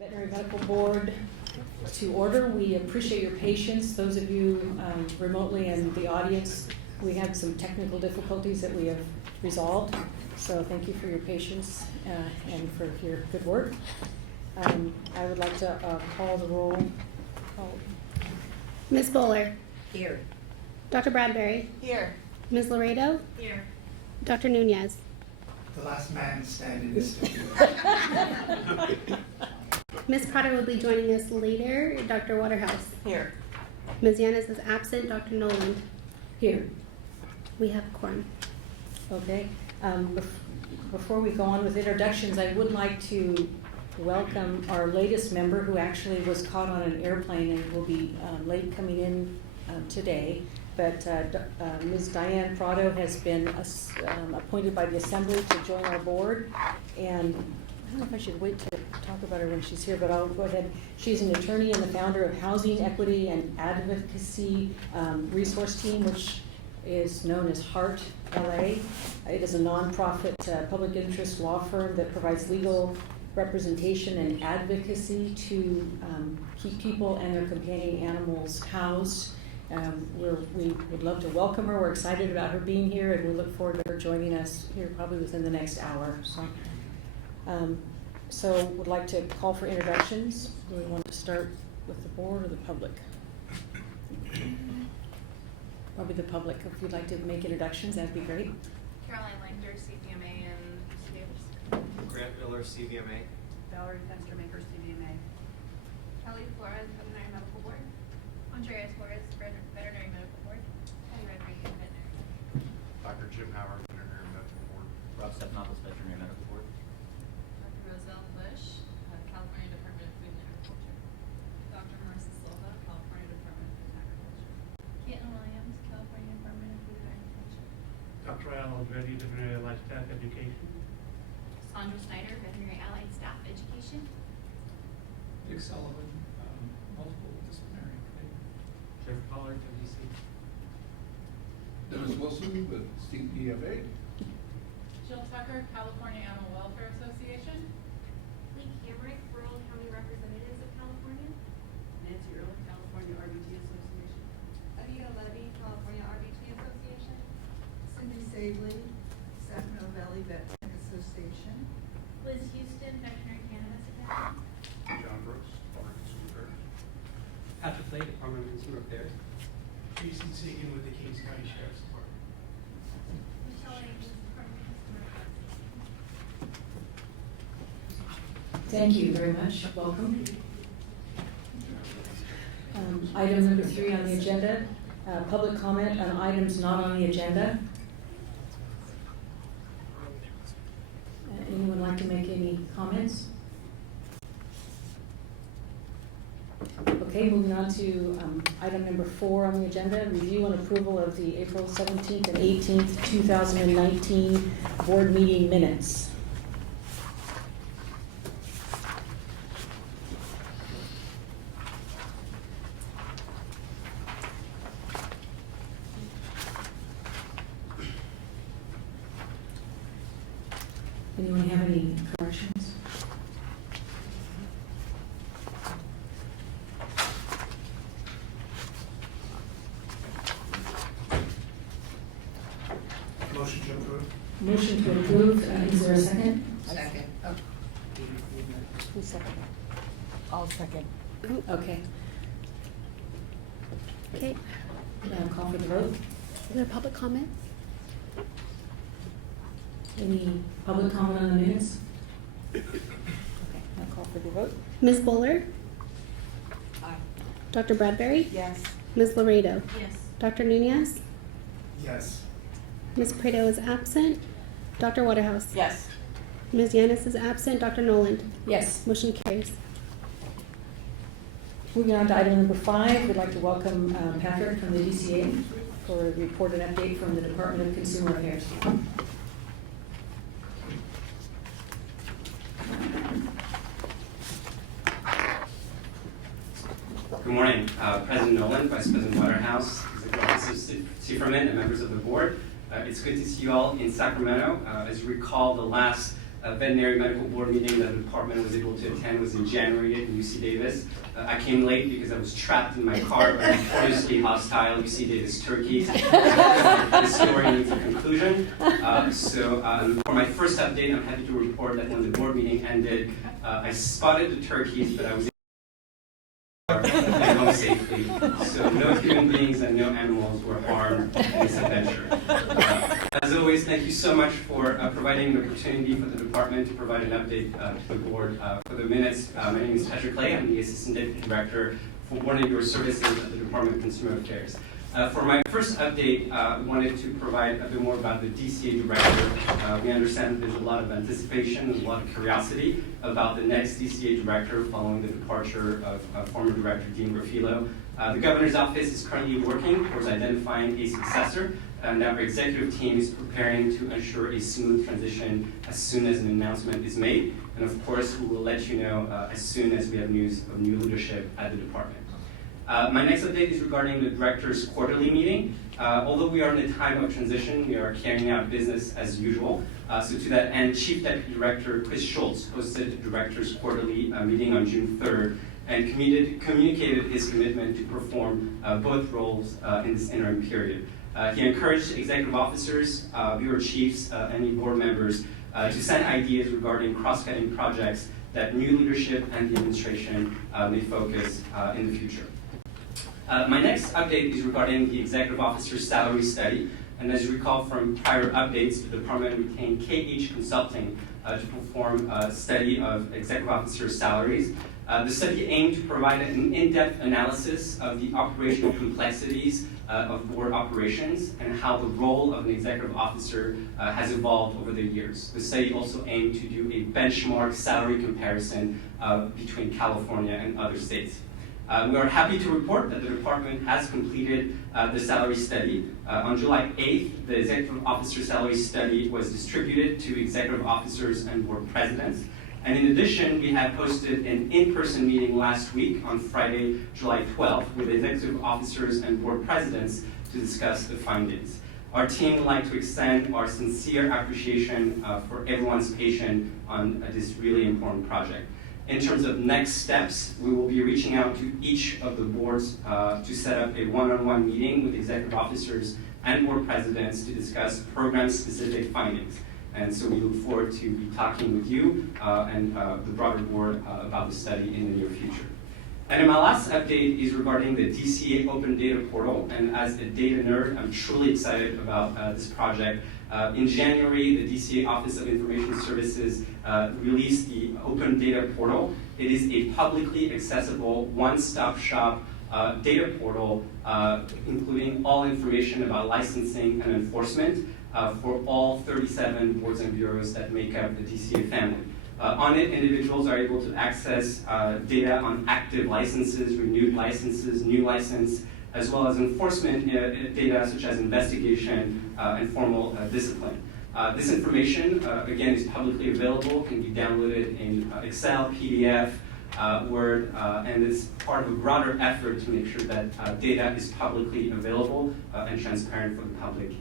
Veterinary Medical Board to order. We appreciate your patience. Those of you remotely and the audience, we had some technical difficulties that we have resolved. So thank you for your patience and for your good work. I would like to call the roll. Ms. Bowler. Here. Dr. Bradberry. Here. Ms. Laredo. Here. Dr. Nunez. The last man standing is still here. Ms. Potter will be joining us later. Dr. Waterhouse. Here. Ms. Yanis is absent. Dr. Noland. Here. We have a quorum. Okay. Before we go on with introductions, I would like to welcome our latest member who actually was caught on an airplane and will be late coming in today. But Ms. Diane Prado has been appointed by the Assembly to join our board. And I don't know if I should wait to talk about her when she's here, but I'll go ahead. She's an attorney and the founder of Housing Equity and Advocacy Resource Team, which is known as HEART LA. It is a nonprofit public interest law firm that provides legal representation and advocacy to keep people and their companion animals housed. We would love to welcome her. We're excited about her being here, and we look forward to her joining us here probably within the next hour. So would like to call for introductions. Do we want to start with the board or the public? Probably the public. If you'd like to make introductions, that'd be great. Caroline Langer, CVMA and Spears. Grant Miller, CVMA. Valerie Fenstermaker, CVMA. Kelly Flores, Veterinary Medical Board. Andreas Flores, Veterinary Medical Board. Kelly Rodriguez, Veterinary. Dr. Jim Howard, Veterinary Medical Board. Rob Stephanopoulos, Veterinary Medical Board. Dr. Roselle Bush, California Department of Food and Agriculture. Dr. Marissa Silva, California Department of Food and Agriculture. Keaton Williams, California Department of Food and Agriculture. Dr. Al Reddy, Veterinary Livestock Education. Sandra Snyder, Veterinary Allied Staff Education. Dick Sullivan, multiple disciplinary committee. Jeff Pollard, WC. Dennis Wilson with CPFA. Jill Tucker, California Animal Welfare Association. Lee Camrick, Rural County Representatives of California. Nancy Earle, California RBT Association. Anita Levy, California RBT Association. Cindy Sabley, Sacramento Valley Veterinary Association. Liz Houston, Veterinary Cannabis Academy. John Brooks, Department of Consumer Affairs. Patrick Lay, Department of Consumer Affairs. Jason Sagan with the Kings County Sheriff's Department. Michelle Ames, Department of Consumer Affairs. Thank you very much. Welcome. Item number 3 on the agenda, public comment on items not on the agenda. Anyone like to make any comments? Okay, moving on to item number 4 on the agenda, review and approval of the April 17th and 18th, 2019 board meeting minutes. Anyone have any corrections? Motion to approve. Motion to approve, is there a second? Second. Oh. Who's second? I'll second. Okay, Okay. call for the vote. Is there public comment? Any public comment on the minutes? Okay, I'll call for the vote. Ms. Bowler. Aye. Dr. Bradberry. Yes. Ms. Laredo. Yes. Dr. Nunez. Yes. Ms. Prado is absent. Dr. Waterhouse. Yes. Ms. Yanis is absent. Dr. Noland. Yes. Motion carries. Moving on to item number 5, we'd like to welcome Patrick from the DCA for a report and update from the Department of Consumer Affairs. Good morning, President Nolan, Vice President Waterhouse, Executive Seiferman, and members of the board. It's good to see you all in Sacramento. As you recall, the last veterinary medical board meeting that the department was able to attend was in January at UC Davis. I came late because I was trapped in my car by notoriously hostile UC Davis turkeys. This story needs a conclusion. For my first update, I'm happy to report that when the board meeting ended, I spotted the turkeys, but I was home safely. So no human beings and no animals were harmed in this adventure. As always, thank you so much for providing an opportunity for the department to provide an update to the board. For the minutes, my name is Patrick Clay. I'm the Assistant Deputy Director for one of your services at the Department of Consumer Affairs. For my first update, I wanted to provide a bit more about the DCA director. We understand that there's a lot of anticipation and a lot of curiosity about the next DCA director following the departure of former Director Dean Rafilo. The Governor's Office is currently working towards identifying a successor, and our executive team is preparing to ensure a smooth transition as soon as an announcement is made. And of course, we will let you know as soon as we have news of new leadership at the department. My next update is regarding the director's quarterly meeting. Although we are in a time of transition, we are carrying out business as usual. So to that end, Chief Deputy Director Chris Schultz hosted the director's quarterly meeting on June 3rd and communicated his commitment to perform both roles in this interim period. He encouraged executive officers, bureau chiefs, and any board members to send ideas regarding cross-cutting projects that new leadership and the administration may focus in the future. My next update is regarding the executive officer's salary study. And as you recall from prior updates, the department retained KH Consulting to perform a study of executive officers' salaries. The study aimed to provide an in-depth analysis of the operational complexities of board operations and how the role of an executive officer has evolved over the years. The study also aimed to do a benchmark salary comparison between California and other states. We are happy to report that the department has completed the salary study. On July 8th, the executive officer salary study was distributed to executive officers and board presidents. And in addition, we have hosted an in-person meeting last week on Friday, July 12th, with executive officers and board presidents to discuss the findings. Our team would like to extend our sincere appreciation for everyone's patience on this really important project. In terms of next steps, we will be reaching out to each of the boards to set up a one-on-one meeting with executive officers and board presidents to discuss program-specific findings. And so we look forward to be talking with you and the broader board about the study in the near future. And my last update is regarding the DCA Open Data Portal. And as a data nerd, I'm truly excited about this project. In January, the DCA Office of Information Services released the Open Data Portal. It is a publicly accessible one-stop shop data portal, including all information about licensing and enforcement for all 37 boards and bureaus that make up the DCA family. On it, individuals are able to access data on active licenses, renewed licenses, new license, as well as enforcement data such as investigation and formal discipline. This information, again, is publicly available, can be downloaded in Excel, PDF, Word, and it's part of a broader effort to make sure that data is publicly available and transparent for the public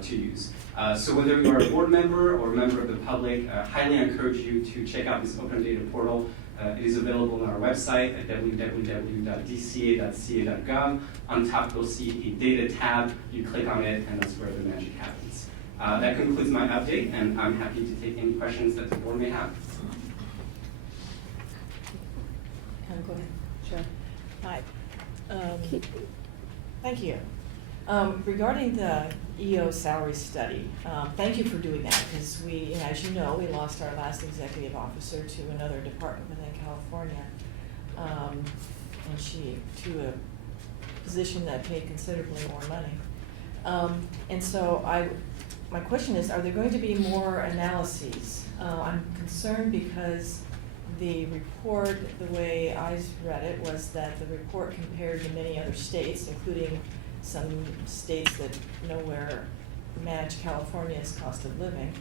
to use. So whether you're a board member or a member of the public, I highly encourage you to check out this Open Data Portal. It is available on our website at www.dca.ca.gov. On top, you'll see a data tab. You click on it, and that's where the magic happens. That concludes my update, and I'm happy to take any questions that the board may have. Go ahead. Sure. Hi. Thank you. Regarding the EO salary study, thank you for doing that, because we, as you know, we lost our last executive officer to another department within California, and she to a position that paid considerably more money. And so my question is, are there going to be more analyses? I'm concerned because the report, the way I read it, was that the report compared to many other states, including some states that nowhere match California's cost of living,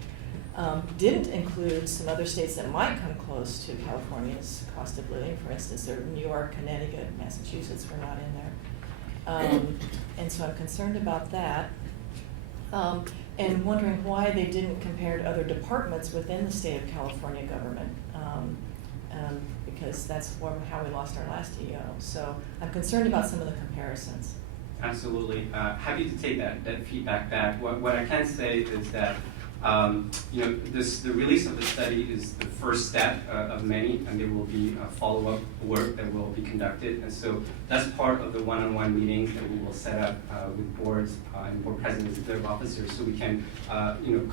didn't include some other states that might come close to California's cost of living. For instance, New York, Connecticut, Massachusetts were not in there. And so I'm concerned about that. and wondering why they didn't compare to other departments within the state of California government, because that's how we lost our last EO. So I'm concerned about some of the comparisons. Absolutely. Happy to take that feedback back. What I can say is that the release of the study is the first step of many, and there will be follow-up work that will be conducted. And so that's part of the one-on-one meetings that we will set up with boards and board presidents and executive officers, so we can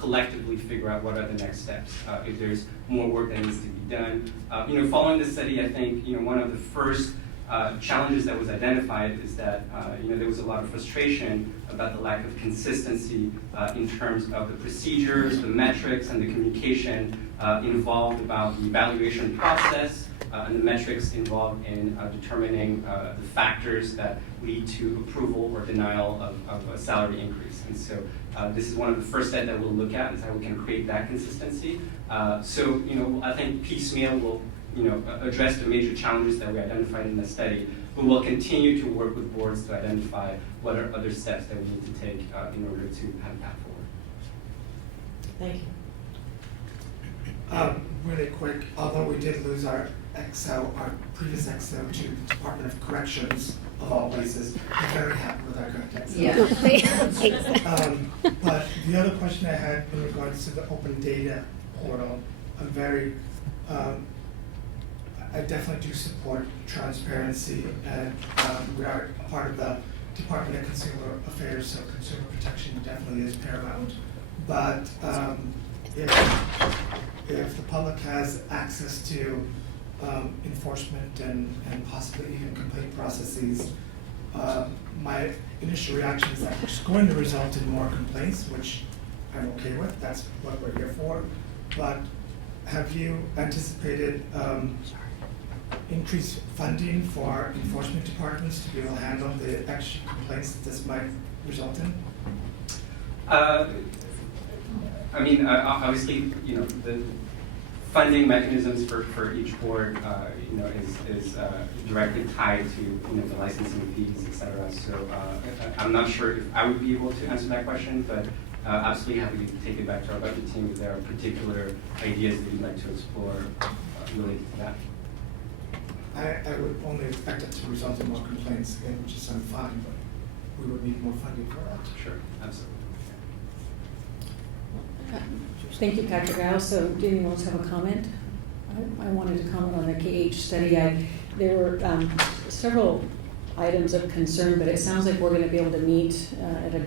collectively figure out what are the next steps. If there's more work that needs to be done. Following the study, I think one of the first challenges that was identified is that there was a lot of frustration about the lack of consistency in terms of the procedures, the metrics, and the communication involved about the evaluation process and the metrics involved in determining the factors that lead to approval or denial of a salary increase. And so this is one of the first steps that we'll look at, is how we can create that consistency. I think piecemeal will address the major challenges that we identified in the study, but we'll continue to work with boards to identify what are other steps that we need to take in order to have a path forward. Thank you. Really quick, although we did lose our previous XO to Department of Corrections, of all places, we're very happy with our current XO. But the other question I had in regards to the open data portal, I definitely do support transparency, and we are part of the Department of Consumer Affairs, so consumer protection definitely is paramount. But if the public has access to enforcement and possibly even complaint processes, my initial reaction is that it's going to result in more complaints, which I'm okay with. That's what we're here for. But have you anticipated increased funding for enforcement departments to be able to handle the extra complaints that this might result in? Obviously, the funding mechanisms for each board, is directly tied to the licensing fees, et cetera. So I'm not sure if I would be able to answer that question, but absolutely happy to take it back to our budget team if there are particular ideas that you'd like to explore related to that. I would only expect it to result in more complaints, again, which is fine, but we would need more funding for that. Sure, absolutely. Thank you, Patrick. I also, did anyone else have a comment? I wanted to comment on the KH study. There were several items of concern, but it sounds like we're going to be able to meet at a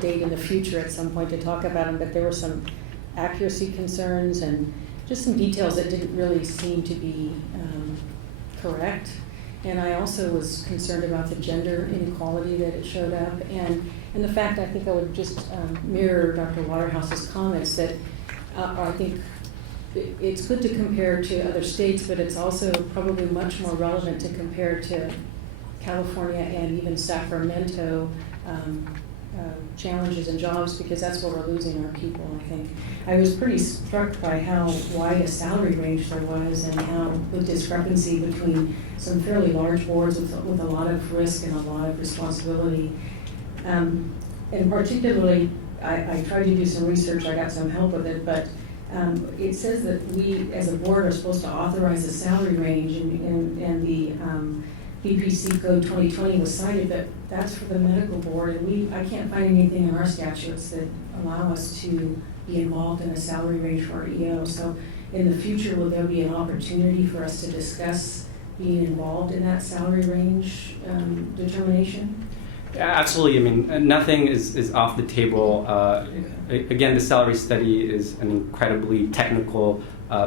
date in the future at some point to talk about them. But there were some accuracy concerns and just some details that didn't really seem to be correct. And I also was concerned about the gender inequality that it showed up, and the fact, I think I would just mirror Dr. Waterhouse's comments that I think it's good to compare to other states, but it's also probably much more relevant to compare to California and even Sacramento challenges and jobs, because that's where we're losing our people, I think. I was pretty struck by how wide a salary range there was, and how the discrepancy between some fairly large boards with a lot of risk and a lot of responsibility. And particularly, I tried to do some research, I got some help with it, but it says that we as a board are supposed to authorize a salary range, and the BPC Code 2020 was cited, but that's for the medical board, and I can't find anything in our statutes that allow us to be involved in a salary range for our EO. So in the future, will there be an opportunity for us to discuss being involved in that salary range determination? Yeah, absolutely. Nothing is off the table. Again, the salary study is an incredibly technical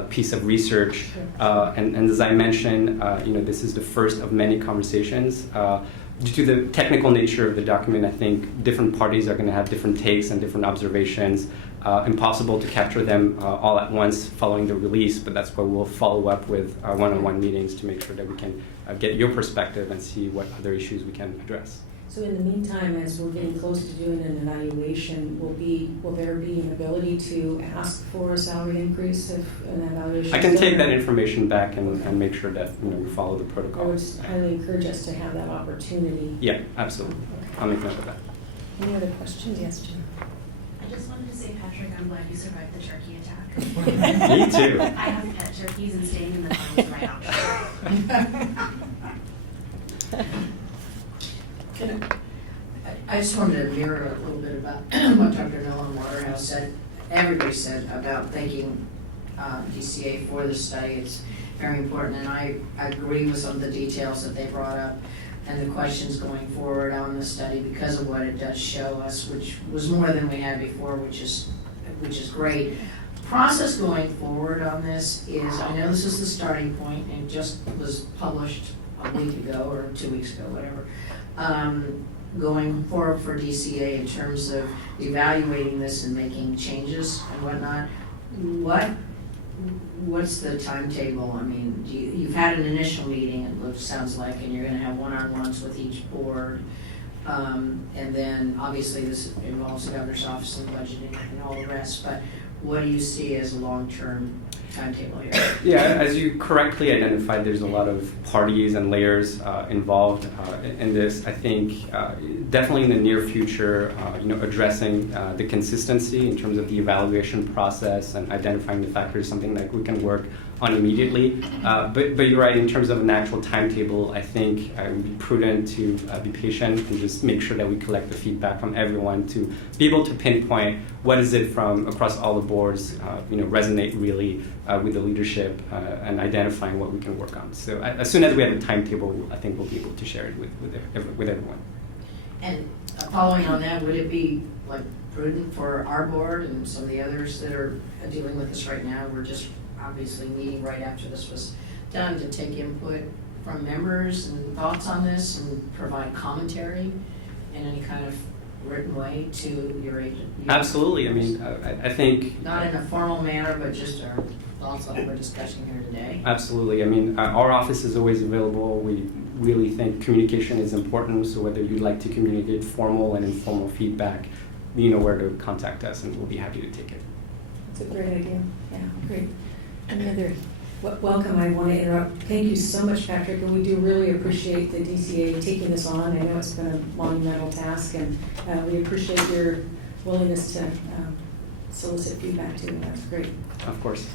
piece of research, and as I mentioned, this is the first of many conversations. Due to the technical nature of the document, I think different parties are going to have different takes and different observations. Impossible to capture them all at once following the release, but that's why we'll follow up with one-on-one meetings to make sure that we can get your perspective and see what other issues we can address. So in the meantime, as we're getting close to doing an evaluation, will there be an ability to ask for a salary increase if an evaluation? I can take that information back and make sure that we follow the protocol. I would highly encourage us to have that opportunity. Yeah, absolutely. Okay. I'll make note of that. Any other questions? Yes, Jim. I just wanted to say, Patrick, I'm glad you survived the turkey attack. Me too. I have pet turkeys and staying in the farm is the right option. I just wanted to mirror a little bit about what Dr. Nolan Waterhouse said. Everybody said about thanking DCA for the study. It's very important, and I agree with some of the details that they brought up and the questions going forward on the study because of what it does show us, which was more than we had before, which is great. Process going forward on this is, I know this is the starting point and it just was published a week ago or 2 weeks ago, whatever. Going forward for DCA in terms of evaluating this and making changes and whatnot, what's the timetable? I mean, you've had an initial meeting, it sounds like, and you're gonna have one-on-ones with each board. And then obviously this involves the governor's office and budgeting and all the rest, but what do you see as a long-term timetable here? Yeah, as you correctly identified, there's a lot of parties and layers involved in this. I think definitely in the near future, addressing the consistency in terms of the evaluation process and identifying the factors, something that we can work on immediately. But you're right, in terms of an actual timetable, I think it would be prudent to be patient and just make sure that we collect the feedback from everyone to be able to pinpoint what is it from across all the boards, resonate really with the leadership and identifying what we can work on. So as soon as we have a timetable, I think we'll be able to share it with everyone. And following on that, would it be like prudent for our board and some of the others that are dealing with this right now? We're just obviously meeting right after this was done to take input from members and thoughts on this and provide commentary in any kind of written way to your agent. Absolutely. I mean, I think not in a formal manner, but just our thoughts on what we're discussing here today. Absolutely. I mean, our office is always available. We really think communication is important. So whether you'd like to communicate formal and informal feedback, you know where to contact us, and we'll be happy to take it. That's a great idea. Yeah, great. Any other? Welcome. I want to interrupt. Thank you so much, Patrick, and we do really appreciate the DCA taking this on. I know it's been a monumental task, and we appreciate your willingness to solicit feedback too. That's great. Of course.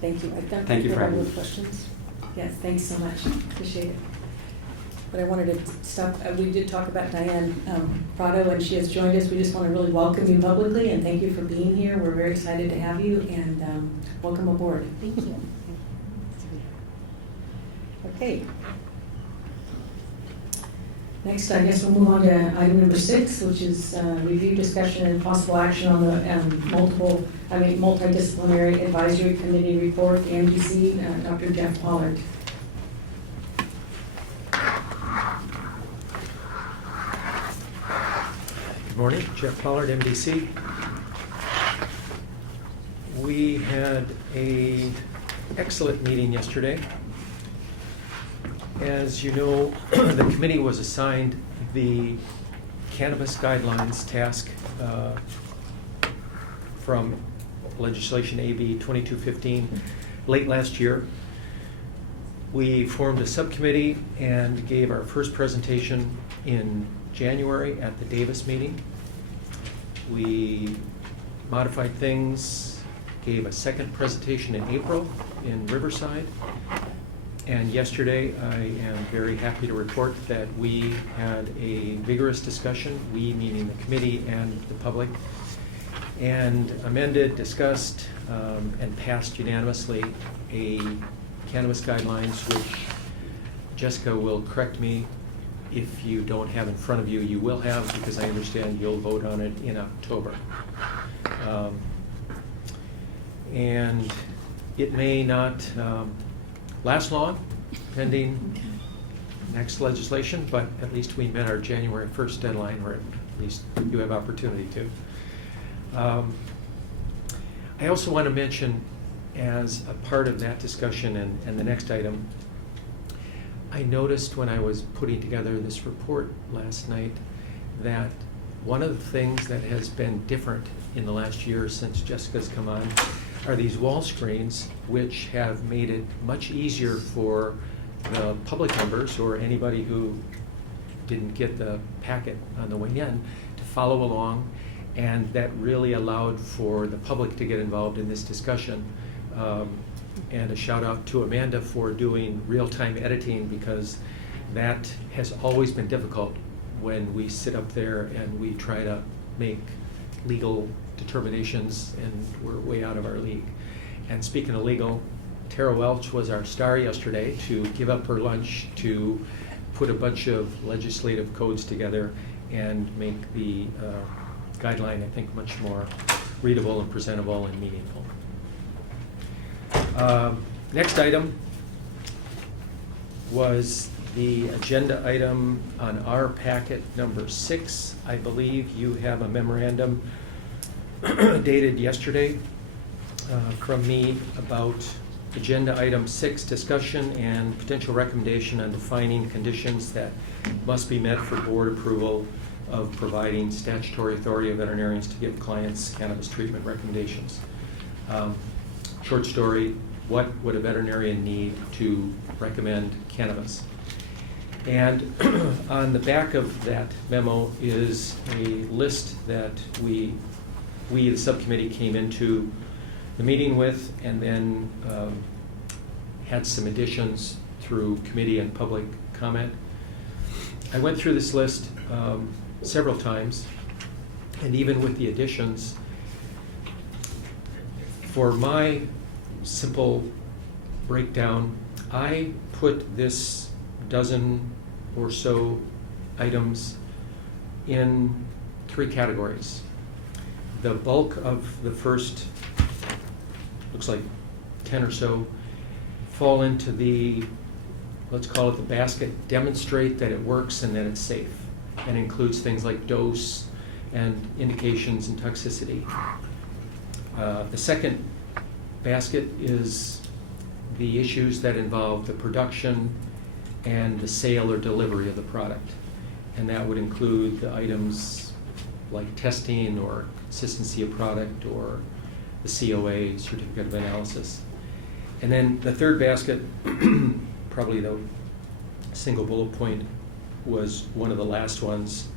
Thank you. Thank you for having me. Questions? Yes, thanks so much. Appreciate it. But I wanted to stop. We did talk about Diane Prado, and she has joined us. We just want to really welcome you publicly and thank you for being here. We're very excited to have you, and welcome aboard. Thank you. Okay. Next, I guess we'll move on to item number 6, which is review, discussion, and possible action on the multidisciplinary advisory committee report, the MDC, Dr. Jeff Pollard. Good morning, Jeff Pollard, MDC. We had an excellent meeting yesterday. As you know, the committee was assigned the cannabis guidelines task from legislation AB 2215 late last year. We formed a subcommittee and gave our first presentation in January at the Davis meeting. We modified things, gave a second presentation in April in Riverside. And yesterday, I am very happy to report that we had a vigorous discussion, we meaning the committee and the public, and amended, discussed, and passed unanimously a cannabis guidelines, which Jessica will correct me if you don't have in front of you. You will have, because I understand you'll vote on it in October. And it may not last long, pending next legislation, but at least we met our January 1st deadline, or at least you have opportunity to. I also want to mention, as a part of that discussion and the next item, I noticed when I was putting together this report last night that one of the things that has been different in the last year since Jessica's come on are these wall screens, which have made it much easier for the public members or anybody who didn't get the packet on the way in follow along, and that really allowed for the public to get involved in this discussion. And a shout out to Amanda for doing real-time editing, because that has always been difficult when we sit up there and we try to make legal determinations and we're way out of our league. And speaking of legal, Tara Welch was our star yesterday to give up her lunch to put a bunch of legislative codes together and make the guideline, I think, much more readable and presentable and meaningful. Next item was the agenda item on our packet number 6. I believe you have a memorandum dated yesterday from me about agenda item 6, discussion and potential recommendation on defining conditions that must be met for board approval of providing statutory authority of veterinarians to give clients cannabis treatment recommendations. Short story, what would a veterinarian need to recommend cannabis? And on the back of that memo is a list that we the subcommittee came into the meeting with, and then had some additions through committee and public comment. I went through this list several times, and even with the additions, for my simple breakdown, I put this dozen or so items in 3 categories. The bulk of the first, looks like 10 or so, fall into the, let's call it the basket, demonstrate that it works and that it's safe, and includes things like dose and indications and toxicity. The second basket is the issues that involve the production and the sale or delivery of the product. And that would include the items like testing or consistency of product or the COA, certificate of analysis. And then the third basket, probably the single bullet point, was one of the last ones,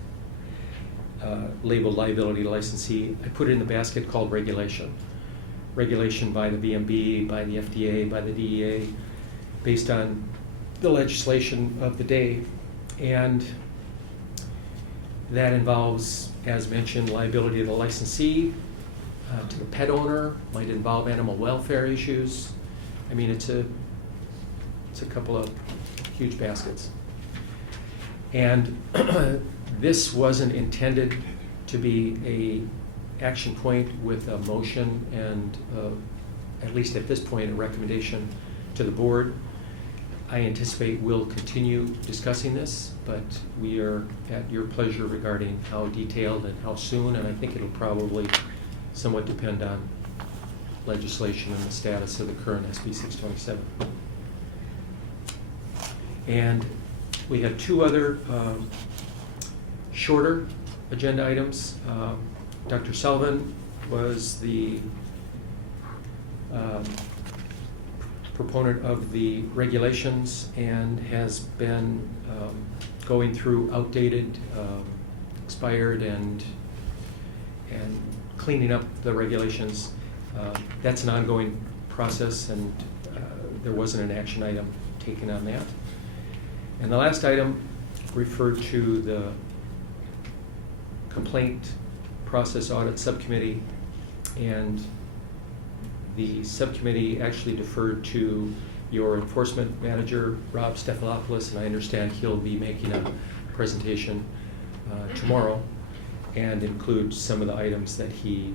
labeled liability licensee. I put it in the basket called regulation. Regulation by the BMB, by the FDA, by the DEA, based on the legislation of the day. And that involves, as mentioned, liability of the licensee, to the pet owner, might involve animal welfare issues. I mean, it's a couple of huge baskets. And this wasn't intended to be a action point with a motion and, at least at this point, a recommendation to the board. I anticipate we'll continue discussing this, but we are at your pleasure regarding how detailed and how soon, and I think it'll probably somewhat depend on legislation and the status of the current SB 627. And we have 2 other shorter agenda items. Dr. Sullivan was the proponent of the regulations and has been going through outdated, expired, and cleaning up the regulations. That's an ongoing process, and there wasn't an action item taken on that. And the last item referred to the complaint process audit subcommittee, and the subcommittee actually deferred to your enforcement manager, Rob Stephanopoulos, and I understand he'll be making a presentation tomorrow and include some of the items that he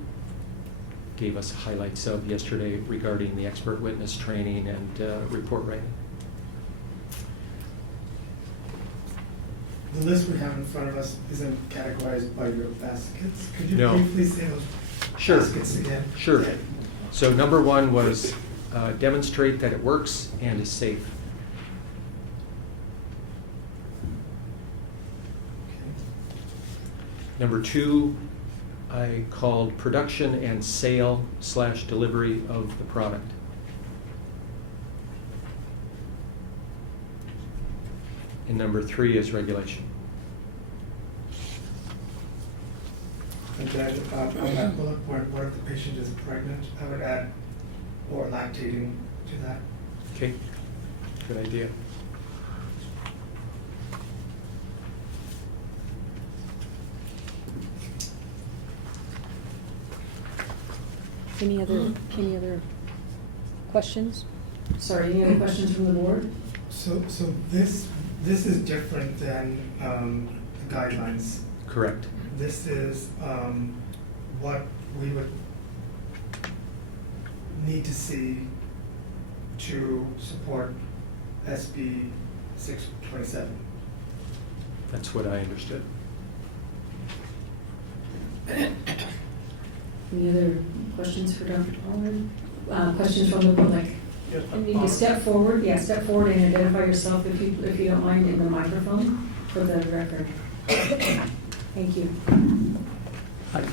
gave us highlights of yesterday regarding the expert witness training and report writing. The list we have in front of us isn't categorized by your baskets. Could you No. briefly say those baskets again? Sure. So number 1 was demonstrate that it works and is safe. Number 2, I called production and sale / delivery of the product. And number 3 is regulation. And then on that bullet point, what if the patient is pregnant? I would add or lactating to that. Okay, good idea. Any other questions? Sorry, any other questions from the board? So this is different than the guidelines. Correct. This is what we would need to see to support SB 627. That's what I understood. Any other questions for Dr. Pollard? Questions from the public? Yes, And you can step forward, step forward and identify yourself if you don't mind in the microphone for the record. Thank you.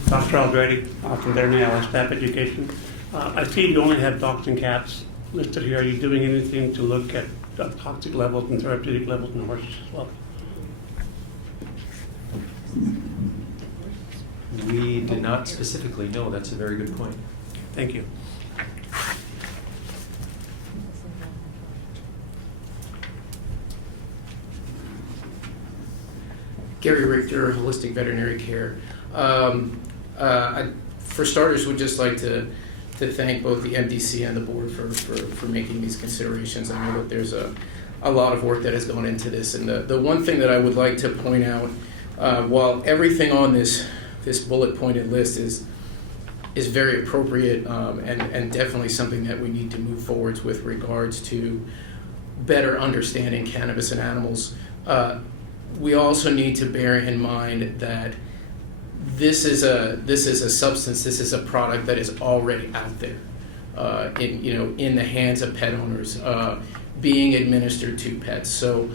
Dr. Aldrade, from Veterinary Staff Education. I see you only have dogs and cats listed here. Are you doing anything to look at toxic levels and therapeutic levels in horses as well? We did not specifically know. That's a very good point. Thank you. Gary Richter, Holistic Veterinary Care. For starters, would just like to thank both the MDC and the board for making these considerations. I know that there's a lot of work that has gone into this, and the one thing that I would like to point out, while everything on this bullet pointed list is very appropriate and definitely something that we need to move forwards with regards to better understanding cannabis in animals, we also need to bear in mind that this is a substance, this is a product that is already out there in the hands of pet owners, being administered to pets. So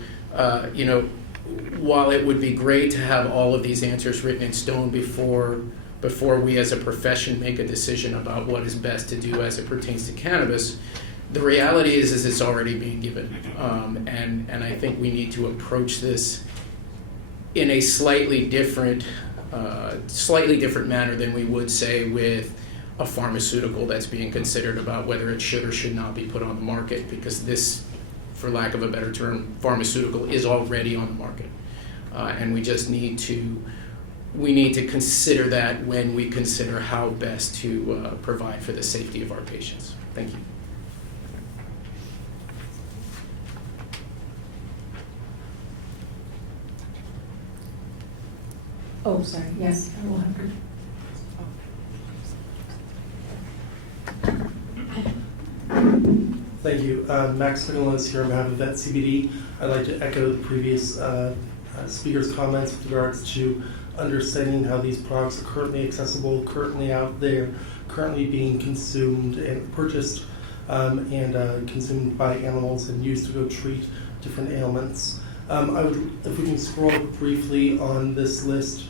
while it would be great to have all of these answers written in stone before we as a profession make a decision about what is best to do as it pertains to cannabis, the reality is it's already being given, and I think we need to approach this in a slightly different manner than we would say with a pharmaceutical that's being considered about whether it should or should not be put on the market, because this, for lack of a better term, pharmaceutical is already on the market, and we just need to consider that when we consider how best to provide for the safety of our patients. Thank you. Oh, sorry, yes, I will have Thank you. Max Fenelon here on behalf of Vet CBD. I'd like to echo the previous speaker's comments with regards to understanding how these products are currently accessible, currently out there, currently being consumed and purchased and consumed by animals and used to go treat different ailments. If we can scroll briefly on this list,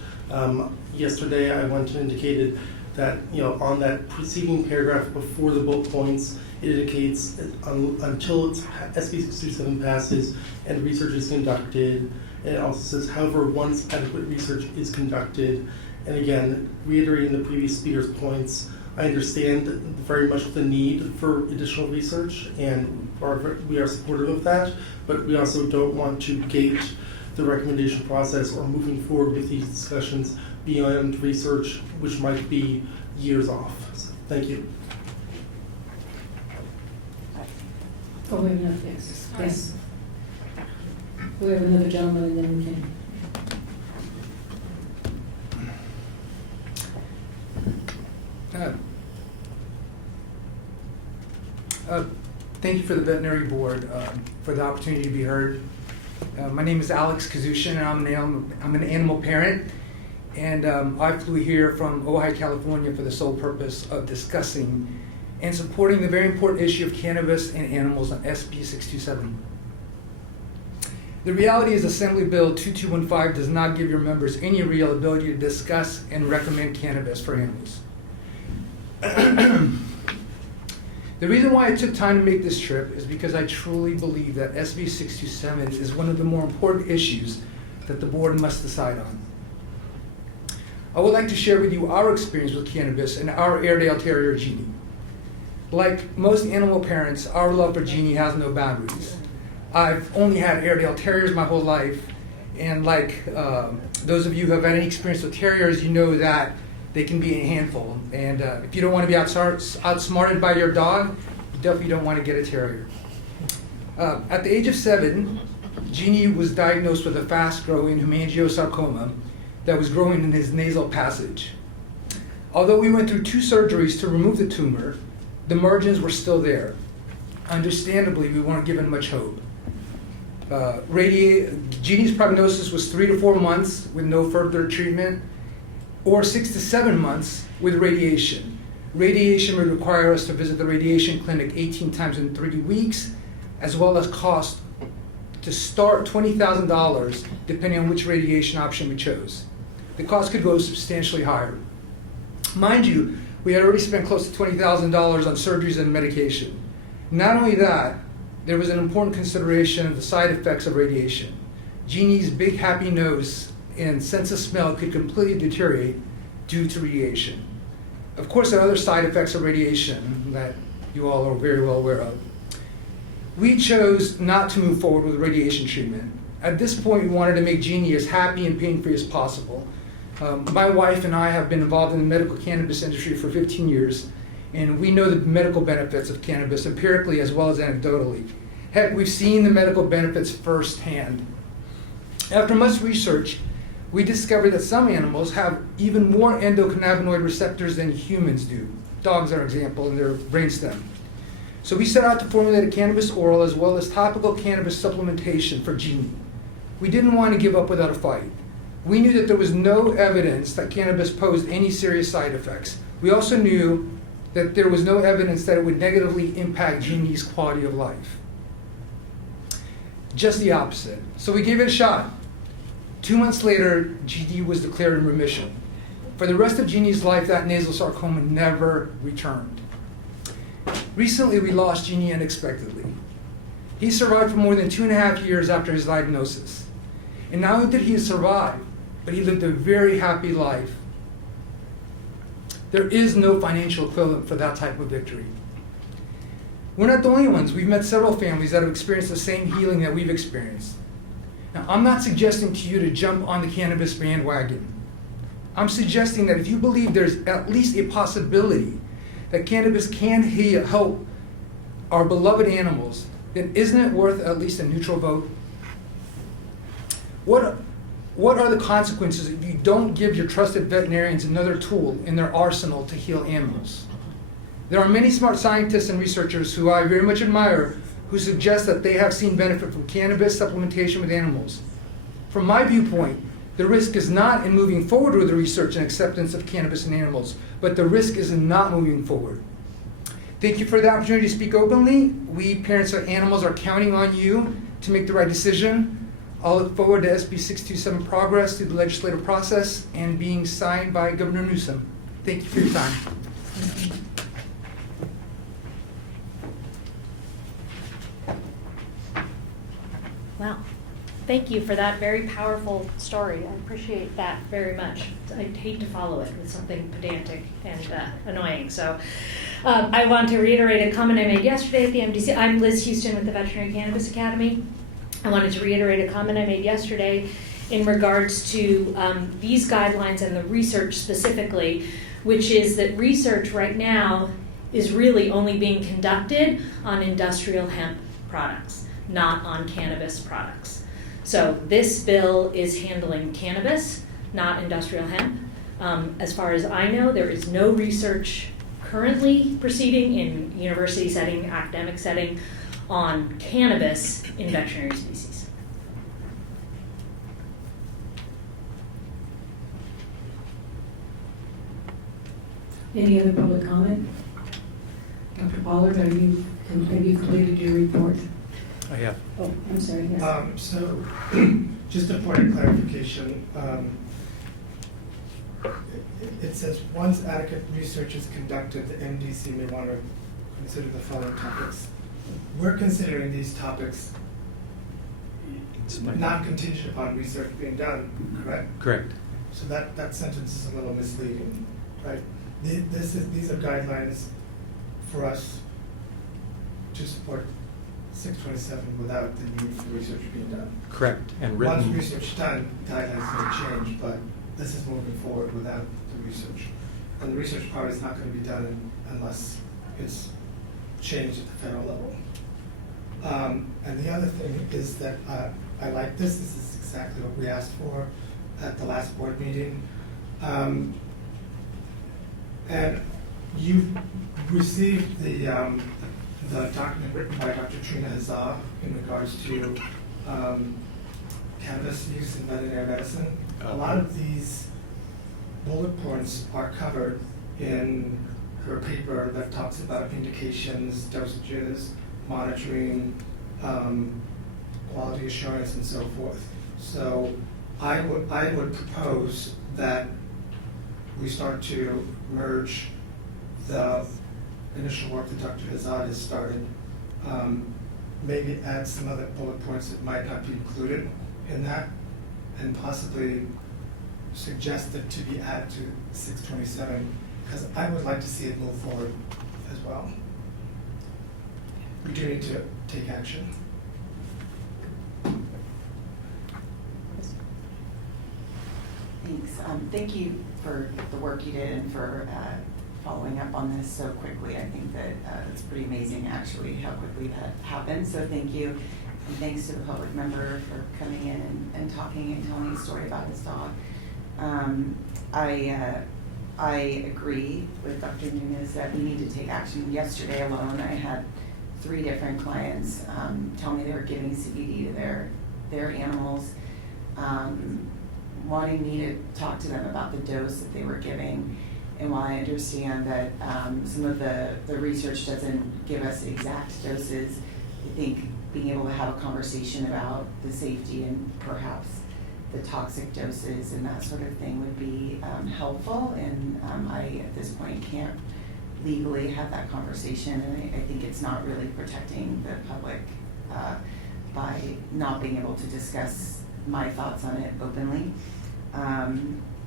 yesterday I went and indicated that on that preceding paragraph before the bullet points, it indicates until SB 627 passes and research is conducted. And it also says, however, once adequate research is conducted, and again, reiterating the previous speaker's points, I understand very much the need for additional research, and we are supportive of that, but we also don't want to gate the recommendation process or moving forward with these discussions beyond research, which might be years off. So, thank you. Oh, we have another, yes. We have another gentleman and then we can. Thank you for the veterinary board for the opportunity to be heard. My name is Alex Kazushino, and I'm an animal parent, and I flew here from Ojai, California for the sole purpose of discussing and supporting the very important issue of cannabis and animals on SB 627. The reality is Assembly Bill 2215 does not give your members any real ability to discuss and recommend cannabis for animals. The reason why I took time to make this trip is because I truly believe that SB 627 is one of the more important issues that the board must decide on. I would like to share with you our experience with cannabis and our Airedale Terrier Genie. Like most animal parents, our love for Genie has no boundaries. I've only had Airedale Terriers my whole life, and like those of you who have had any experience with terriers, you know that they can be a handful. And if you don't want to be outsmarted by your dog, you definitely don't want to get a terrier. At the age of 7, Genie was diagnosed with a fast-growing hemangiosarcoma that was growing in his nasal passage. Although we went through 2 surgeries to remove the tumor, the margins were still there. Understandably, we weren't given much hope. Genie's prognosis was 3 to 4 months with no further treatment, or 6 to 7 months with radiation. Radiation would require us to visit the radiation clinic 18 times in 3 weeks, as well as cost to start $20,000 depending on which radiation option we chose. The cost could go substantially higher. Mind you, we had already spent close to $20,000 on surgeries and medication. Not only that, there was an important consideration of the side effects of radiation. Genie's big happy nose and sense of smell could completely deteriorate due to radiation. Of course, there are other side effects of radiation that you all are very well aware of. We chose not to move forward with radiation treatment. At this point, we wanted to make Genie as happy and pain-free as possible. My wife and I have been involved in the medical cannabis industry for 15 years, and we know the medical benefits of cannabis empirically as well as anecdotally. Heck, we've seen the medical benefits firsthand. After much research, we discovered that some animals have even more endocannabinoid receptors than humans do. Dogs are an example in their brainstem. So we set out to formulate a cannabis oral as well as topical cannabis supplementation for Genie. We didn't want to give up without a fight. We knew that there was no evidence that cannabis posed any serious side effects. We also knew that there was no evidence that it would negatively impact Genie's quality of life. Just the opposite. So we gave it a shot. 2 months later, Genie was declared in remission. For the rest of Genie's life, that nasal sarcoma never returned. Recently, we lost Genie unexpectedly. He survived for more than 2.5 years after his diagnosis. And not only did he survive, but he lived a very happy life. There is no financial equivalent for that type of victory. We're not the only ones. We've met several families that have experienced the same healing that we've experienced. Now, I'm not suggesting to you to jump on the cannabis bandwagon. I'm suggesting that if you believe there's at least a possibility that cannabis can help our beloved animals, then isn't it worth at least a neutral vote? What are the consequences if you don't give your trusted veterinarians another tool in their arsenal to heal animals? There are many smart scientists and researchers who I very much admire who suggest that they have seen benefit from cannabis supplementation with animals. From my viewpoint, the risk is not in moving forward with the research and acceptance of cannabis in animals, but the risk is in not moving forward. Thank you for the opportunity to speak openly. We parents of animals are counting on you to make the right decision. I'll look forward to SB 627 progress through the legislative process and being signed by Governor Newsom. Thank you for your time. Wow. Thank you for that very powerful story. I appreciate that very much. I'd hate to follow it with something pedantic and annoying. So I want to reiterate a comment I made yesterday at the MDC. I'm Liz Houston with the Veterinary Cannabis Academy. I wanted to reiterate a comment I made yesterday in regards to these guidelines and the research specifically, which is that research right now is really only being conducted on industrial hemp products, not on cannabis products. So this bill is handling cannabis, not industrial hemp. As far as I know, there is no research currently proceeding in university setting, academic setting, on cannabis in veterinary species. Any other public comment? Dr. Pollard, have you completed your report? I have. Oh, I'm sorry, yes. So, just a point of clarification. It says once adequate research is conducted, the MDC may want to consider the following topics. We're considering these topics not contingent upon research being done, correct? Correct. So that sentence is a little misleading, right? These are guidelines for us to support 627 without the need for research being done. Correct, and Once written. research done, guidelines may change, but this is moving forward without the research. And the research part is not going to be done unless it's changed at the federal level. And the other thing is that I like this. This is exactly what we asked for at the last board meeting. And you've received the document written by Dr. Trina Hazar in regards to cannabis use in veterinary medicine. A lot of these bullet points are covered in her paper that talks about indications, dosages, monitoring, quality assurance, and so forth. So I would propose that we start to merge the initial work that Dr. Hazard has started, maybe add some other bullet points that might not be included in that, and possibly suggest it to be added to 627, because I would like to see it move forward as well. We do need to take action. Thanks. Thank you for the work you did and for following up on this so quickly. I think that it's pretty amazing actually how quickly that happened. So thank you. And thanks to the public member for coming in and talking and telling a story about his dog. I agree with Dr. Nunez that we need to take action. Yesterday alone, I had 3 different clients tell me they were giving CBD to their animals, wanting me to talk to them about the dose that they were giving. And while I understand that some of the research doesn't give us exact doses, I think being able to have a conversation about the safety and perhaps the toxic doses and that sort of thing would be helpful. And I, at this point, can't legally have that conversation, and I think it's not really protecting the public by not being able to discuss my thoughts on it openly.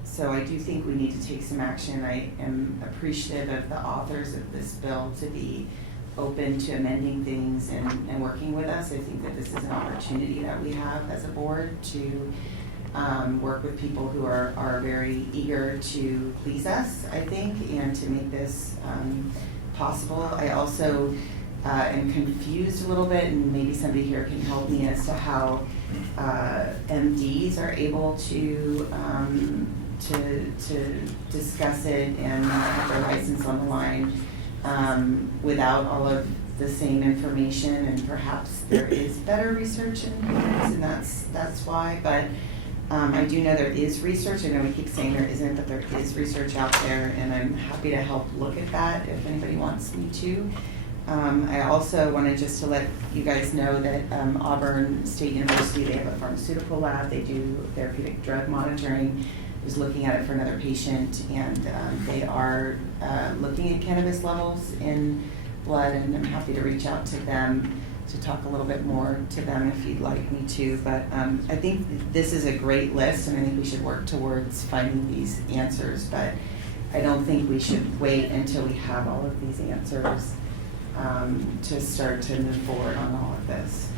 So I do think we need to take some action. I am appreciative of the authors of this bill to be open to amending things and working with us. I think that this is an opportunity that we have as a board to work with people who are very eager to please us, I think, and to make this possible. I also am confused a little bit, and maybe somebody here can help me as to how MDs are able to discuss it and have their license on the line without all of the same information, and perhaps there is better research in humans, and that's why. But I do know there is research. I know we keep saying there isn't, but there is research out there, and I'm happy to help look at that if anybody wants me to. I also wanted just to let you guys know that Auburn State University, they have a pharmaceutical lab. They do therapeutic drug monitoring. I was looking at it for another patient, and they are looking at cannabis levels in blood, and I'm happy to reach out to them to talk a little bit more to them if you'd like me to. But I think this is a great list, and I think we should work towards finding these answers, but I don't think we should wait until we have all of these answers to start to move forward on all of this.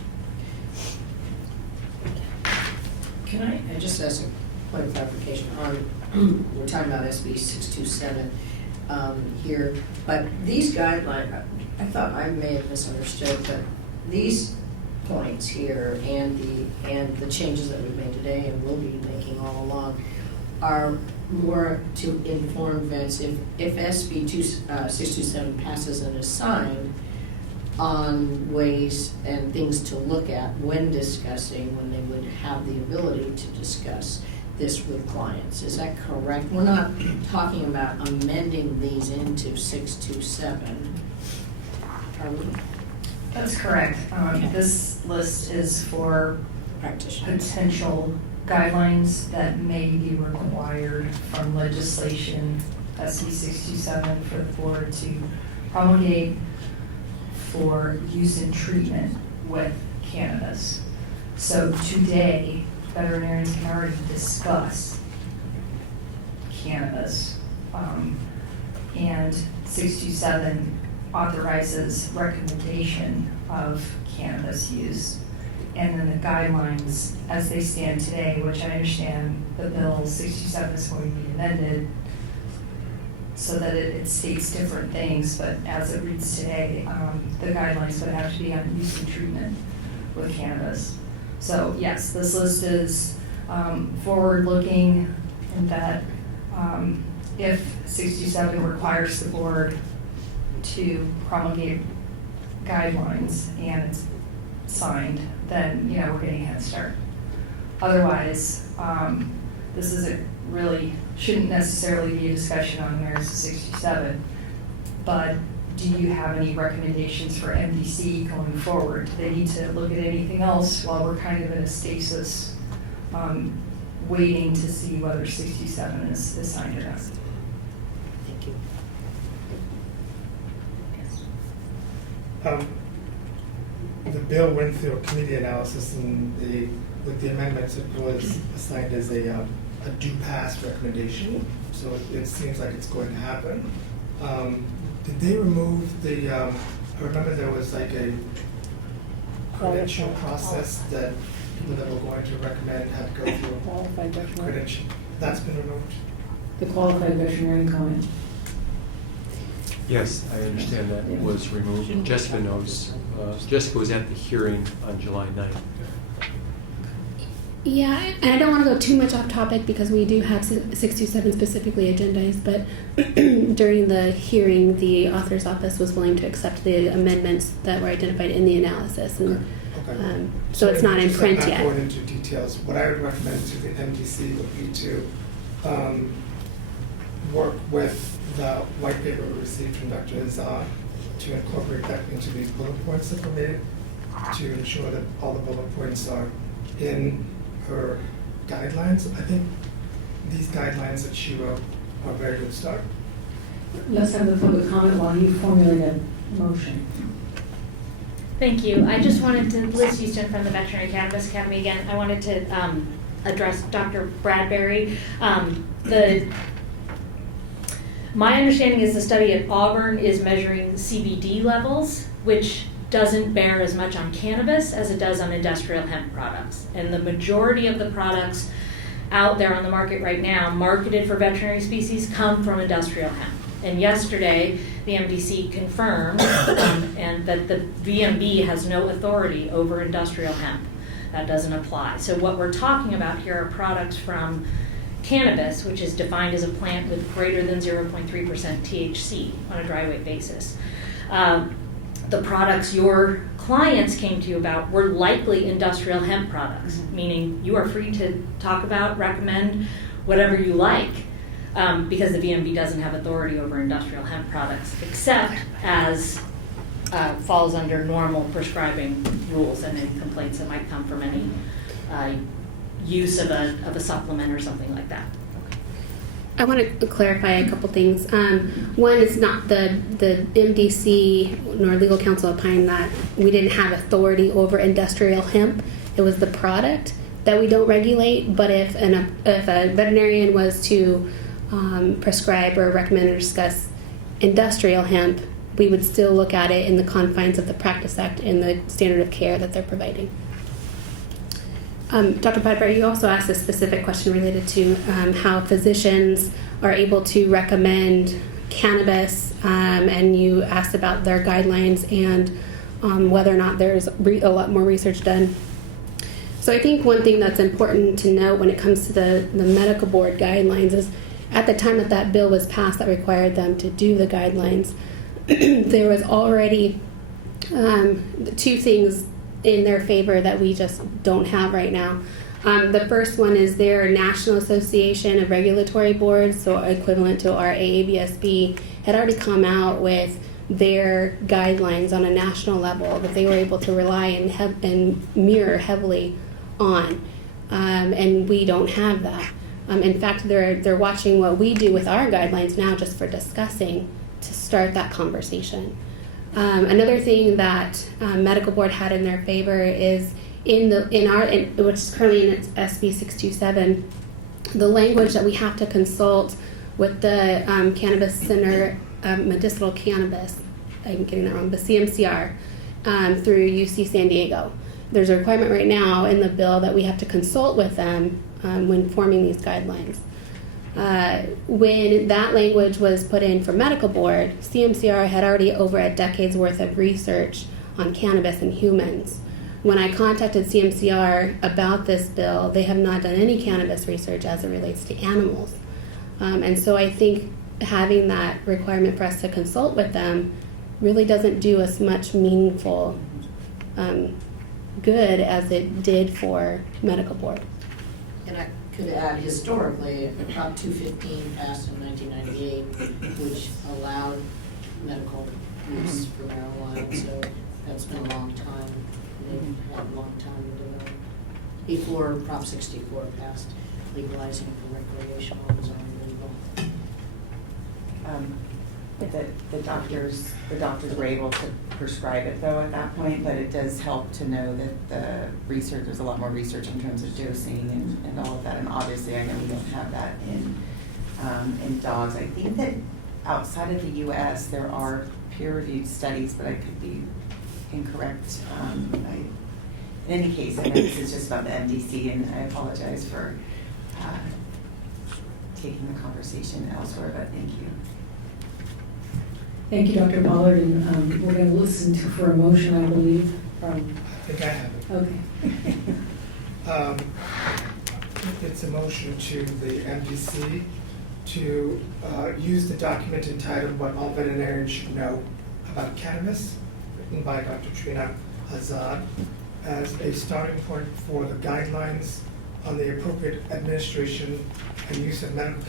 Can I just ask a point of clarification on, we're talking about SB 627 here, but these guidelines, I thought I may have misunderstood, but these points here and the changes that we've made today and will be making all along are more to inform vets if SB 627 passes and is signed on ways and things to look at when discussing, when they would have the ability to discuss this with clients. Is that correct? We're not talking about amending these into 627, are we? That's correct. This list is for potential guidelines that may be required from legislation, SB 627, for the board to promulgate for use in treatment with cannabis. So today, veterinarians can already discuss cannabis. And 627 authorizes recommendation of cannabis use. And then the guidelines, as they stand today, which I understand the bill 67 is going to be amended so that it states different things, but as it reads today, the guidelines would have to be on use and treatment with cannabis. So yes, this list is forward-looking in that if 67 requires the board to promulgate guidelines and it's signed, then we're getting a head start. Otherwise, this shouldn't necessarily be a discussion on the merits of 67, but do you have any recommendations for MDC going forward? Do they need to look at anything else while we're kind of in a stasis, waiting to see whether 67 is signed or not? Thank you. The bill went through a committee analysis, and with the amendments, it was assigned as a do pass recommendation. So it seems like it's going to happen. Did they remove the? I remember there was like a credential process that people that were going to recommend had to go through. Qualified veterinarian. Credential. That's been removed. The qualified veterinarian comment. Yes, I understand that was removed. Jessica knows. Jessica was at the hearing on July 9th. Yeah, and I don't want to go too much off topic because we do have 627 specifically agendized, but during the hearing, the author's office was willing to accept the amendments that were identified in the analysis. And, okay. So it's not in print not yet. Going into details, what I would recommend to the MDC would be to work with the white paper we received from Dr. Azar to incorporate that into these bullet points that were made, to ensure that all the bullet points are in her guidelines. I think these guidelines that she wrote are a very good start. Let's have the public comment while you formulate a motion. Thank you. I just wanted to, Liz Houston from the Veterinary Cannabis Academy again. I wanted to address Dr. Bradberry. My understanding is the study at Auburn is measuring CBD levels, which doesn't bear as much on cannabis as it does on industrial hemp products. And the majority of the products out there on the market right now, marketed for veterinary species, come from industrial hemp. And yesterday, the MDC confirmed and that the VMB has no authority over industrial hemp. That doesn't apply. So what we're talking about here are products from cannabis, which is defined as a plant with greater than 0.3% THC on a dry weight basis. The products your clients came to you about were likely industrial hemp products, meaning you are free to talk about, recommend whatever you like, because the VMB doesn't have authority over industrial hemp products, except as falls under normal prescribing rules and any complaints that might come from any use of a supplement or something like that. I want to clarify a couple things. One is not the MDC nor legal counsel opined that we didn't have authority over industrial hemp. It was the product that we don't regulate. But if a veterinarian was to prescribe or recommend or discuss industrial hemp, we would still look at it in the confines of the Practice Act and the standard of care that they're providing. Dr. Bradberry, you also asked a specific question related to how physicians are able to recommend cannabis, and you asked about their guidelines and whether or not there's a lot more research done. So I think one thing that's important to note when it comes to the medical board guidelines is at the time that bill was passed that required them to do the guidelines, there was already two things in their favor that we just don't have right now. The first one is their National Association of Regulatory Boards, so equivalent to our AABSB, had already come out with their guidelines on a national level that they were able to rely and mirror heavily on, and we don't have that. In fact, they're watching what we do with our guidelines now just for discussing to start that conversation. Another thing that medical board had in their favor is which is currently in its SB 627, the language that we have to consult with the Cannabis Center, Medicinal Cannabis, I'm getting that wrong, the CMCR, through UC San Diego. There's a requirement right now in the bill that we have to consult with them when forming these guidelines. When that language was put in for medical board, CMCR had already over a decade's worth of research on cannabis in humans. When I contacted CMCR about this bill, they have not done any cannabis research as it relates to animals. And so I think having that requirement for us to consult with them really doesn't do us much meaningful good as it did for medical board. And I could add, historically, Prop 215 passed in 1998, which allowed medical use for marijuana, so that's been a long time. They've had a long time to develop. Before Prop 64 passed, legalizing for recreational was only legal. The doctors were able to prescribe it though at that point, but it does help to know that there's a lot more research in terms of dosing and all of that, and obviously I know we don't have that in dogs. I think that outside of the US there are peer-reviewed studies, but I could be incorrect. In any case, I know this is just about the MDC, and I apologize for taking the conversation elsewhere, but thank you. Thank you, Dr. Pollard, and we're going to listen for a motion, I believe, from... I think I have it. Okay. It's a motion to the MDC to use the document entitled What All Veterinarians Should Know About Cannabis, written by Dr. Trina Azad, as a starting point for the guidelines on the appropriate administration and use of medical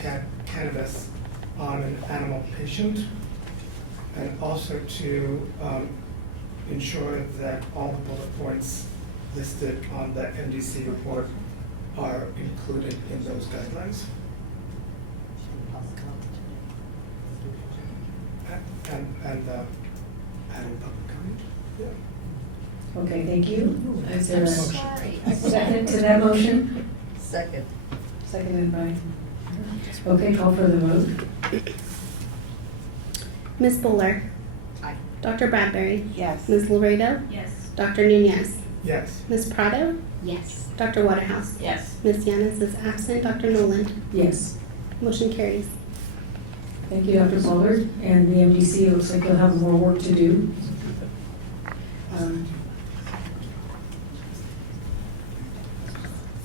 cannabis on an animal patient, and also to ensure that all the bullet points listed on the MDC report are included in those guidelines. And adding public comment. Yeah. Okay, thank you. Is there a second to that motion? Second. Seconded by... Okay, call for the vote. Ms. Bowler? Aye. Dr. Bradberry? Yes. Ms. Laredo? Yes. Dr. Nunez? Yes. Ms. Prado? Yes. Dr. Waterhouse? Yes. Ms. Yanis is absent. Dr. Noland? Yes. Motion carries. Thank you, Dr. Pollard. And the MDC, it looks like you'll have more work to do.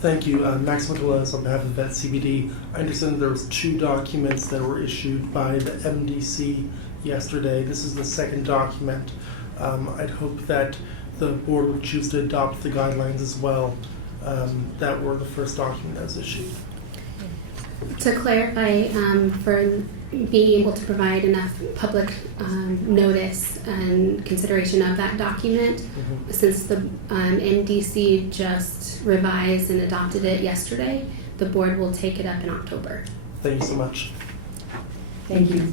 Thank you. Max Nicholas on behalf of Vet CBD. I understand there was 2 documents that were issued by the MDC yesterday. This is the second document. I'd hope that the board would choose to adopt the guidelines as well that were the first document that was issued. To clarify, for being able to provide enough public notice and consideration of that document, since the MDC just revised and adopted it yesterday, the board will take it up in October. Thank you so much. Thank you.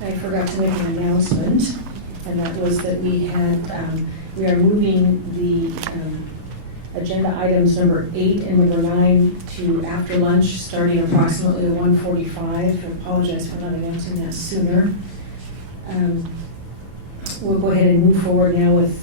I forgot to make an announcement, and that was that we are moving the agenda items number 8 and number 9 to after lunch, starting approximately at 1:45. I apologize for not announcing that sooner. We'll go ahead and move forward now with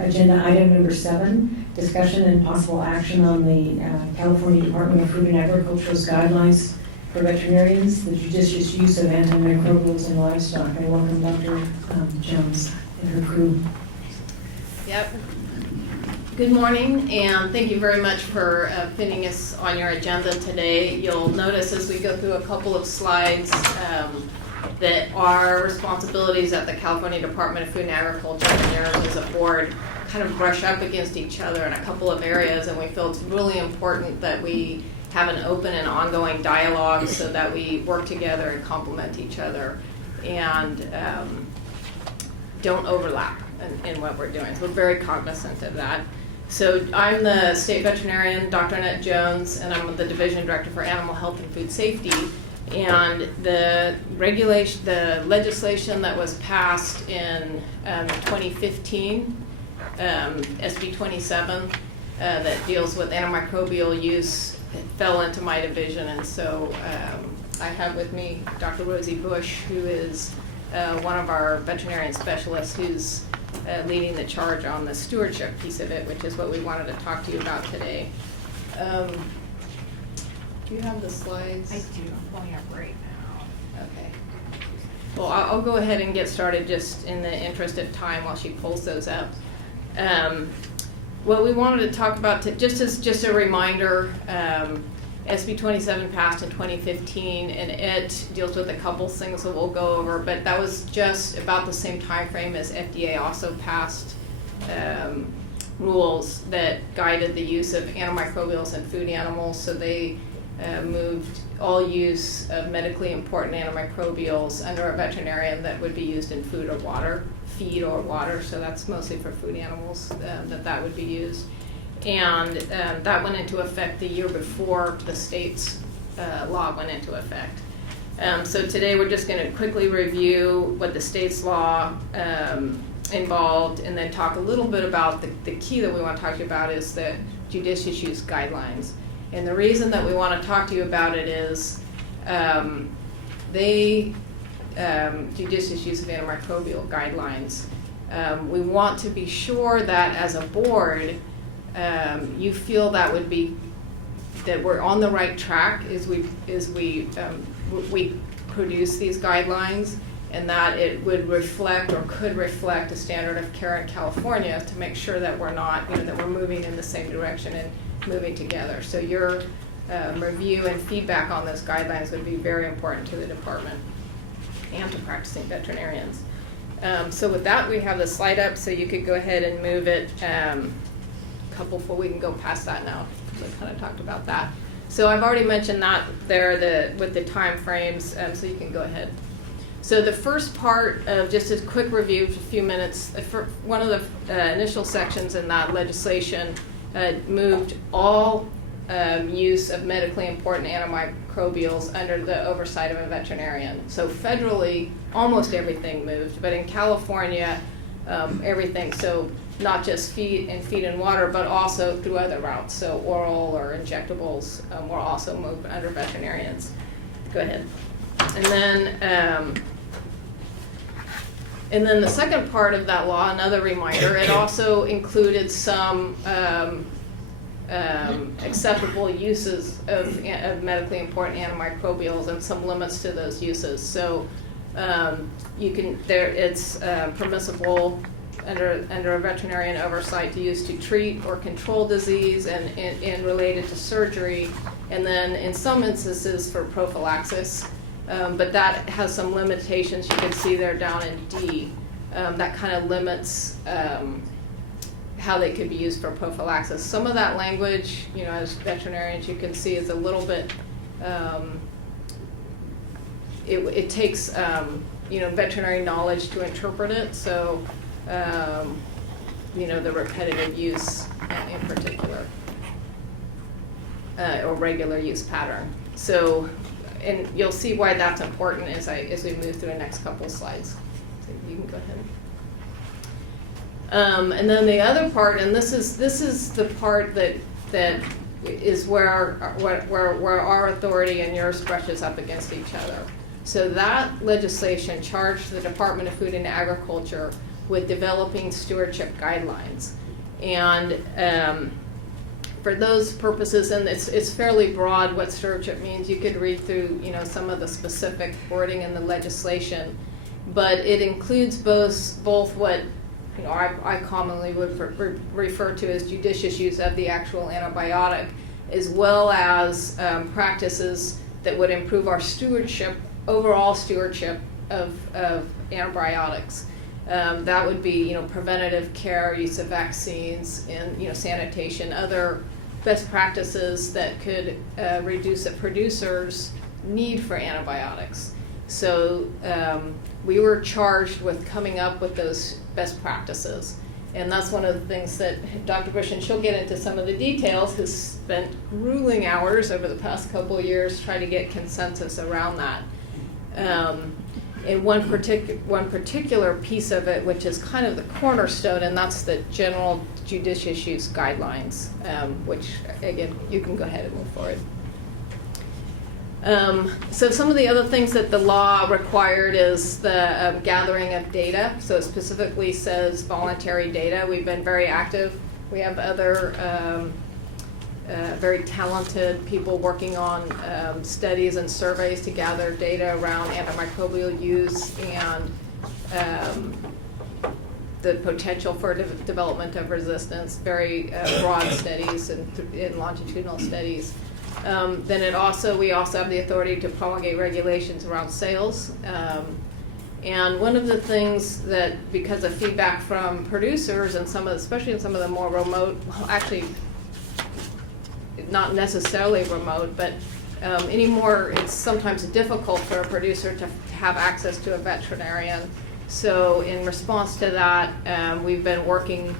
agenda item number 7, discussion and possible action on the California Department of Food and Agriculture's guidelines for veterinarians, the judicious use of antimicrobials in livestock. I welcome Dr. Jones and her crew. Yep. Good morning, and thank you very much for fitting us on your agenda today. You'll notice as we go through a couple of slides that our responsibilities at the California Department of Food and Agriculture and yours as a board kind of brush up against each other in a couple of areas, and we feel it's really important that we have an open and ongoing dialogue so that we work together and complement each other and don't overlap in what we're doing. So we're very cognizant of that. So I'm the state veterinarian, Dr. Annette Jones, and I'm the division director for animal health and food safety. And the legislation that was passed in 2015, SB 27, that deals with antimicrobial use, fell into my division. And so I have with me Dr. Rosie Bush, who is one of our veterinarian specialists who's leading the charge on the stewardship piece of it, which is what we wanted to talk to you about today. Do you have the slides? I do. I'm pulling up right now. Okay. Well, I'll go ahead and get started just in the interest of time while she pulls those up. What we wanted to talk about, just a reminder, SB 27 passed in 2015, and it deals with a couple things that we'll go over, but that was just about the same time frame as FDA also passed rules that guided the use of antimicrobials in food animals. So they moved all use of medically important antimicrobials under a veterinarian that would be used in food or water, feed or water. So that's mostly for food animals that would be used. And that went into effect the year before the state's law went into effect. So today we're just going to quickly review what the state's law involved, and then talk a little bit about the key that we want to talk to you about is the judicious use guidelines. And the reason that we want to talk to you about it is judicious use of antimicrobial guidelines. We want to be sure that as a board, you feel that we're on the right track as we produce these guidelines, and that it would reflect or could reflect a standard of care in California to make sure that we're not, that we're moving in the same direction and moving together. So your review and feedback on those guidelines would be very important to the department and to practicing veterinarians. So with that, we have the slide up, so you could go ahead and move it. Couple before we can go past that now. So I kind of talked about that. So I've already mentioned that there with the time frames, so you can go ahead. So the first part of just a quick review for a few minutes, one of the initial sections in that legislation moved all use of medically important antimicrobials under the oversight of a veterinarian. So federally, almost everything moved, but in California, everything. So not just feed and water, but also through other routes. So oral or injectables were also moved under veterinarians. Go ahead. And then the second part of that law, another reminder, it also included some acceptable uses of medically important antimicrobials and some limits to those uses. So it's permissible under a veterinarian oversight to use to treat or control disease and related to surgery, and then in some instances for prophylaxis, but that has some limitations. You can see there down in D. That kind of limits how they could be used for prophylaxis. Some of that language, as veterinarians, you can see is a little bit, it takes, veterinary knowledge to interpret it. So, the repetitive use in particular, or regular use pattern. So, and you'll see why that's important as we move through the next couple of slides. So you can go ahead. And then the other part, and this is the part that is where our authority and yours brushes up against each other. So that legislation charged the Department of Food and Agriculture with developing stewardship guidelines. And for those purposes, and it's fairly broad what stewardship means. You could read through, some of the specific wording in the legislation, but it includes both what I commonly would refer to as judicious use of the actual antibiotic, as well as practices that would improve our overall stewardship of antibiotics. That would be, preventative care, use of vaccines, and sanitation, other best practices that could reduce a producer's need for antibiotics. So we were charged with coming up with those best practices, And that's one of the things that Dr. Bush, and she'll get into some of the details, has spent grueling hours over the past couple of years trying to get consensus around that. And one particular piece of it, which is kind of the cornerstone, and that's the general judicious use guidelines, which, again, you can go ahead and move forward. So some of the other things that the law required is the gathering of data. So it specifically says voluntary data. We've been very active. We have other very talented people working on studies and surveys to gather data around antimicrobial use and the potential for development of resistance, very broad studies and longitudinal studies. Then we also have the authority to promulgate regulations around sales. And one of the things that, because of feedback from producers and especially in some of the more remote, well, actually not necessarily remote, but anymore it's sometimes difficult for a producer to have access to a veterinarian. So in response to that, we've been working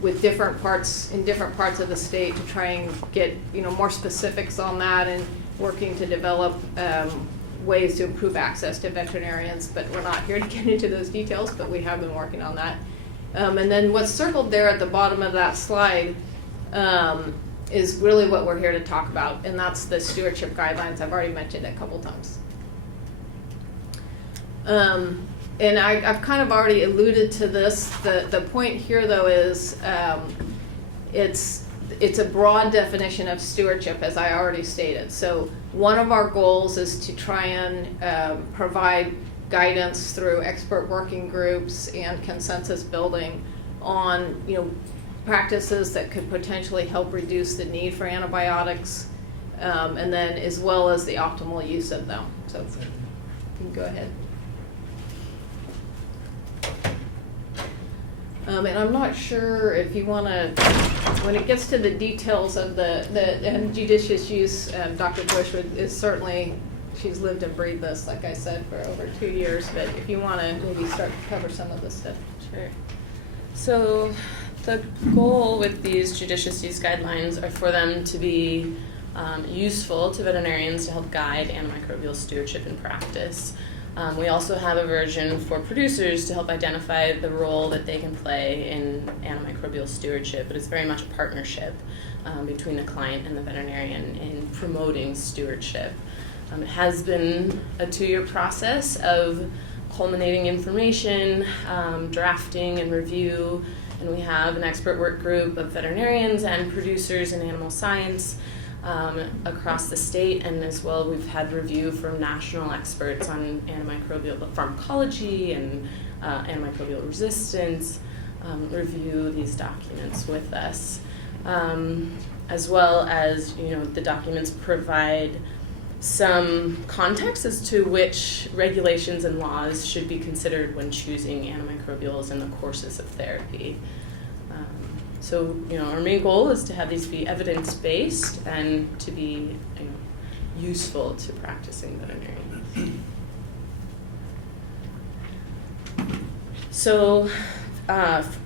with different parts of the state to try and get more specifics on that, and working to develop ways to improve access to veterinarians. But we're not here to get into those details, but we have been working on that. And then what's circled there at the bottom of that slide is really what we're here to talk about, and that's the stewardship guidelines. I've already mentioned it a couple times. And I've kind of already alluded to this. The point here, though, is it's a broad definition of stewardship, as I already stated. So one of our goals is to try and provide guidance through expert working groups and consensus building on practices that could potentially help reduce the need for antibiotics, and then as well as the optimal use of them. So you can go ahead. And I'm not sure if you want to, when it gets to the details of the judicious use, Dr. Bush is certainly, she's lived and breathed this, like I said, for over 2 years, but if you want to maybe start to cover some of this stuff. Sure. So the goal with these judicious use guidelines are for them to be useful to veterinarians to help guide antimicrobial stewardship in practice. We also have a version for producers to help identify the role that they can play in antimicrobial stewardship, but it's very much a partnership between the client and the veterinarian in promoting stewardship. It has been a 2-year process of culminating information, drafting and review, and we have an expert work group of veterinarians and producers in animal science across the state, and as well we've had review from national experts on antimicrobial pharmacology and antimicrobial resistance review these documents with us, as well as the documents provide some context as to which regulations and laws should be considered when choosing antimicrobials in the courses of therapy. So, our main goal is to have these be evidence-based and to be useful to practicing veterinarians. So,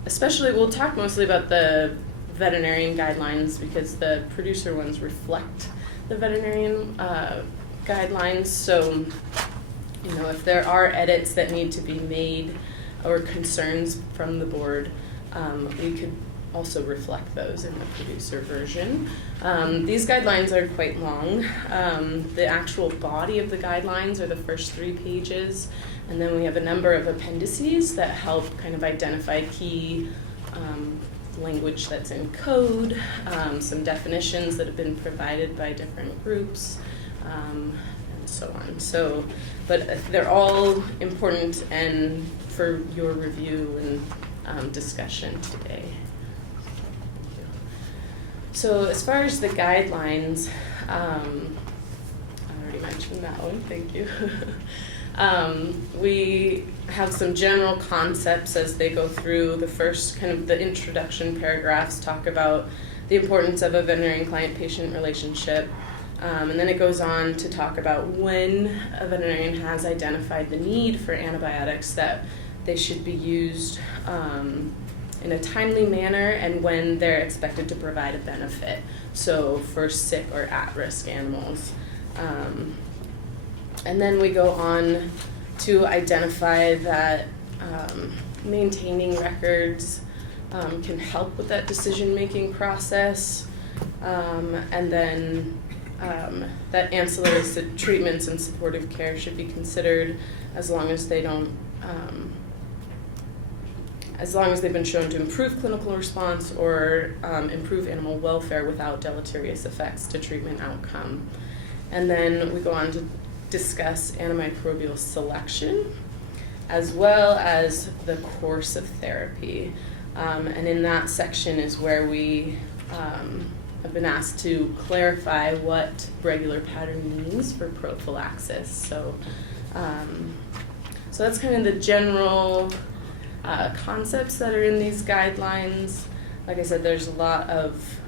especially, we'll talk mostly about the veterinarian guidelines because the producer ones reflect the veterinarian guidelines. So, if there are edits that need to be made or concerns from the board, we could also reflect those in the producer version. These guidelines are quite long. The actual body of the guidelines are the first 3 pages, and then we have a number of appendices that help kind of identify key language that's in code, some definitions that have been provided by different groups, and so on. So, but they're all important and for your review and discussion today. So as far as the guidelines, I already mentioned that one, thank you. We have some general concepts as they go through. The first kind of the introduction paragraphs talk about the importance of a veterinarian client-patient relationship. And then it goes on to talk about when a veterinarian has identified the need for antibiotics, that they should be used in a timely manner and when they're expected to provide a benefit. So for sick or at-risk animals. And then we go on to identify that maintaining records can help with that decision-making process, and then that ancillary treatments and supportive care should be considered as long as they don't, as long as they've been shown to improve clinical response or improve animal welfare without deleterious effects to treatment outcome. And then we go on to discuss antimicrobial selection, as well as the course of therapy. And in that section is where we have been asked to clarify what regular pattern means for prophylaxis. So that's kind of the general concepts that are in these guidelines. Like I said, there's a lot of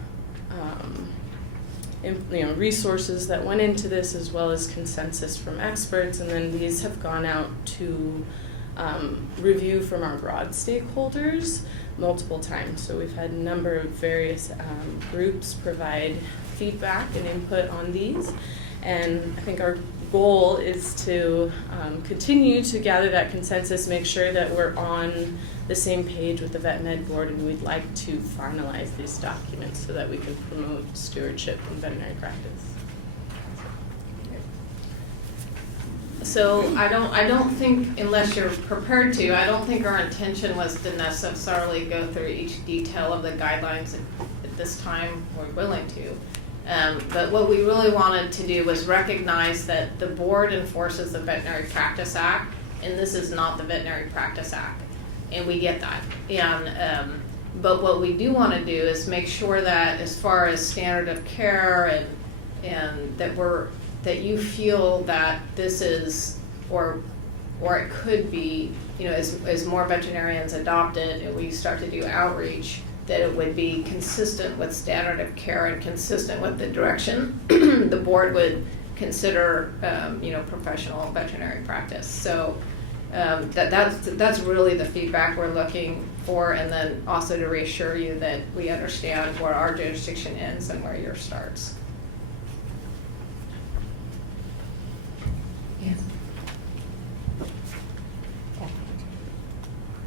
resources that went into this, as well as consensus from experts, and then these have gone out to review from our broad stakeholders multiple times. So we've had a number of various groups provide feedback and input on these, and I think our goal is to continue to gather that consensus, make sure that we're on the same page with the Vet Med Board, and we'd like to finalize these documents so that we can promote stewardship in veterinary practice. So I don't think, unless you're prepared to, I don't think our intention was to necessarily go through each detail of the guidelines at this time. We're willing to. But what we really wanted to do was recognize that the board enforces the Veterinary Practice Act, and this is not the Veterinary Practice Act. And we get that. And but what we do want to do is make sure that as far as standard of care and that you feel that this is or it could be, as more veterinarians adopt it and we start to do outreach, that it would be consistent with standard of care and consistent with the direction the board would consider professional veterinary practice. So that's really the feedback we're looking for, and then also to reassure you that we understand where our jurisdiction ends and where yours starts. Yes.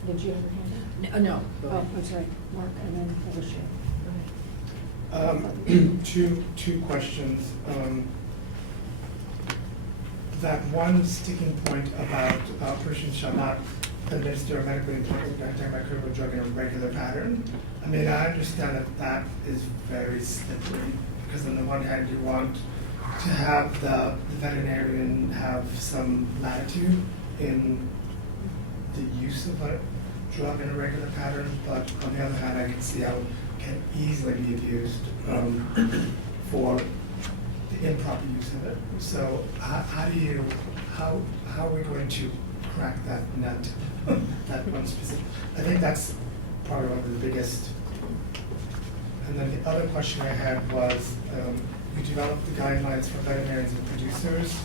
Did you have your hand up? No. Oh, I'm sorry, Mark, and then Kazushino. Two questions. That one sticking point about a person shall not administer a medically important antimicrobial drug in a regular pattern. I mean, I understand that is very slippery, because on the one hand you want to have the veterinarian have some latitude in the use of a drug in a regular pattern, but on the other hand I can see how it can easily be abused for the improper use of it. So how are we going to crack that nut, that one specific? I think that's probably one of the biggest. And then the other question I had was, we developed the guidelines for veterinarians and producers.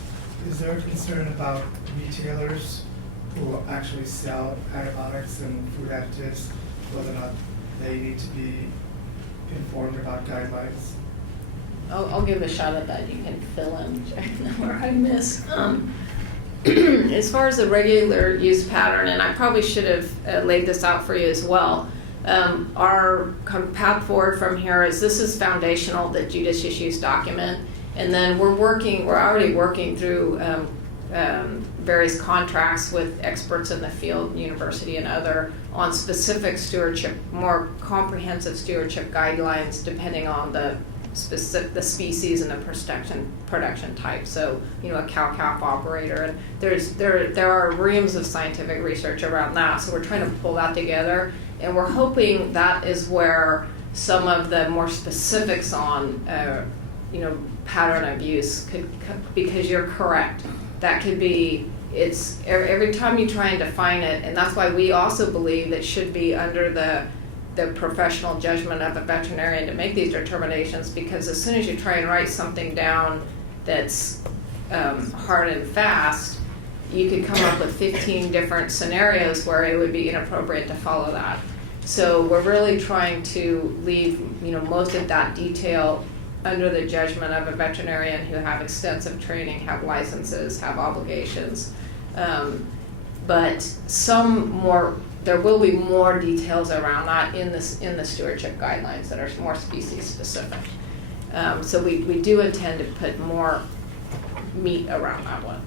Is there a concern about retailers who actually sell antibiotics and food additives, whether or not they need to be informed about guidelines? I'll give a shot at that. You can fill in where I miss. As far as the regular use pattern, and I probably should have laid this out for you as well. Our kind of path forward from here is this is foundational, the judicious use document, and then we're already working through various contracts with experts in the field, university and other, on specific stewardship, more comprehensive stewardship guidelines depending on the species and the production type. So, a cow-calf operator, and there are reams of scientific research around that. So we're trying to pull that together, and we're hoping that is where some of the more specifics on, pattern of use could, because you're correct. That could be, it's every time you try and define it, and that's why we also believe that should be under the professional judgment of the veterinarian to make these determinations, because as soon as you try and write something down that's hard and fast, you could come up with 15 different scenarios where it would be inappropriate to follow that. So we're really trying to leave, most of that detail under the judgment of a veterinarian who have extensive training, have licenses, have obligations. But there will be more details around that in the stewardship guidelines that are more species specific. So we do intend to put more meat around that one.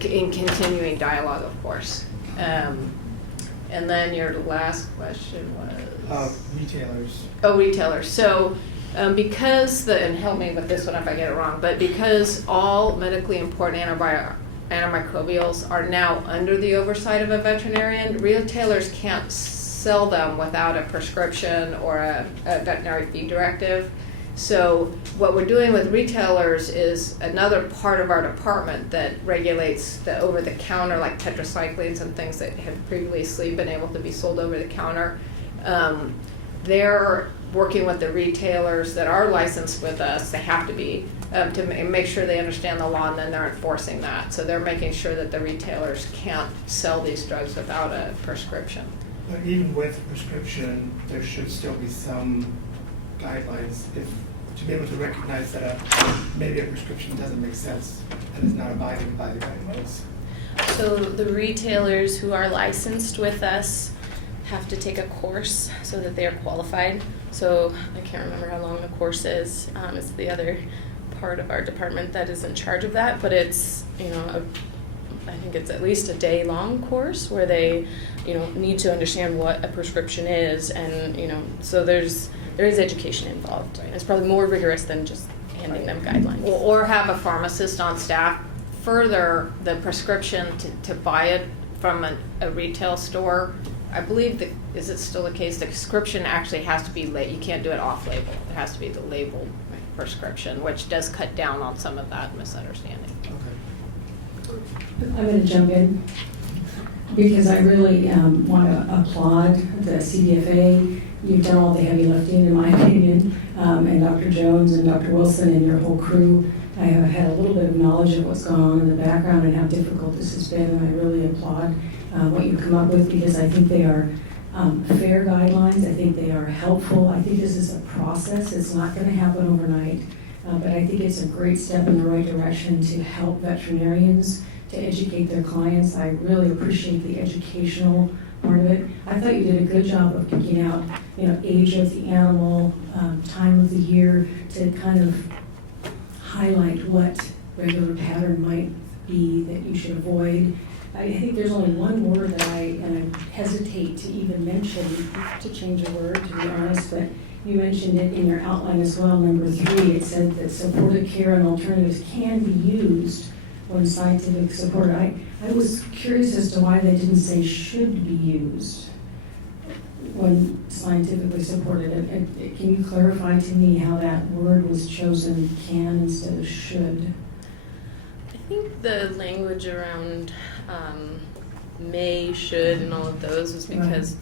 In continuing dialogue, of course. And then your last question was? Retailers. Oh, retailers. So because and help me with this one if I get it wrong, but because all medically important antimicrobials are now under the oversight of a veterinarian, retailers can't sell them without a prescription or a veterinary feed directive. So what we're doing with retailers is another part of our department that regulates the over-the-counter, like tetracyclines and things that have previously been able to be sold over the counter. They're working with the retailers that are licensed with us, they have to be, to make sure they understand the law, and then they're enforcing that. So they're making sure that the retailers can't sell these drugs without a prescription. But even with prescription, there should still be some guidelines to be able to recognize that maybe a prescription doesn't make sense and is not abiding by the guidelines. So the retailers who are licensed with us have to take a course so that they are qualified. So I can't remember how long the course is. It's the other part of our department that is in charge of that, but it's, I think it's at least a day-long course where they, need to understand what a prescription is, and so there is education involved. Right? It's probably more rigorous than just handing them guidelines. Or have a pharmacist on staff. Further, the prescription to buy it from a retail store, I believe is it still the case? The prescription actually has to be you can't do it off-label. It has to be the labeled prescription, which does cut down on some of that misunderstanding. I'm going to jump in because I really want to applaud the CDFA. You've done all the heavy lifting, in my opinion, and Dr. Jones and Dr. Wilson and your whole crew. I have had a little bit of knowledge of what's going on in the background and how difficult this has been, and I really applaud what you've come up with, because I think they are fair guidelines. I think they are helpful. I think this is a process. It's not going to happen overnight, but I think it's a great step in the right direction to help veterinarians to educate their clients. I really appreciate the educational part of it. I thought you did a good job of picking out, age of the animal, time of the year, to kind of highlight what regular pattern might be that you should avoid. I think there's only one word that I hesitate to even mention, to change a word, to be honest, but you mentioned it in your outline as well, number 3. It said that supportive care and alternatives can be used when scientific support. I was curious as to why they didn't say should be used when scientifically supported. Can you clarify to me how that word was chosen, can instead of should? I think the language around may, should, and all of those was because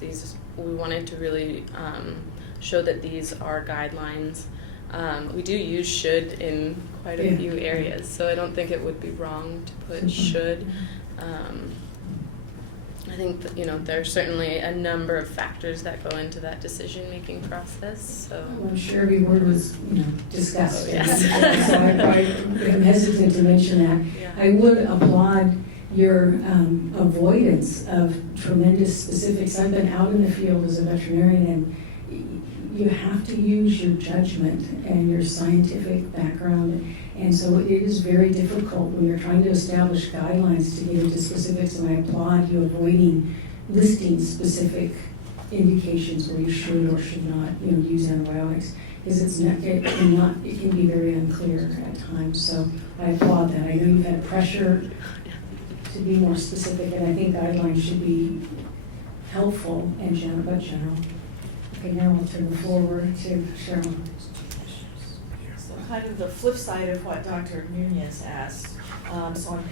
we wanted to really show that these are guidelines. We do use should in quite a few areas, so I don't think it would be wrong to put should. I think that, there are certainly a number of factors that go into that decision-making process. So I'm sure every word was, discussed. Oh, yes. So I'm hesitant to mention that. Yeah. I would applaud your avoidance of tremendous specifics. I've been out in the field as a veterinarian, and you have to use your judgment and your scientific background. And so it is very difficult when you're trying to establish guidelines to get into specifics, and I applaud you avoiding listing specific indications where you should or should not use antibiotics, because it can be very unclear at times. So I applaud that. I know you've had pressure to be more specific, and I think guidelines should be helpful and general. Okay, now I'll turn the floor over to Cheryl. So kind of the flip side of what Dr. Nunez asked. So on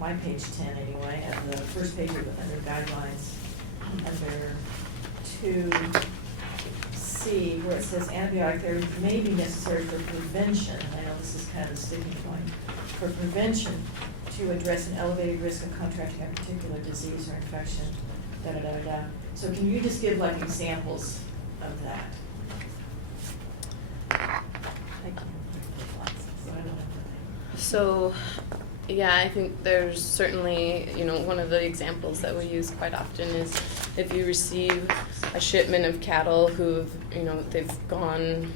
my page 10 anyway, and the first page under guidelines, under 2C, C, where it says antibiotic therapy may be necessary for prevention, and I know this is kind of a sticking point, for prevention to address an elevated risk of contracting a particular disease or infection, da-da-da-da-da. So can you just give like examples of that? So, yeah, I think there's certainly, one of the examples that we use quite often is if you receive a shipment of cattle who've, they've gone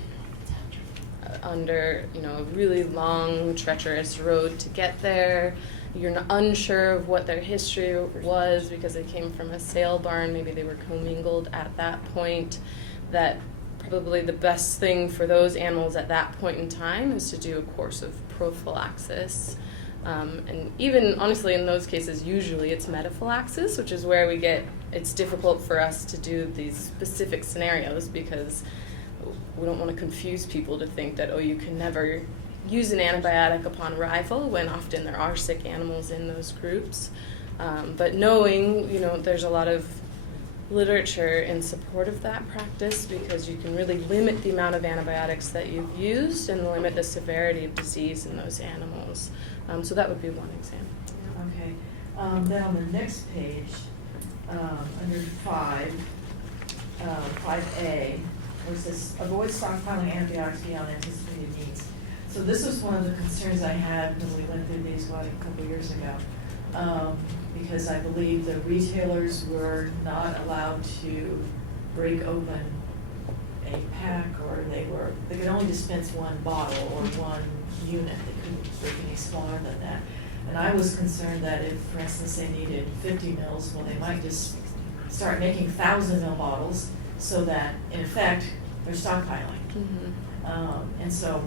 under, a really long, treacherous road to get there. You're unsure of what their history was because they came from a sale barn. Maybe they were commingled at that point. That probably the best thing for those animals at that point in time is to do a course of prophylaxis. And even, honestly, in those cases, usually it's metaphylaxis, which is where it's difficult for us to do these specific scenarios because we don't want to confuse people to think that, you can never use an antibiotic upon arrival, when often there are sick animals in those groups. But knowing, there's a lot of literature in support of that practice because you can really limit the amount of antibiotics that you've used and limit the severity of disease in those animals. So that would be one example. Okay. Then on the next page, under 5A, where it says, avoid stockpiling antibiotics beyond anticipated needs. So this was one of the concerns I had when we went through these, a couple of years ago. Because I believe the retailers were not allowed to break open a pack, or they could only dispense one bottle or one unit. They couldn't break any smaller than that. And I was concerned that if, for instance, they needed 50 mils, well, they might just start making 1,000 ml bottles so that, in effect, they're stockpiling. Mm-hmm. And so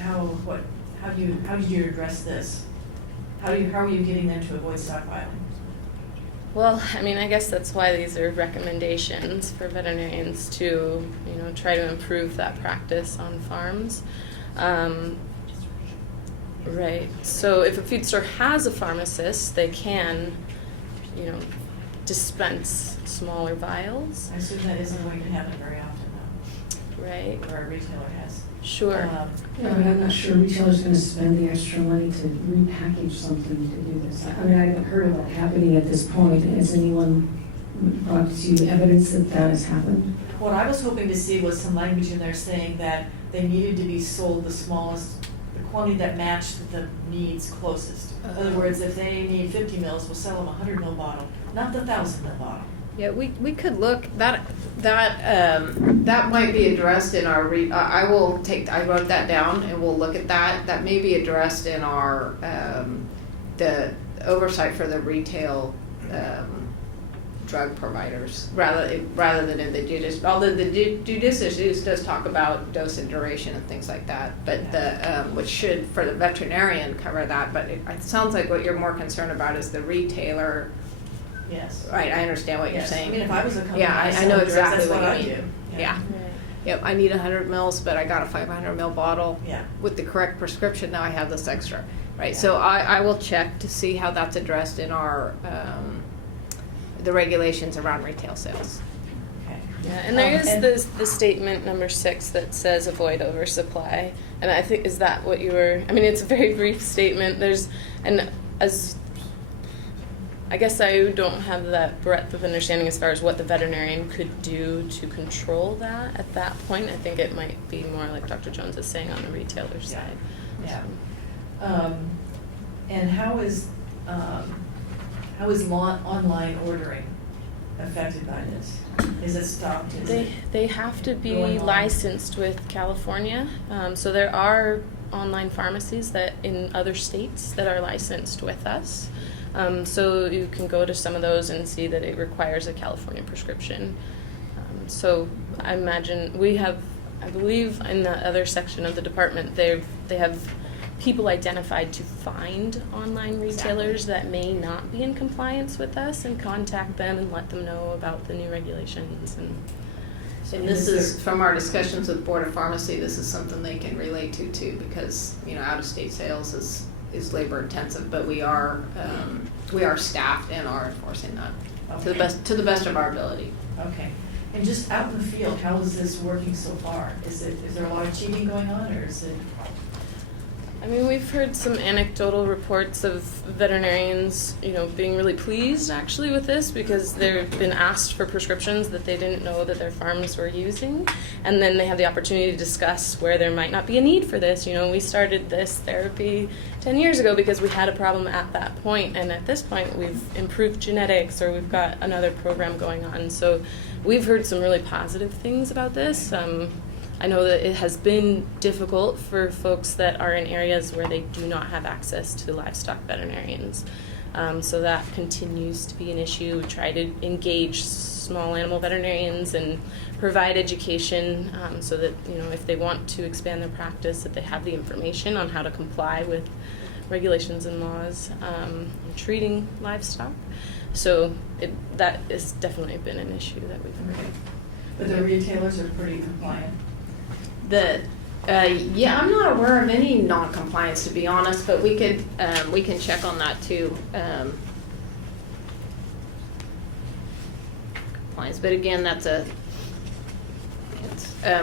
how did you address this? How are you getting them to avoid stockpiling? Well, I guess that's why these are recommendations for veterinarians to, try to improve that practice on farms. Right. So if a feed store has a pharmacist, they can, dispense smaller vials. I assume that isn't going to happen very often, though. Right. Where a retailer has. Sure. But I'm not sure retailers going to spend the extra money to repackage something to do this. I haven't heard of that happening at this point. Has anyone brought to you evidence that has happened? What I was hoping to see was some language in there saying that they needed to be sold the quantity that matched the needs closest. In other words, if they need 50 mils, we'll sell them a 100 ml bottle, not the 1,000 ml bottle. Yeah, we could look that might be addressed in our. I wrote that down, and we'll look at that. That may be addressed in our the oversight for the retail drug providers rather than in the judicious. Although the judicious use does talk about dose and duration and things like that, but the which should for the veterinarian cover that. But it sounds like what you're more concerned about is the retailer. Yes. Right, I understand what you're saying. If I was a company, I know exactly what I you mean. do. Yeah. Yep, I need 100 mils, but I got a 500 ml bottle. Yeah. With the correct prescription, now I have this extra. Right, so I will check to see how that's addressed in our, the regulations around retail sales. Okay. Yeah, and there is the statement number 6 that says avoid oversupply. And I think, is that what you were, it's a very brief statement. I guess I don't have that breadth of understanding as far as what the veterinarian could do to control that at that point. I think it might be more like Dr. Jones is saying on the retailer side. Yeah. And how is online ordering affected by this? Is it stopped? They have to be licensed with California. So there are online pharmacies that in other states that are licensed with us. So you can go to some of those and see that it requires a California prescription. So I imagine I believe in the other section of the department, they have people identified to find online retailers that may not be in compliance with us and contact them and let them know about the new regulations. And this is, from our discussions with Board of Pharmacy, this is something they can relate to too, because, out-of-state sales is labor intensive, but we are staffed and are enforcing that to the best of our ability. Okay. And just out in the field, how is this working so far? Is there a lot of cheating going on, or is it? I mean, we've heard some anecdotal reports of veterinarians, being really pleased actually with this because they've been asked for prescriptions that they didn't know that their farms were using, and then they have the opportunity to discuss where there might not be a need for this. We started this therapy 10 years ago because we had a problem at that point, and at this point we've improved genetics or we've got another program going on. So we've heard some really positive things about this. I know that it has been difficult for folks that are in areas where they do not have access to livestock veterinarians. So that continues to be an issue. We try to engage small animal veterinarians and provide education so that, if they want to expand their practice, that they have the information on how to comply with regulations and laws in treating livestock. So that has definitely been an issue that we've heard. But the retailers are pretty compliant. Yeah, I'm not aware of any non-compliance, to be honest, but we can check on that too. Compliance, but again,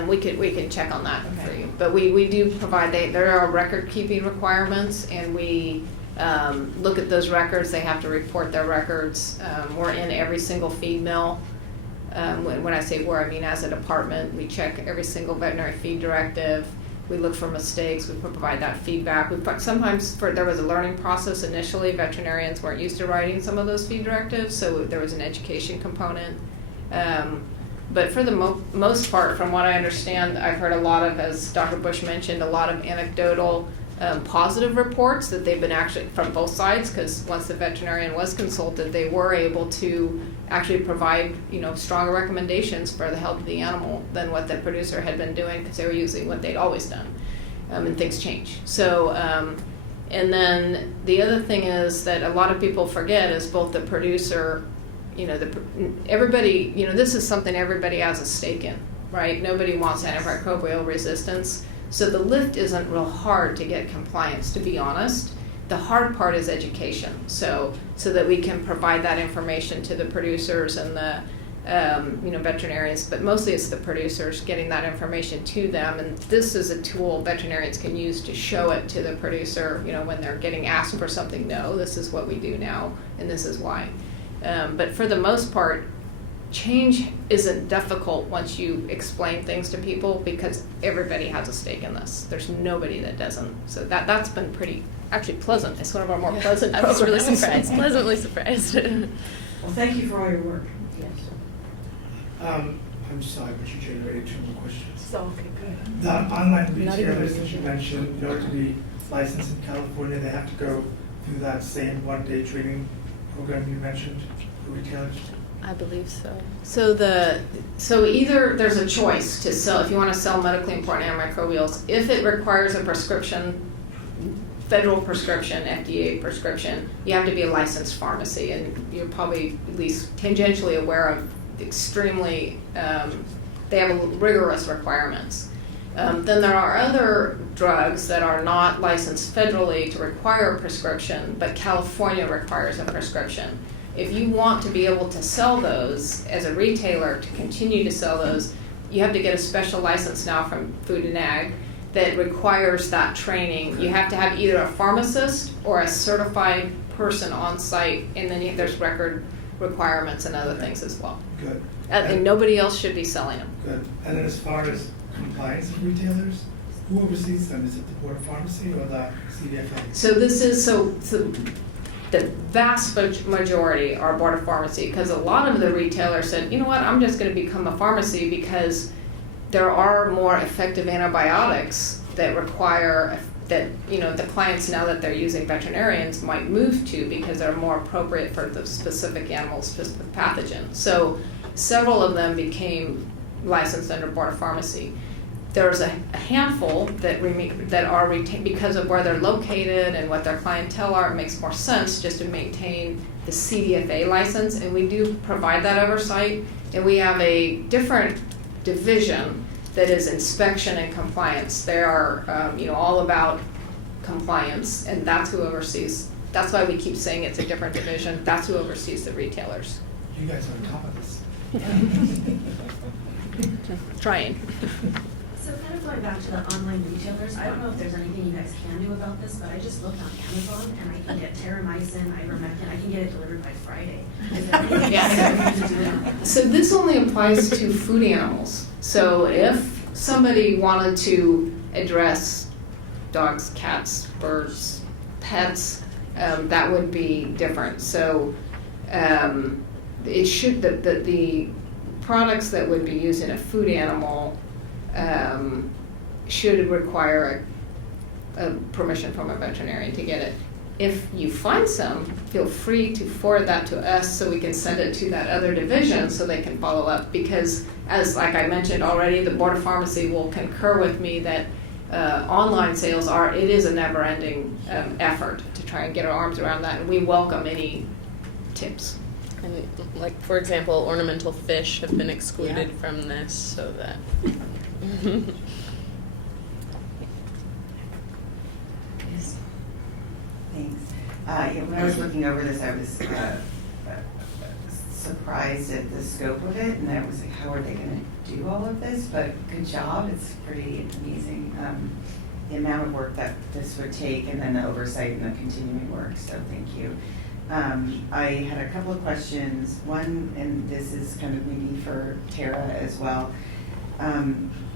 we can check on that for you. But we do provide, there are record keeping requirements, and we look at those records. They have to report their records. We're in every single feed mill. When I say we're, I mean as a department. We check every single veterinary feed directive. We look for mistakes. We provide that feedback. Sometimes there was a learning process initially. Veterinarians weren't used to writing some of those feed directives, so there was an education component. But for the most part, from what I understand, I've heard a lot of, as Dr. Bush mentioned, a lot of anecdotal positive reports that they've been actually from both sides, because once the veterinarian was consulted, they were able to actually provide stronger recommendations for the health of the animal than what the producer had been doing, because they were using what they'd always done, and things change. So and then the other thing is that a lot of people forget is both the producer, everybody, this is something everybody has a stake in, right? Nobody wants antimicrobial resistance. So the lift isn't real hard to get compliance, to be honest. The hard part is education, so that we can provide that information to the producers and the veterinarians, but mostly it's the producers, getting that information to them. And this is a tool veterinarians can use to show it to the producer, when they're getting asked for something. No, this is what we do now, and this is why. But for the most part, change isn't difficult once you explain things to people, because everybody has a stake in this. There's nobody that doesn't. So that's been pretty actually pleasant. It's one of our more pleasant programs. I was really surprised, pleasantly surprised. Well, thank you for all your work. Yes. I'm sorry, but you generated 2 more questions. So, okay, good. The online retailers that you mentioned, in order to be licensed in California, they have to go through that same 1-day training program you mentioned for retailers? I believe so. So either there's a choice to sell, if you want to sell medically important antimicrobials, if it requires a prescription, federal prescription, FDA prescription, you have to be a licensed pharmacy, and you're probably at least tangentially aware of extremely, they have rigorous requirements. Then there are other drugs that are not licensed federally to require a prescription, but California requires a prescription. If you want to be able to sell those as a retailer, to continue to sell those, you have to get a special license now from Food and Ag that requires that training. You have to have either a pharmacist or a certified person on site, and then there's record requirements and other things as well. Good. And nobody else should be selling them. Good. And then as far as compliance of retailers, who oversees them? Is it the Board of Pharmacy or the CDFA? So this is, the vast majority are Board of Pharmacy, because a lot of the retailers said, you know what, I'm just going to become a pharmacy because there are more effective antibiotics that require that, the clients now that they're using veterinarians might move to, because they're more appropriate for the specific animal, specific pathogen. So several of them became licensed under Board of Pharmacy. There's a handful that are retained because of where they're located and what their clientele are. It makes more sense just to maintain the CDFA license, and we do provide that oversight. And we have a different division that is inspection and compliance. They are, all about compliance, and that's who oversees. That's why we keep saying it's a different division. That's who oversees the retailers. You guys are on top of this. Trying. So kind of going back to the online retailers, I don't know if there's anything you guys can do about this, but I just looked on Amazon and I can get terramycin, ivermectin, I can get it delivered by Friday. Is there anything you can do about that? So this only applies to food animals. So if somebody wanted to address dogs, cats, birds, pets, that would be different. So it should, the products that would be used in a food animal should require a permission from a veterinarian to get it. If you find some, feel free to forward that to us so we can send it to that other division so they can follow up. Because as like I mentioned already, the Board of Pharmacy will concur with me that online sales it is a never-ending effort to try and get our arms around that, and we welcome any tips. And like, for example, ornamental fish have been excluded from this so that... Thanks. When I was looking over this, I was surprised at the scope of it, and I was like, how are they going to do all of this? But good job. It's pretty amazing, the amount of work that this would take, and then the oversight and the continuing work, so thank you. I had a couple of questions. One, and this is kind of maybe for Tara as well.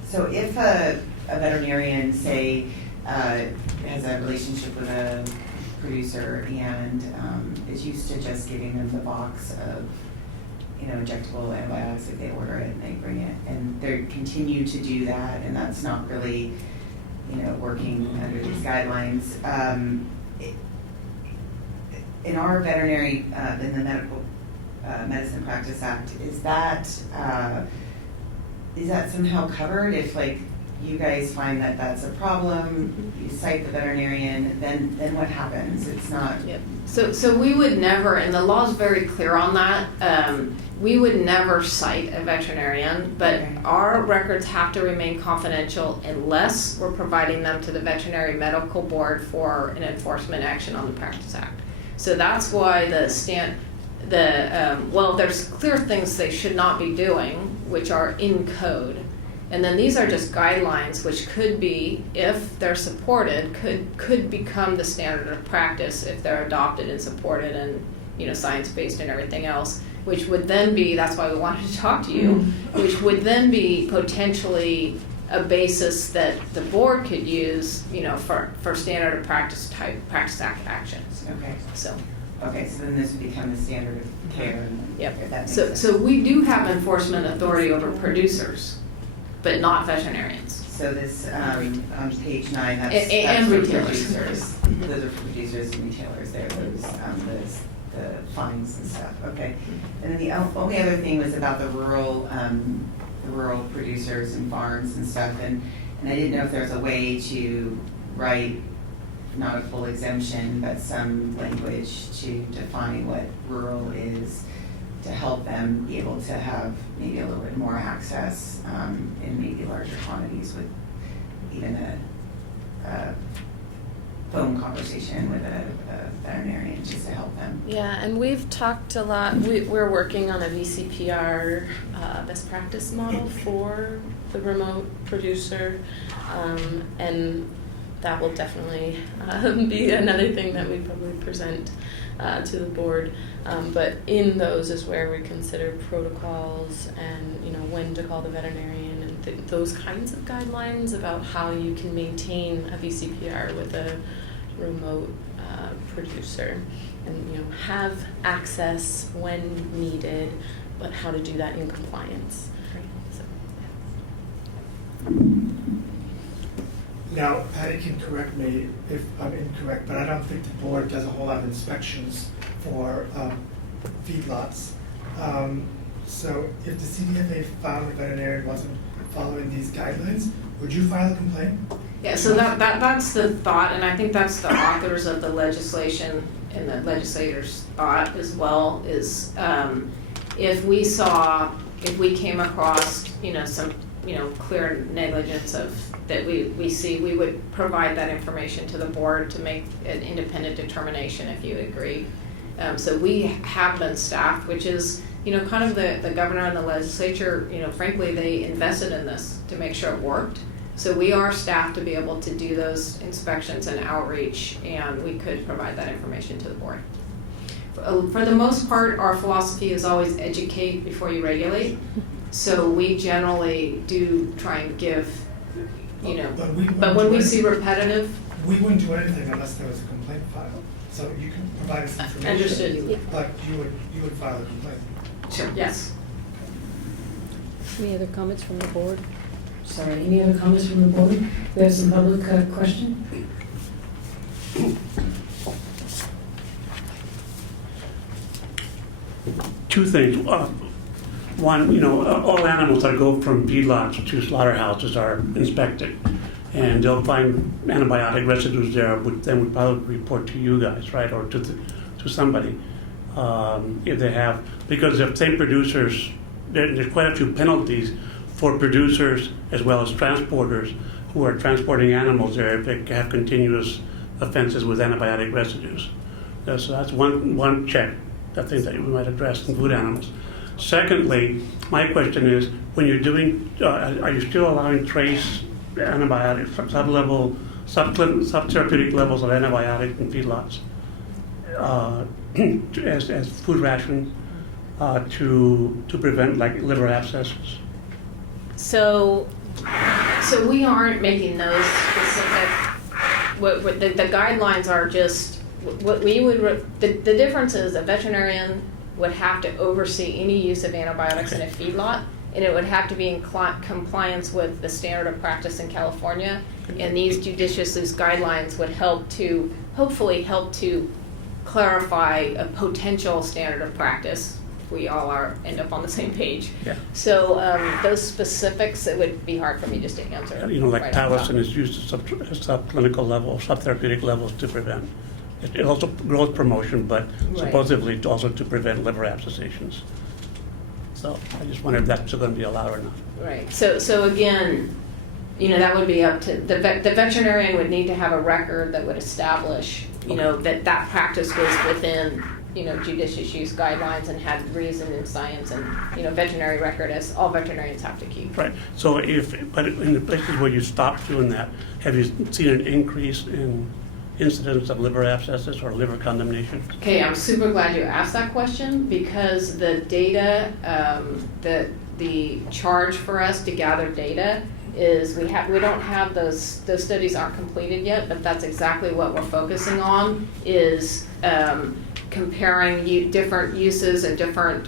So if a veterinarian, say, has a relationship with a producer and is used to just giving them the box of, injectable antibiotics if they order it and they bring it, and they continue to do that, and that's not really, working under these guidelines. In our veterinary, in the Medical Medicine Practice Act, is that somehow covered? If you guys find that that's a problem, you cite the veterinarian, then what happens? It's not. Yep. So we would never, and the law is very clear on that. We would never cite a veterinarian, but our records have to remain confidential unless we're providing them to the Veterinary Medical Board for an enforcement action on the Practice Act. So that's why there's clear things they should not be doing, which are in code. And then these are just guidelines, which could be, if they're supported, could become the standard of practice if they're adopted and supported and science-based and everything else, which would then be, that's why we wanted to talk to you, which would then be potentially a basis that the board could use, for standard of practice type Practice Act actions. Okay. So then this would become the standard of care. Yep. So we do have enforcement authority over producers, but not veterinarians. So this on page 9, that's and for retailers. producers. Those are for producers and retailers. There, those the fines and stuff. Okay. And then the only other thing was about the rural producers and farms and stuff, and I didn't know if there's a way to write not a full exemption, but some language to define what rural is, to help them be able to have maybe a little bit more access in maybe larger quantities with even a phone conversation with a veterinarian just to help them. Yeah, and we've talked a lot, we're working on a VCPR best practice model for the remote producer, and that will definitely be another thing that we probably present to the board. But in those is where we consider protocols and when to call the veterinarian and those kinds of guidelines about how you can maintain a VCPR with a remote producer and have access when needed, but how to do that in compliance. So, Now, Patty can correct me if I'm incorrect, but I don't think the board does a whole lot of inspections for feedlots. So if the CDFA found the veterinarian wasn't following these guidelines, would you file a complaint? Yeah, so that's the thought, and I think that's the authors of the legislation and the legislators' thought as well, is if we came across, some, clear negligence that we see, we would provide that information to the board to make an independent determination if you agree. So we have been staffed, which is, kind of the governor and the legislature, frankly, they invested in this to make sure it worked. So we are staffed to be able to do those inspections and outreach, and we could provide that information to the board. For the most part, our philosophy is always educate before you regulate. So we generally do try and give, but when we see repetitive. We wouldn't do anything unless there was a complaint filed. So you can provide us information. Understood. But you would file a complaint. Sure. Yes. Any other comments from the board? Sorry, any other comments from the board? We have some public question. Two things. One, all animals that go from feedlots to slaughterhouses are inspected, and they'll find antibiotic residues there, which then would probably report to you guys, right, or to somebody if they have, because if same producers, there's quite a few penalties for producers as well as transporters who are transporting animals there if they have continuous offenses with antibiotic residues. So that's one check, I think that we might address in food animals. Secondly, my question is, when you're doing, are you still allowing trace antibiotics, subtherapeutic levels of antibiotics in feedlots as food ration to prevent like liver abscesses? So we aren't making those specific. What the guidelines are just what we would. The difference is a veterinarian would have to oversee any use of antibiotics in a feedlot, and it would have to be in compliance with the standard of practice in California. And these judicious use guidelines would hopefully help to clarify a potential standard of practice. We all end up on the same page. Yeah. So those specifics, it would be hard for me just to answer. Like right Talocin is used at subclinical levels, subtherapeutic levels to prevent. It also growth promotion, but supposedly also to prevent liver abscessations. So I just wonder if that's still going to be allowed or not. Right. So again, that would be up to the veterinarian would need to have a record that would establish, that practice was within, judicious use guidelines and had reason in science and, veterinary record, as all veterinarians have to keep. Right. So but in the places where you stopped doing that, have you seen an increase in incidence of liver abscesses or liver condemnation? Okay, I'm super glad you asked that question, because the data, the charge for us to gather data is we don't have those studies aren't completed yet, but that's exactly what we're focusing on is comparing different uses and different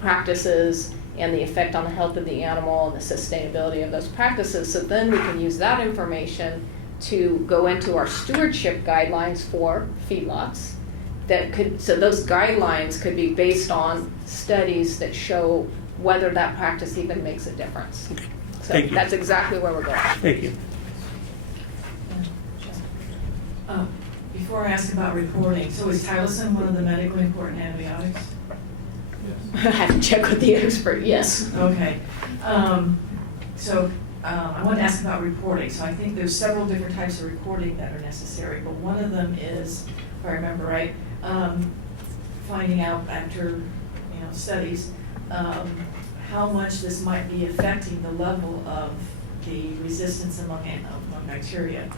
practices and the effect on the health of the animal and the sustainability of those practices. So then we can use that information to go into our stewardship guidelines for feedlots. So those guidelines could be based on studies that show whether that practice even makes a difference. So that's exactly where we're going. Thank you. Before I ask about reporting, so is Tylosin one of the medically important antibiotics? I have to check with the expert, yes. Okay. I want to ask about reporting. So I think there's several different types of reporting that are necessary, but one of them is, if I remember right, finding out after studies how much this might be affecting the level of the resistance among bacteria.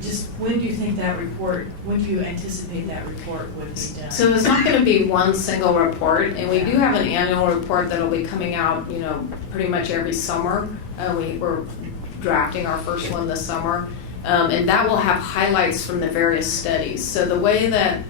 Just when do you think when do you anticipate that report would be done? So it's not going to be one single report, and we do have an annual report that'll be coming out, pretty much every summer. We're drafting our first one this summer, and that will have highlights from the various studies. So the way that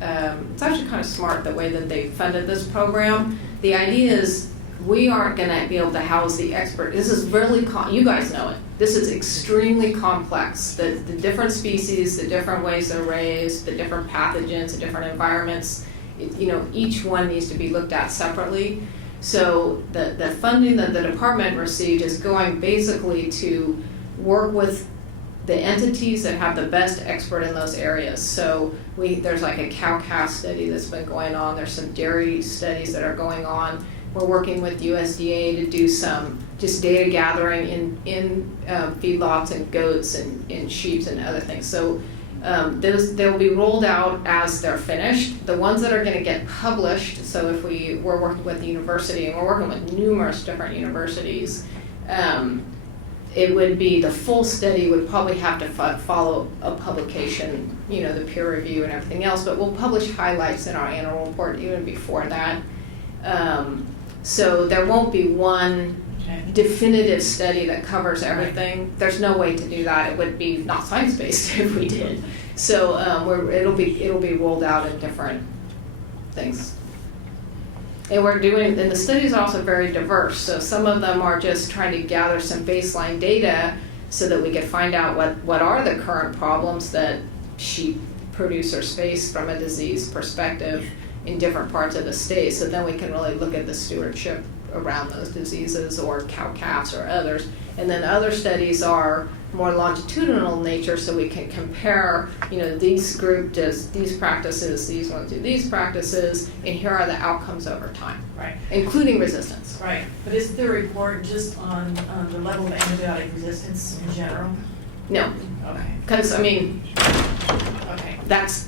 it's actually kind of smart the way that they funded this program. The idea is we aren't going to be able to house the expert. This is really, you guys know it. This is extremely complex. The different species, the different ways they're raised, the different pathogens, the different environments, each one needs to be looked at separately. So the funding that the department received is going basically to work with the entities that have the best expert in those areas. So there's like a cow-calf study that's been going on. There's some dairy studies that are going on. We're working with USDA to do some just data gathering in feedlots and goats and sheep and other things. So They'll be rolled out as they're finished. The ones that are going to get published, so if we're working with the university, and we're working with numerous different universities, it would be the full study would probably have to follow a publication, the peer review and everything else, but we'll publish highlights in our annual report even before that. So there won't be one definitive study that covers everything. There's no way to do that. It would be not science-based if we did. So it'll be rolled out in different things. And the studies are also very diverse. So some of them are just trying to gather some baseline data so that we can find out what are the current problems that sheep producers face from a disease perspective in different parts of the state. So then we can really look at the stewardship around those diseases or cow-calves or others. And then other studies are more longitudinal in nature, so we can compare, these group does these practices, these ones do these practices, and here are the outcomes over time, Right. including resistance. Right, but isn't the report just on the level of antibiotic resistance in general? No. Okay. Because, Okay. that's,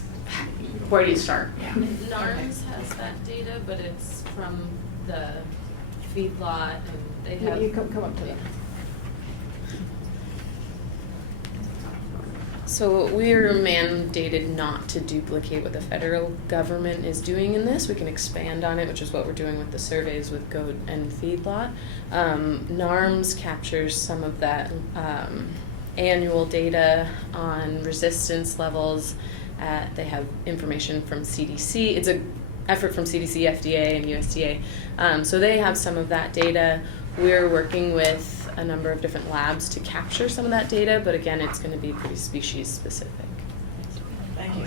where do you start? NARMS has that data, but it's from the feedlot, and they have. You come up to that. So we're mandated not to duplicate what the federal government is doing in this. We can expand on it, which is what we're doing with the surveys with goat and feedlot. NARMS captures some of that annual data on resistance levels. They have information from CDC. It's an effort from CDC, FDA, and USDA. So they have some of that data. We're working with a number of different labs to capture some of that data, but again, it's going to be pretty species specific. Thank you.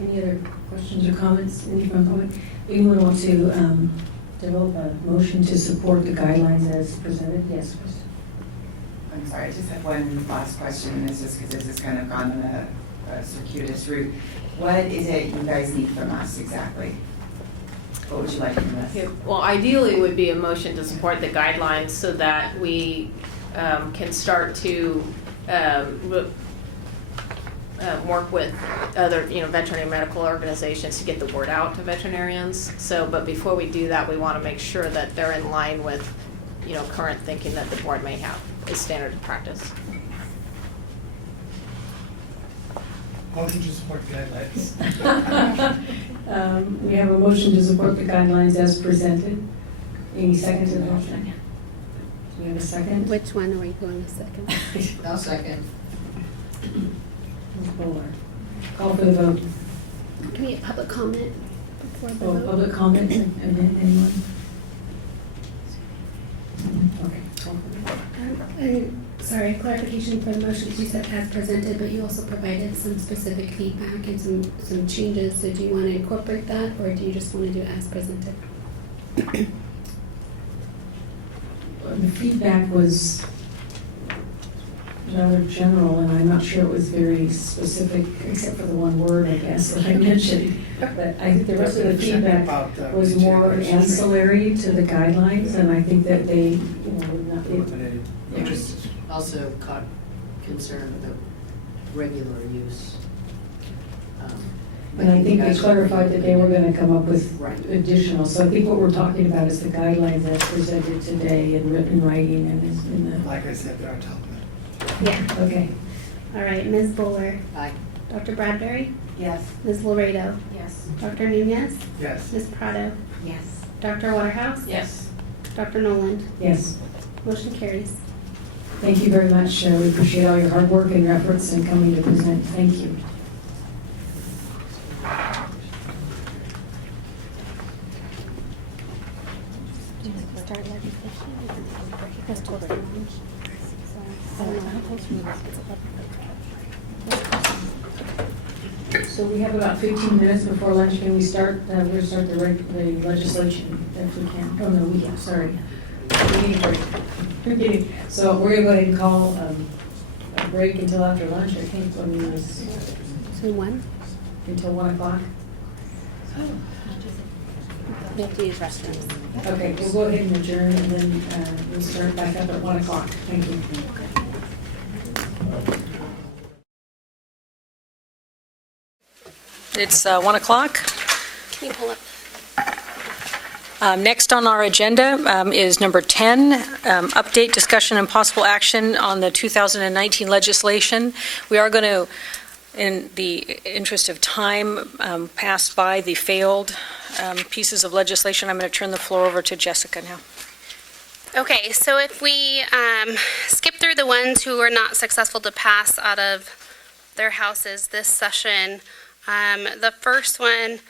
Any other questions or comments? Any from the public? Anyone want to develop a motion to support the guidelines as presented? Yes, please. I'm sorry, I just have one last question, and it's just because this has kind of gone on a circuitous route. What is it you guys need from us exactly? What would you like from us? Okay. Well, ideally it would be a motion to support the guidelines so that we can start to work with other, veterinary medical organizations to get the word out to veterinarians. So, but before we do that, we want to make sure that they're in line with, current thinking that the board may have as standard of practice. Motion to support guidelines. We have a motion to support the guidelines as presented. Any second to the motion? Do we have a second? Which one are we going with second? I'll second. Ms. Bowler. Call for the vote. Can we get public comment before the Oh, vote? public comment, anyone? Okay. Call for the vote. Sorry, clarification for the motions. You said as presented, but you also provided some specific feedback and some changes. So do you want to incorporate that, or do you just want to do as presented? The feedback was rather general, and I'm not sure it was very specific, except for the one word, I guess, that I mentioned. But I think the rest of the feedback was more ancillary to the guidelines, and I think that they, would not be. Also caught concern with the regular use. And I think they clarified that they were going to come up with Right. additional. So I think what we're talking about is the guidelines as presented today in written writing and is in the. Like I said, they're on top of it. Yeah. Okay. All right, Ms. Bowler. Aye. Dr. Bradberry. Yes. Ms. Laredo. Yes. Dr. Nunez. Yes. Ms. Prado. Yes. Dr. Waterhouse. Yes. Dr. Noland. Yes. Motion carries. Thank you very much. We appreciate all your hard work and your efforts in coming to present. Thank you. Start legislation. Let's post the launch. So we have about 15 minutes before lunch. Can we start? We'll start the legislation if we can. Oh, no, we can't. Sorry. We're getting a break. We're getting, so we're going to go ahead and call a break until after lunch. I think when we was So 1? until 1 o'clock. We have to use restrooms. Okay, we'll go ahead and adjourn, and then we'll start back up at 1 o'clock. Thank you. It's 1 o'clock. Can you pull up? Next on our agenda is number 10, update, discussion, and possible action on the 2019 legislation. We are going to, in the interest of time, pass by the failed pieces of legislation. I'm going to turn the floor over to Jessica now. Okay, so if we skip through the ones who were not successful to pass out of their houses this session, the first one,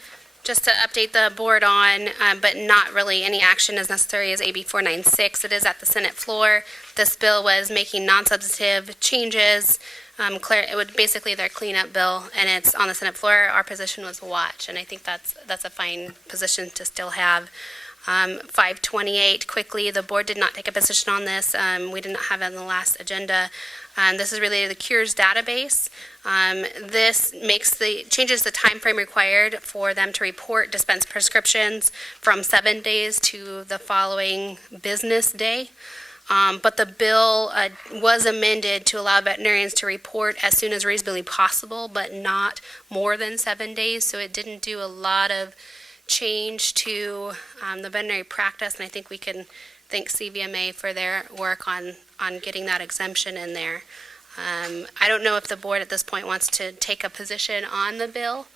just to update the board on, but not really any action is necessary, is AB 496. It is at the Senate floor. This bill was making non-substantive changes. It would basically their cleanup bill, and it's on the Senate floor. Our position was watch, and I think that's a fine position to still have. 528, quickly, the board did not take a position on this. We did not have it on the last agenda. This is related to the Cures database. This changes the time frame required for them to report dispense prescriptions from 7 days to the following business day. But the bill was amended to allow veterinarians to report as soon as reasonably possible, but not more than 7 days. So it didn't do a lot of change to the veterinary practice, and I think we can thank CVMA for their work on getting that exemption in there. I don't know if the board at this point wants to take a position on the bill.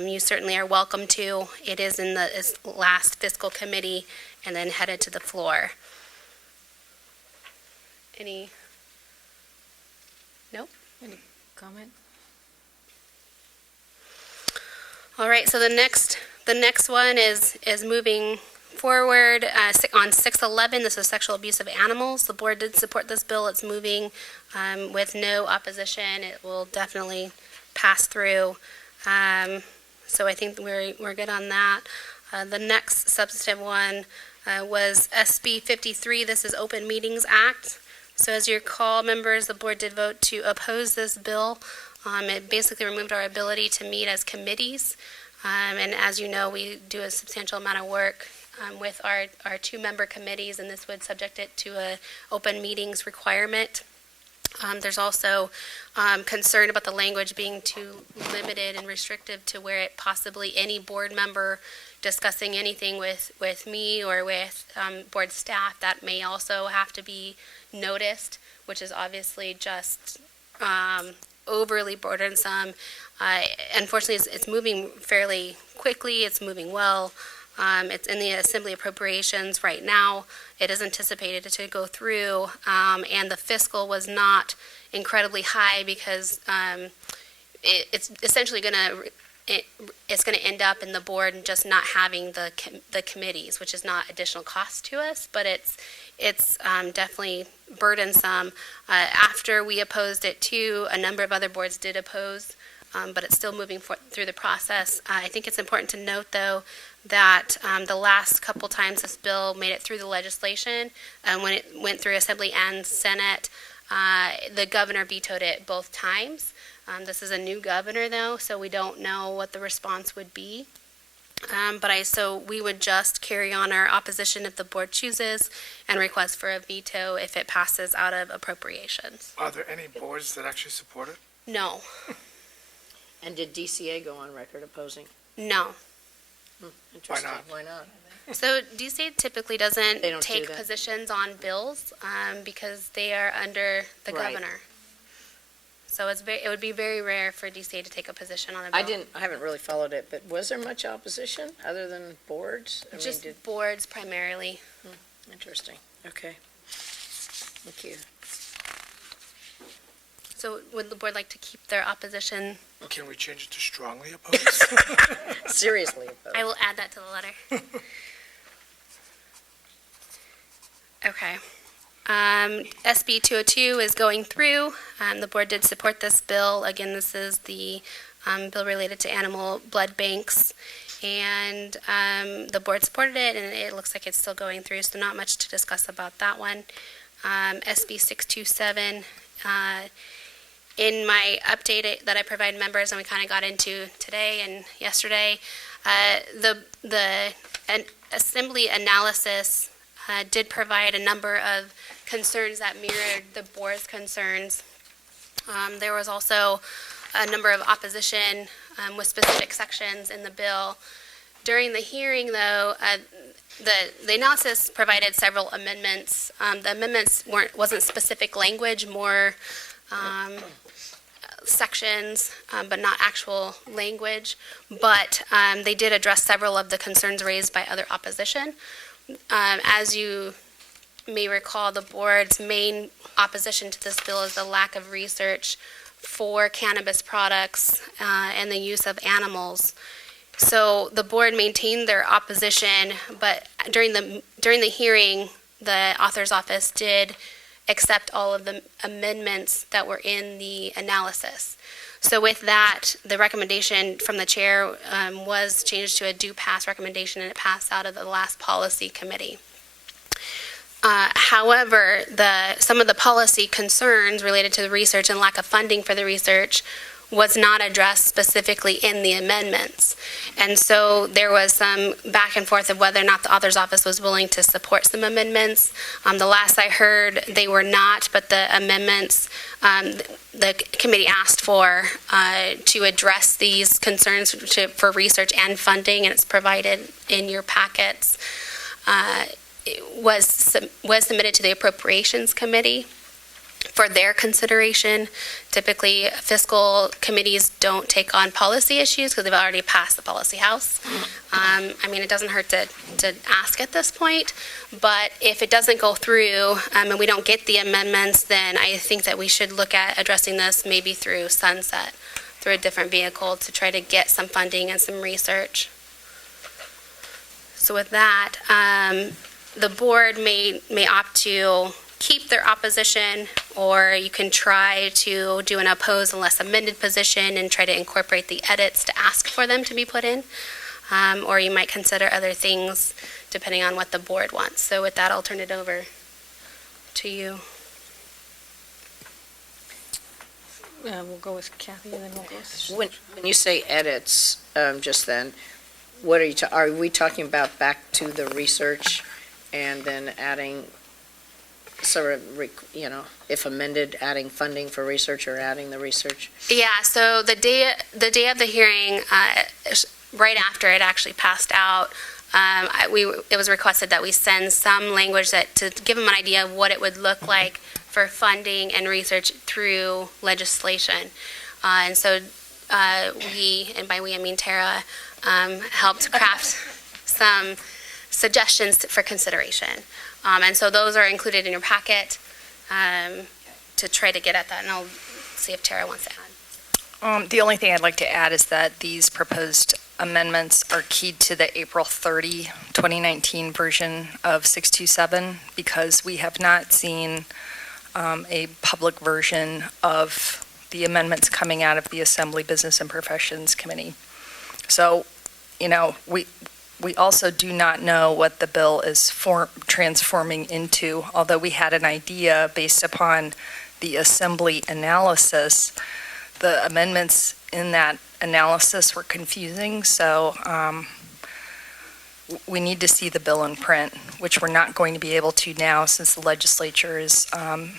You certainly are welcome to. It is in its last fiscal committee and then headed to the floor. Any? Nope. Any comment? All right, so the next one is moving forward on 611. This is sexual abuse of animals. The board did support this bill. It's moving with no opposition. It will definitely pass through. So I think we're good on that. The next substantive one was SB 53. This is Open Meetings Act. So as you recall, members, the board did vote to oppose this bill. It basically removed our ability to meet as committees. And as you know, we do a substantial amount of work with our 2-member committees, and this would subject it to a open meetings requirement. There's also concern about the language being too limited and restrictive to where it possibly any board member discussing anything with me or with board staff, that may also have to be noticed, which is obviously just overly burdensome. Unfortunately, it's moving fairly quickly. It's moving well. It's in the Assembly Appropriations right now. It is anticipated to go through, and the fiscal was not incredibly high because it's essentially going to end up in the board and just not having the committees, which is not additional cost to us, but it's definitely burdensome. After we opposed it too, a number of other boards did oppose, but it's still moving through the process. I think it's important to note, though, that the last couple times this bill made it through the legislation, when it went through Assembly and Senate, the governor vetoed it both times. This is a new governor, though, so we don't know what the response would be. So we would just carry on our opposition if the board chooses and request for a veto if it passes out of appropriations. Are there any boards that actually support it? No. And did DCA go on record opposing? No. Interesting. Why not? Why not? So DCA typically doesn't They don't do take that. positions on bills because they are under the Right. governor. So it would be very rare for DCA to take a position on a bill. I haven't really followed it, but was there much opposition other than boards? Just boards primarily. Interesting. Okay. Thank you. So would the board like to keep their opposition? Can we change it to strongly opposed? Seriously. I will add that to the letter. Okay. SB 202 is going through. The board did support this bill. Again, this is the bill related to animal blood banks. And the board supported it, and it looks like it's still going through, so not much to discuss about that one. SB 627, in my update that I provide members, and we kind of got into today and yesterday, the an assembly analysis did provide a number of concerns that mirrored the board's concerns. There was also a number of opposition with specific sections in the bill. During the hearing, though, the analysis provided several amendments. The amendments wasn't specific language, more sections, but not actual language. But they did address several of the concerns raised by other opposition. As you may recall, the board's main opposition to this bill is the lack of research for cannabis products and the use of animals. So the board maintained their opposition, but during the hearing, the author's office did accept all of the amendments that were in the analysis. So with that, the recommendation from the chair was changed to a do pass recommendation, and it passed out of the last policy committee. However, some of the policy concerns related to the research and lack of funding for the research was not addressed specifically in the amendments. And so there was some back and forth of whether or not the author's office was willing to support some amendments. The last I heard, they were not, but the amendments the committee asked for to address these concerns for research and funding, and it's provided in your packets, was submitted to the Appropriations Committee for their consideration. Typically, fiscal committees don't take on policy issues because they've already passed the policy house. I mean, it doesn't hurt to ask at this point, but if it doesn't go through and we don't get the amendments, then I think that we should look at addressing this maybe through sunset, through a different vehicle to try to get some funding and some research. So with that, the board may opt to keep their opposition, or you can try to do an oppose unless amended position and try to incorporate the edits to ask for them to be put in, or you might consider other things depending on what the board wants. So with that, I'll turn it over to you. We'll go with Kathy, and then we'll go with... When you say edits, just then, what are we talking about back to the research and then adding sort of, if amended, adding funding for research or adding the research? Yeah, so the day of the hearing, right after it actually passed out, it was requested that we send some language to give them an idea of what it would look like for funding and research through legislation. And so we, and by we I mean Tara, helped craft some suggestions for consideration. And so those are included in your packet to try to get at that, and I'll see if Tara wants to add. The only thing I'd like to add is that these proposed amendments are keyed to the April 30, 2019 version of 627, because we have not seen a public version of the amendments coming out of the Assembly Business and Professions Committee. So, we also do not know what the bill is transforming into, although we had an idea based upon the Assembly analysis. The amendments in that analysis were confusing, so we need to see the bill in print, which we're not going to be able to now since the legislature is on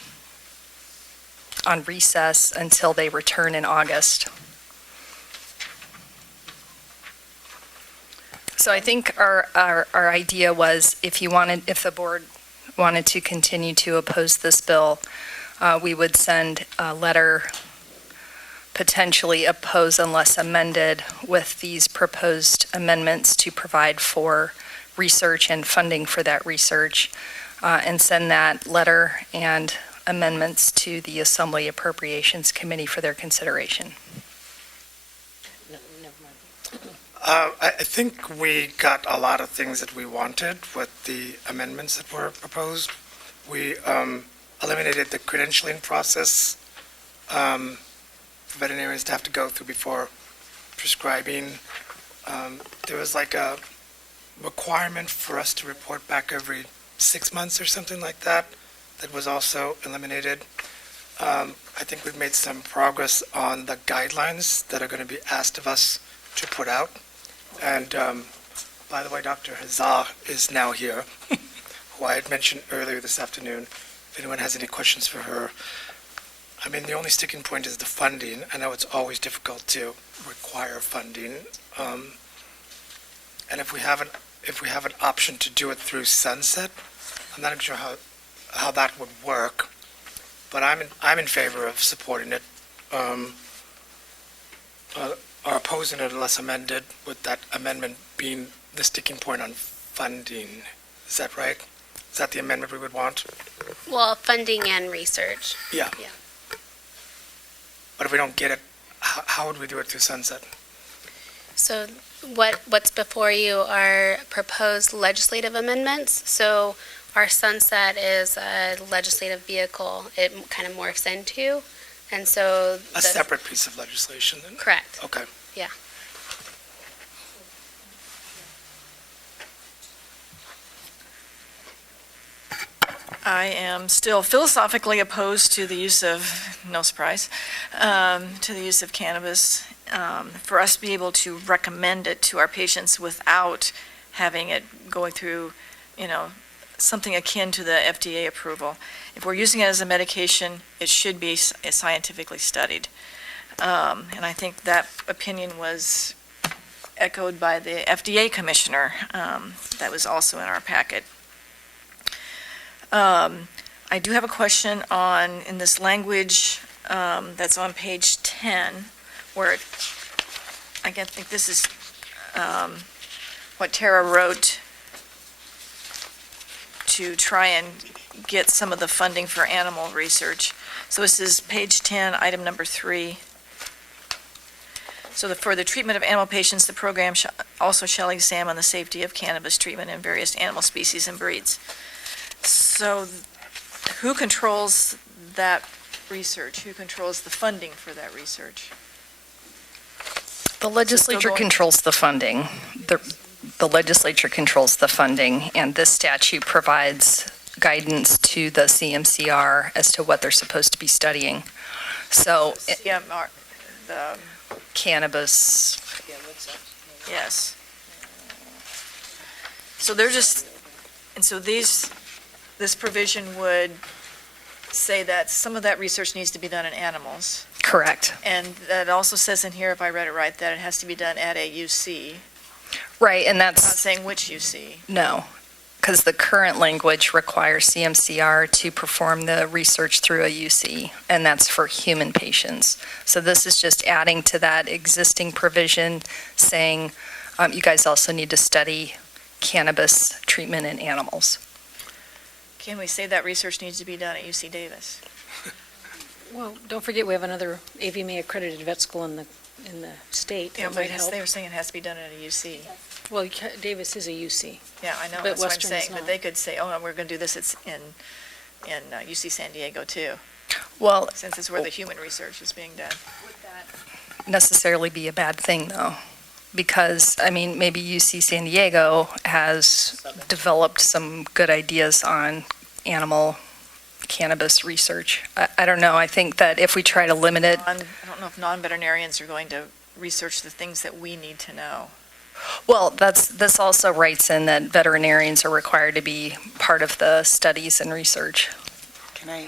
recess until they return in August. So I think our idea was if the board wanted to continue to oppose this bill, we would send a letter, potentially oppose unless amended, with these proposed amendments to provide for research and funding for that research, and send that letter and amendments to the Assembly Appropriations Committee for their consideration. I think we got a lot of things that we wanted with the amendments that were proposed. We eliminated the credentialing process for veterinarians to have to go through before prescribing. There was like a requirement for us to report back every 6 months or something like that. That was also eliminated. I think we've made some progress on the guidelines that are going to be asked of us to put out. And By the way, Dr. Hazar is now here, who I had mentioned earlier this afternoon. If anyone has any questions for her. I mean, the only sticking point is the funding. I know it's always difficult to require funding. And if we have an option to do it through Sunset, I'm not even sure how that would work, but I'm in favor of supporting it, or opposing it unless amended, with that amendment being the sticking point on funding. Is that right? Is that the amendment we would want? Well, funding and research. Yeah. Yeah. But if we don't get it, how would we do it through Sunset? So what's before you are proposed legislative amendments. So our sunset is a legislative vehicle it kind of morphs into. And so A separate piece of legislation then? Correct. Okay. Yeah. I am still philosophically opposed to the use of, no surprise, to the use of cannabis. For us to be able to recommend it to our patients without having it going through, something akin to the FDA approval. If we're using it as a medication, it should be scientifically studied. And I think that opinion was echoed by the FDA commissioner that was also in our packet. I do have a question in this language that's on page 10, where I think this is what Tara wrote to try and get some of the funding for animal research. So this is page 10, item number 3. So for the treatment of animal patients, the program also shall examine the safety of cannabis treatment in various animal species and breeds. So who controls that research? Who controls the funding for that research? The legislature controls the funding. The legislature controls the funding, and this statute provides guidance to the CMCR as to what they're supposed to be studying. So, CMR, the cannabis. Yes. So they're just, and so this provision would say that some of that research needs to be done in animals. Correct. And that also says in here, if I read it right, that it has to be done at a UC. Right, and that's... Not saying which UC. No, because the current language requires CMCR to perform the research through a UC, and that's for human patients. So this is just adding to that existing provision, saying you guys also need to study cannabis treatment in animals. Can we say that research needs to be done at UC Davis? Well, don't forget, we have another AVMA accredited vet school in the state. Yeah, That but might help. they were saying it has to be done at a UC. Well, Davis is a UC. Yeah, I know, But that's what I'm Western is saying, but not. they could say, oh, no, we're going to do this in UC San Diego too, Well, since it's where the human research is being done. necessarily be a bad thing, though, because, I mean, maybe UC San Diego has developed some good ideas on animal cannabis research. I don't know. I think that if we try to limit it... I don't know if non-veterinarians are going to research the things that we need to know. Well, this also writes in that veterinarians are required to be part of the studies and research. Can I?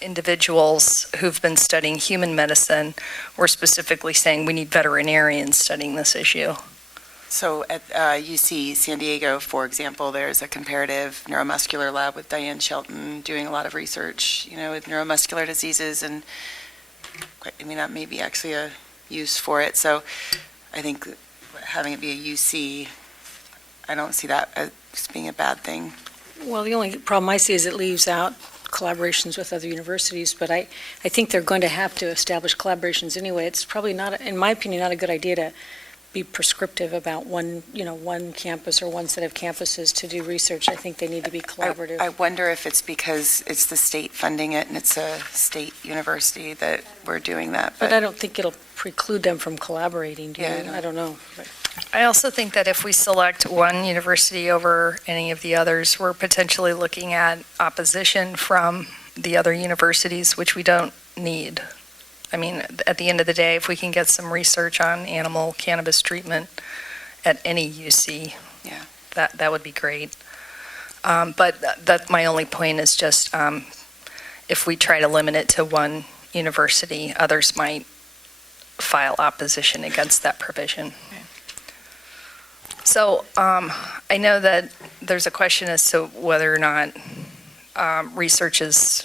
Individuals who've been studying human medicine, we're specifically saying we need veterinarians studying this issue. So at UC San Diego, for example, there's a comparative neuromuscular lab with Diane Shelton doing a lot of research, with neuromuscular diseases, and that may be actually a use for it. So I think having it be a UC, I don't see that as being a bad thing. Well, the only problem I see is it leaves out collaborations with other universities, but I think they're going to have to establish collaborations anyway. It's probably not, in my opinion, not a good idea to be prescriptive about one campus or one set of campuses to do research. I think they need to be collaborative. I wonder if it's because it's the state funding it and it's a state university that we're doing that. But I don't think it'll preclude them from collaborating, do you? Yeah, I don't know. But I also think that if we select one university over any of the others, we're potentially looking at opposition from the other universities, which we don't need. I mean, at the end of the day, if we can get some research on animal cannabis treatment at any UC, Yeah. that would be great. But that my only point is just if we try to limit it to one university, others might file opposition against that provision. So I know that there's a question as to whether or not research is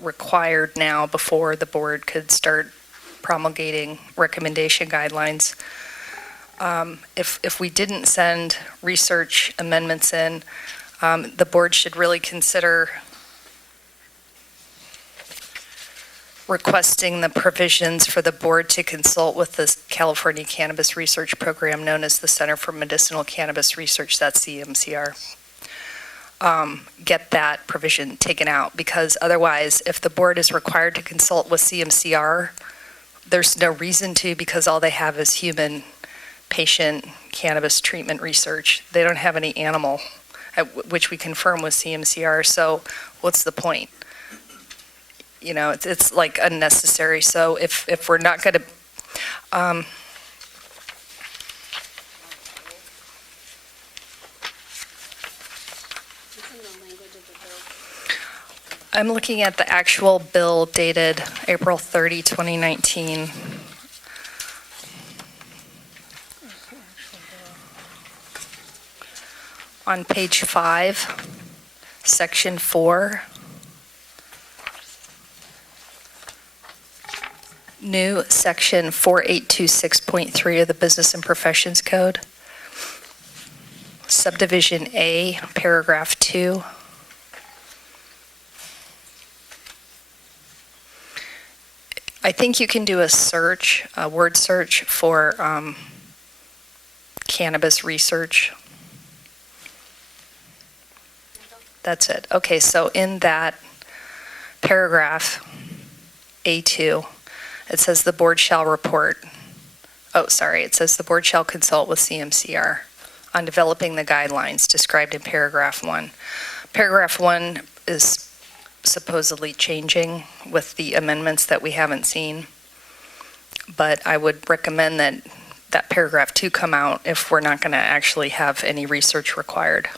required now before the board could start promulgating recommendation guidelines. If we didn't send research amendments in, the board should really consider requesting the provisions for the board to consult with the California Cannabis Research Program known as the Center for Medicinal Cannabis Research, that's CMCR. Get that provision taken out, because otherwise, if the board is required to consult with CMCR, there's no reason to, because all they have is human patient cannabis treatment research. They don't have any animal, which we confirm with CMCR, so what's the point? You know, it's like unnecessary. So if we're not going to, I'm looking at the actual bill dated April 30, 2019. On page 5, section 4. New section 4826.3 of the Business and Professions Code. Subdivision A, paragraph 2. I think you can do a search, a word search for cannabis research. That's it. Okay, so in that paragraph, A2, it says the board shall report. Oh, sorry, it says the board shall consult with CMCR on developing the guidelines described in paragraph 1. Paragraph 1 is supposedly changing with the amendments that we haven't seen, but I would recommend that paragraph 2 come out if we're not going to actually have any research required.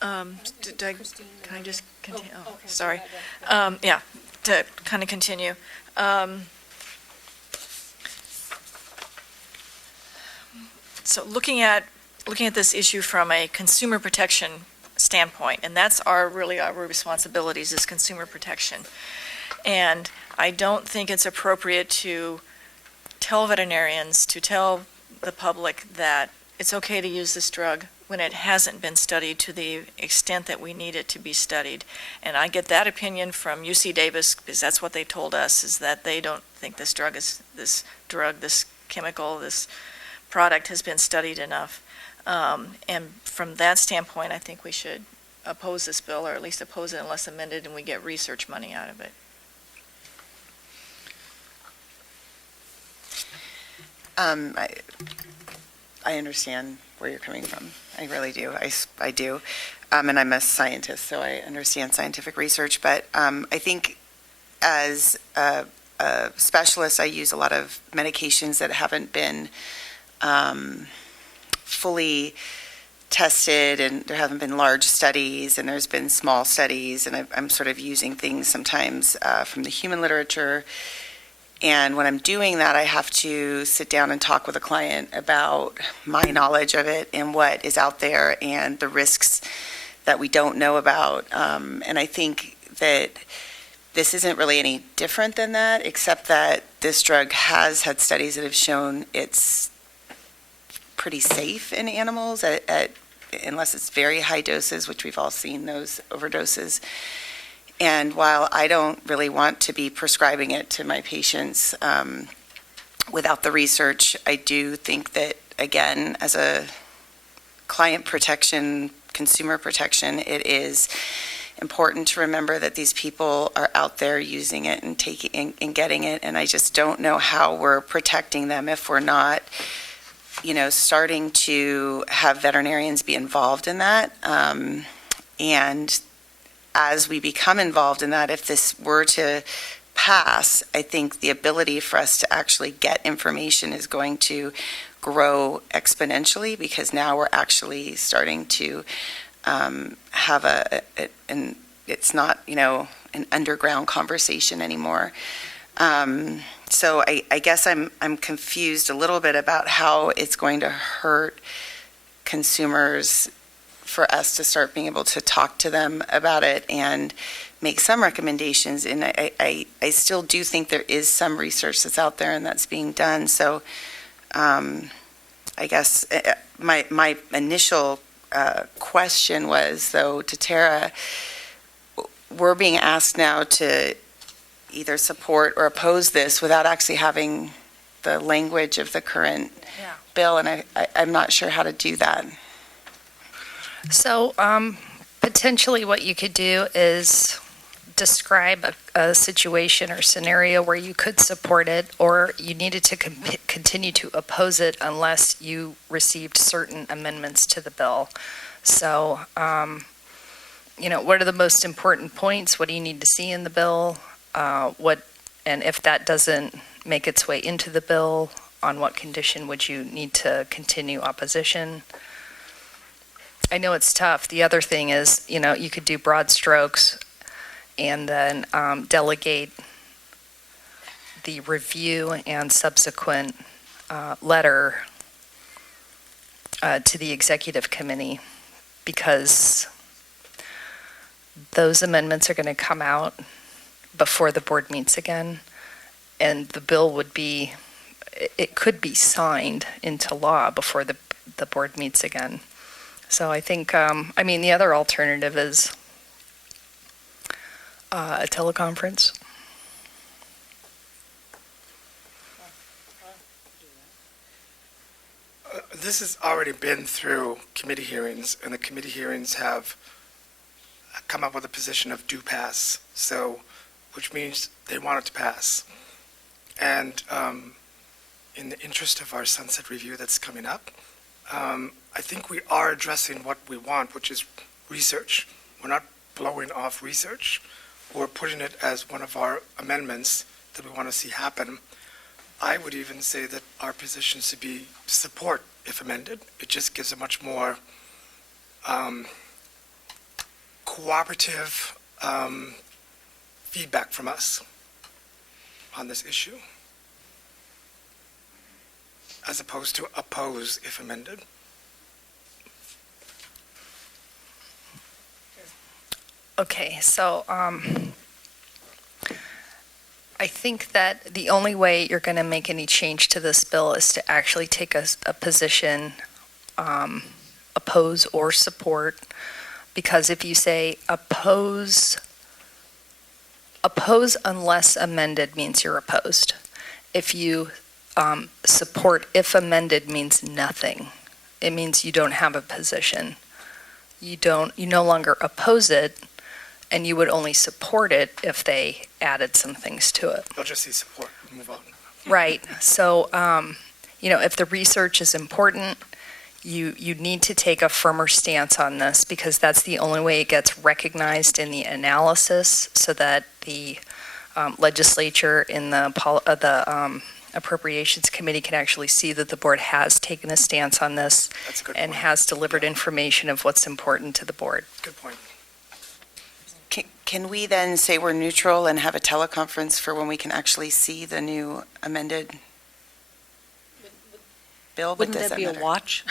Can I just continue? Oh, okay. Sorry. Yeah, to kind of continue. So looking at this issue from a consumer protection standpoint, and that's really our responsibilities is consumer protection. And I don't think it's appropriate to tell veterinarians, to tell the public that it's okay to use this drug when it hasn't been studied to the extent that we need it to be studied. And I get that opinion from UC Davis, because that's what they told us, is that they don't think this chemical, this product has been studied enough. And from that standpoint, I think we should oppose this bill, or at least oppose it unless amended and we get research money out of it. I understand where you're coming from. I really do. I do. And I'm a scientist, so I understand scientific research. But I think as a specialist, I use a lot of medications that haven't been fully tested, and there haven't been large studies, and there's been small studies, and I'm sort of using things sometimes from the human literature. And when I'm doing that, I have to sit down and talk with a client about my knowledge of it and what is out there and the risks that we don't know about. And I think that this isn't really any different than that, except that this drug has had studies that have shown it's pretty safe in animals at unless it's very high doses, which we've all seen those overdoses. And while I don't really want to be prescribing it to my patients without the research, I do think that, again, as a client protection, consumer protection, it is important to remember that these people are out there using it and taking and getting it. And I just don't know how we're protecting them if we're not, starting to have veterinarians be involved in that. And as we become involved in that, if this were to pass, I think the ability for us to actually get information is going to grow exponentially, because now we're actually starting to have and it's not, an underground conversation anymore. So I guess I'm confused a little bit about how it's going to hurt consumers for us to start being able to talk to them about it and make some recommendations. And I still do think there is some research that's out there and that's being done. So I guess my initial question was, though, to Tara, we're being asked now to either support or oppose this without actually having the language of the current bill, and I'm not sure how to do that. So potentially what you could do is describe a situation or scenario where you could support it, or you needed to continue to oppose it unless you received certain amendments to the bill. So, what are the most important points? What do you need to see in the bill? And if that doesn't make its way into the bill, on what condition would you need to continue opposition? I know it's tough. The other thing is, you could do broad strokes and then delegate the review and subsequent letter to the executive committee, because those amendments are going to come out before the board meets again, and the bill it could be signed into law before the board meets again. So I think, the other alternative is a teleconference. This has already been through committee hearings, and the committee hearings have come up with a position of do pass, which means they want it to pass. And in the interest of our sunset review that's coming up, I think we are addressing what we want, which is research. We're not blowing off research. We're putting it as one of our amendments that we want to see happen. I would even say that our position should be support if amended. It just gives a much more cooperative feedback from us on this issue, as opposed to oppose if amended. Okay, so I think that the only way you're going to make any change to this bill is to actually take a position, oppose or support, because if you say oppose unless amended means you're opposed. If you support if amended means nothing. It means you don't have a position. You no longer oppose it, and you would only support it if they added some things to it. I'll just say support, move on. Right. So, if the research is important, you need to take a firmer stance on this, because that's the only way it gets recognized in the analysis, so that the legislature in the Appropriations Committee can actually see that the board has taken a stance on this and has delivered information of what's important to the board. Good point. Can we then say we're neutral and have a teleconference for when we can actually see the new amended bill? Wouldn't that be a watch?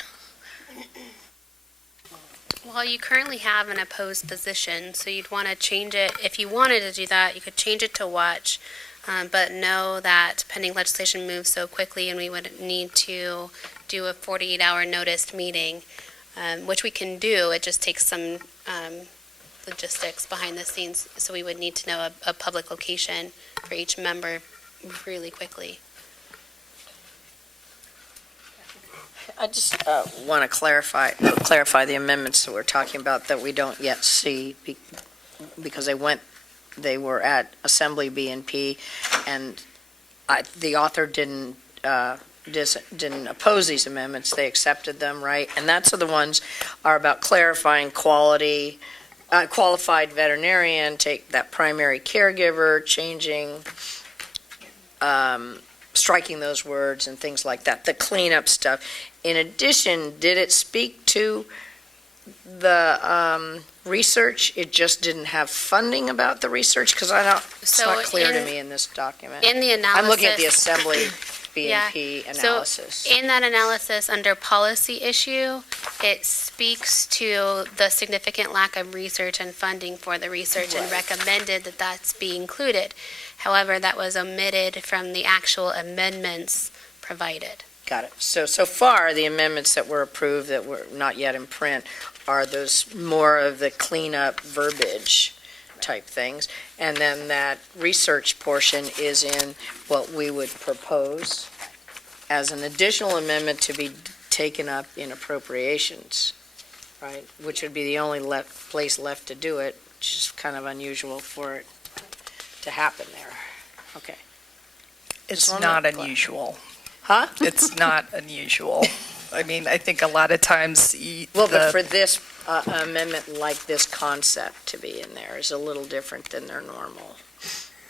Well, you currently have an opposed position, so you'd want to change it. If you wanted to do that, you could change it to watch, but know that pending legislation moves so quickly, and we would need to do a 48-hour noticed meeting, which we can do. It just takes some logistics behind the scenes, so we would need to know a public location for each member really quickly. I just want to clarify the amendments that we're talking about that we don't yet see, because they were at Assembly B and P, and the author didn't oppose these amendments. They accepted them, right? And that's the ones are about clarifying quality, qualified veterinarian, take that primary caregiver, changing, striking those words and things like that, the cleanup stuff. In addition, did it speak to the research? It just didn't have funding about the research? Because it's So not clear to in- me in this document. In the analysis. I'm looking at the assembly B&P Yeah. analysis. So in that analysis, under policy issue, it speaks to the significant lack of research and funding for the research and recommended that that's be included. However, that was omitted from the actual amendments provided. Got it. So far, the amendments that were approved that were not yet in print are those more of the cleanup verbiage type things. And then that research portion is in what we would propose as an additional amendment to be taken up in appropriations, right? Which would be the only place left to do it, which is kind of unusual for it to happen there. Okay. It's Just not wanna- unusual. Huh? It's not unusual. I mean, I think a lot of times Well, but for this amendment, like this concept to be in there is a little different than their normal.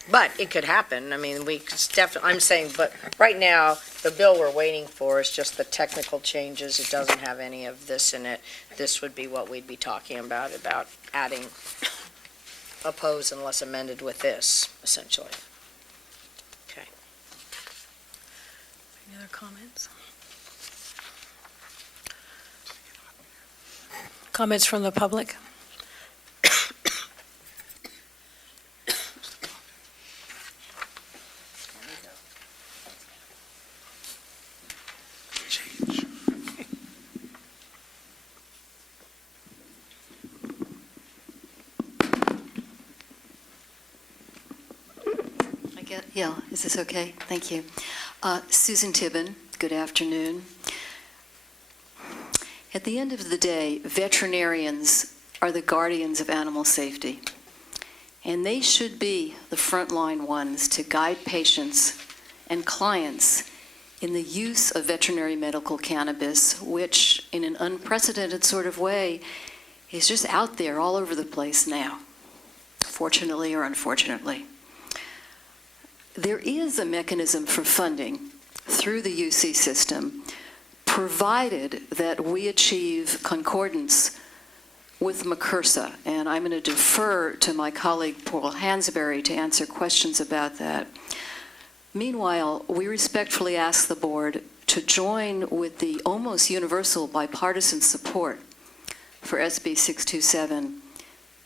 But it could happen. I mean, we could definitely, I'm saying, but right now, the bill we're waiting for is just the technical changes. It doesn't have any of this in it. This would be what we'd be talking about adding oppose unless amended with this, essentially. Okay. Any other comments? Comments from the public? Yeah, is this okay? Thank you. Susan Tibbin, good afternoon. At the end of the day, veterinarians are the guardians of animal safety, and they should be the frontline ones to guide patients and clients in the use of veterinary medical cannabis, which in an unprecedented sort of way is just out there all over the place now, fortunately or unfortunately. There is a mechanism for funding through the UC system, provided that we achieve concordance with MCRSA, and I'm going to defer to my colleague Paul Hansberry to answer questions about that. Meanwhile, we respectfully ask the board to join with the almost universal bipartisan support for SB 627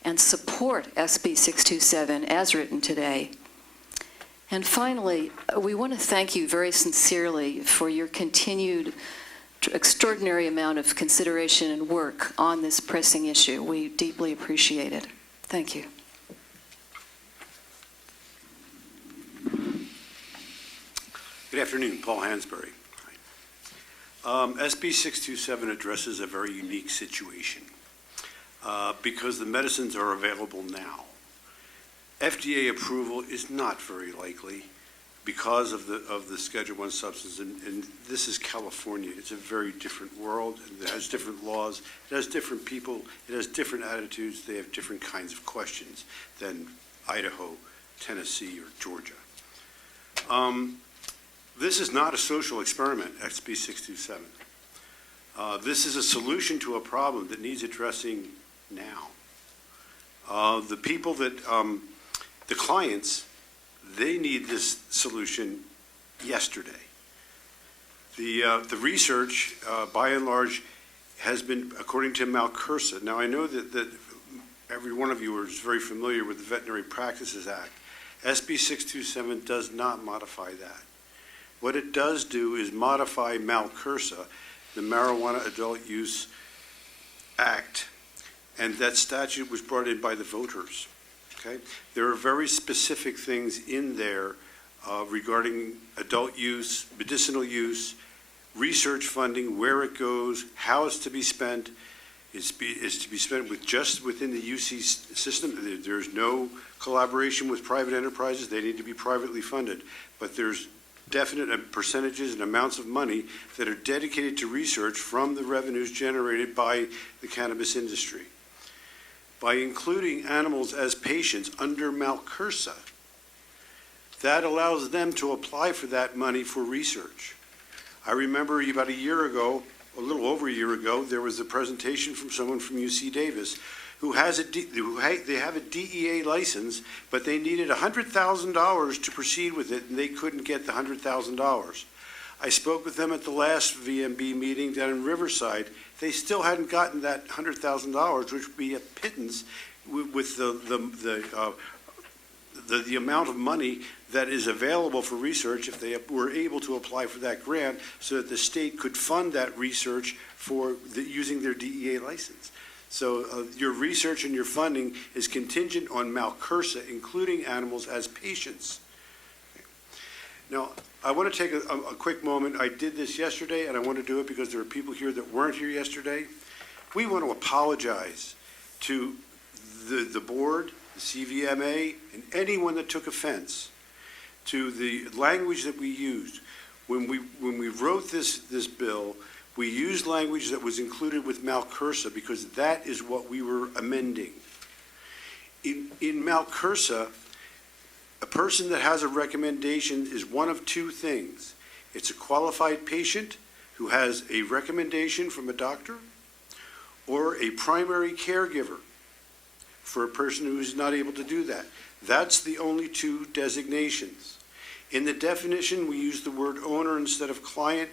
and support SB 627 as written today. And finally, we want to thank you very sincerely for your continued extraordinary amount of consideration and work on this pressing issue. We deeply appreciate it. Thank you. Good afternoon, Paul Hansberry. SB 627 addresses a very unique situation because the medicines are available now. FDA approval is not very likely because of the Schedule I substance, and this is California. It's a very different world, and it has different laws, it has different people, it has different attitudes, they have different kinds of questions than Idaho, Tennessee, or Georgia. This is not a social experiment, SB 627. This is a solution to a problem that needs addressing now. The people that the clients, they need this solution yesterday. The research, by and large, has been, according to MCRSA. Now, I know that every one of you is very familiar with the Veterinary Practices Act. SB 627 does not modify that. What it does do is modify MCRSA, the Marijuana Adult Use Act, and that statute was brought in by the voters. Okay? There are very specific things in there regarding adult use, medicinal use, research funding, where it goes, how it's to be spent. It's to be spent just within the UC system. There's no collaboration with private enterprises. They need to be privately funded. But there's definite percentages and amounts of money that are dedicated to research from the revenues generated by the cannabis industry. by including animals as patients under Malcursa, that allows them to apply for that money for research. I remember about a year ago, a little over a year ago, there was a presentation from someone from UC Davis who has they have a DEA license, but they needed $100,000 to proceed with it, and they couldn't get the $100,000. I spoke with them at the last VMB meeting down in Riverside. They still hadn't gotten that $100,000, which would be a pittance with the amount of money that is available for research if they were able to apply for that grant so that the state could fund that research for using their DEA license. So your research and your funding is contingent on Malcursa, including animals as patients. Now, I want to take a quick moment. I did this yesterday, and I want to do it because there are people here that weren't here yesterday. We want to apologize to the board, the CVMA, and anyone that took offense to the language that we used. When we wrote this bill, we used language that was included with Malcursa because that is what we were amending. In Malcursa, a person that has a recommendation is one of two things. It's a qualified patient who has a recommendation from a doctor, or a primary caregiver for a person who is not able to do that. That's the only two designations. In the definition, we use the word owner instead of client,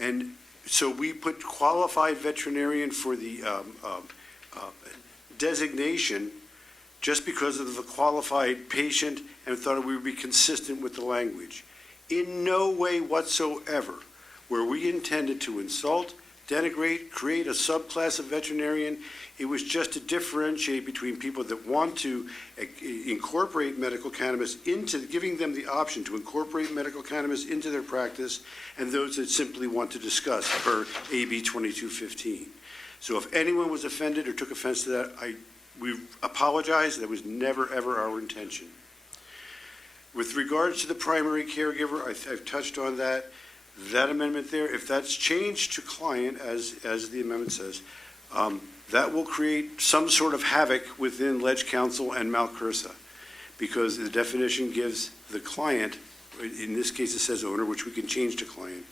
and so we put qualified veterinarian for the designation just because of the qualified patient, and thought we would be consistent with the language. In no way whatsoever were we intended to insult, denigrate, create a subclass of veterinarian. It was just to differentiate between people that want to incorporate medical cannabis into, giving them the option to incorporate medical cannabis into their practice, and those that simply want to discuss per AB 2215. So if anyone was offended or took offense to that, we apologize. That was never, ever our intention. With regards to the primary caregiver, I've touched on that. That amendment there, if that's changed to client, as the amendment says, that will create some sort of havoc within Ledge Council and Malcursa, because the definition gives the client, in this case it says owner, which we can change to client,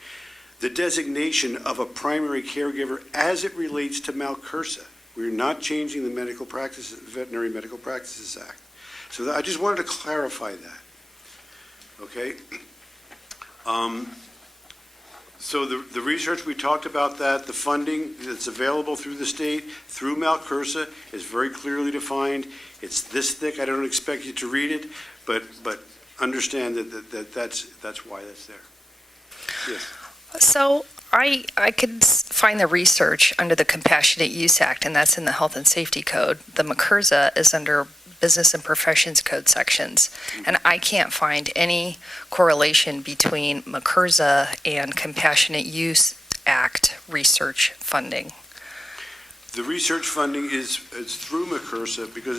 the designation of a primary caregiver as it relates to Malcursa. We're not changing the Veterinary Medical Practices Act. So I just wanted to clarify that. Okay? So the research, we talked about that. The funding that's available through the state, through Malcursa, is very clearly defined. It's this thick. I don't expect you to read it, but understand that's why that's there. Yes. So I could find the research under the Compassionate Use Act, and that's in the Health and Safety Code. The Malcursa is under Business and Professions Code sections, and I can't find any correlation between Malcursa and Compassionate Use Act research funding. The research funding is through Malcursa because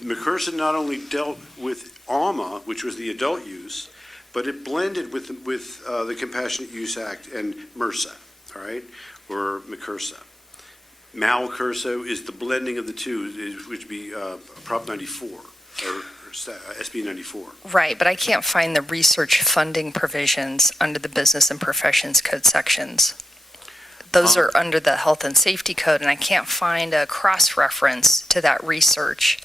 Malcursa not only dealt with ALMA, which was the adult use, but it blended with the Compassionate Use Act and MRSA, all right, or Malcursa. Malcursa is the blending of the two, which would be Prop 94 or SB 94. Right, but I can't find the research funding provisions under the Business and Professions Code sections. Those are under the Health and Safety Code, and I can't find a cross-reference to that research.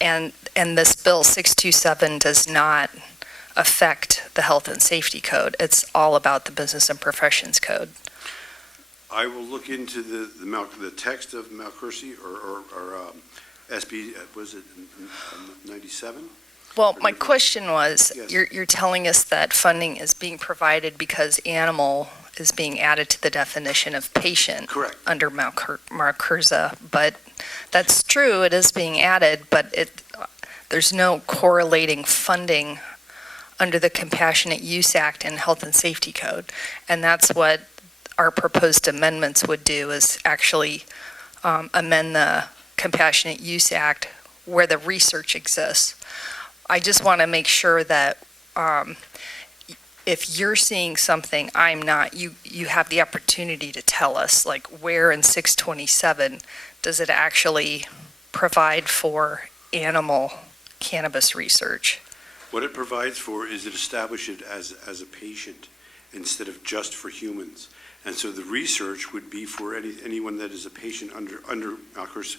And this Bill 627 does not affect the Health and Safety Code. It's all about the Business and Professions Code. I will look into the text of Malcursa or SB, was it 97? Well, my question was, Yes. you're telling us that funding is being provided because animal is being added to the definition of patient. Correct. Under Malcursa, but that's true, it is being added, but there's no correlating funding under the Compassionate Use Act and Health and Safety Code, and that's what our proposed amendments would do, is actually amend the Compassionate Use Act where the research exists. I just want to make sure that if you're seeing something I'm not, you have the opportunity to tell us, like where in 627 does it actually provide for animal cannabis research? What it provides for is it establishes it as a patient instead of just for humans. And so the research would be for anyone that is a patient under Malcursa.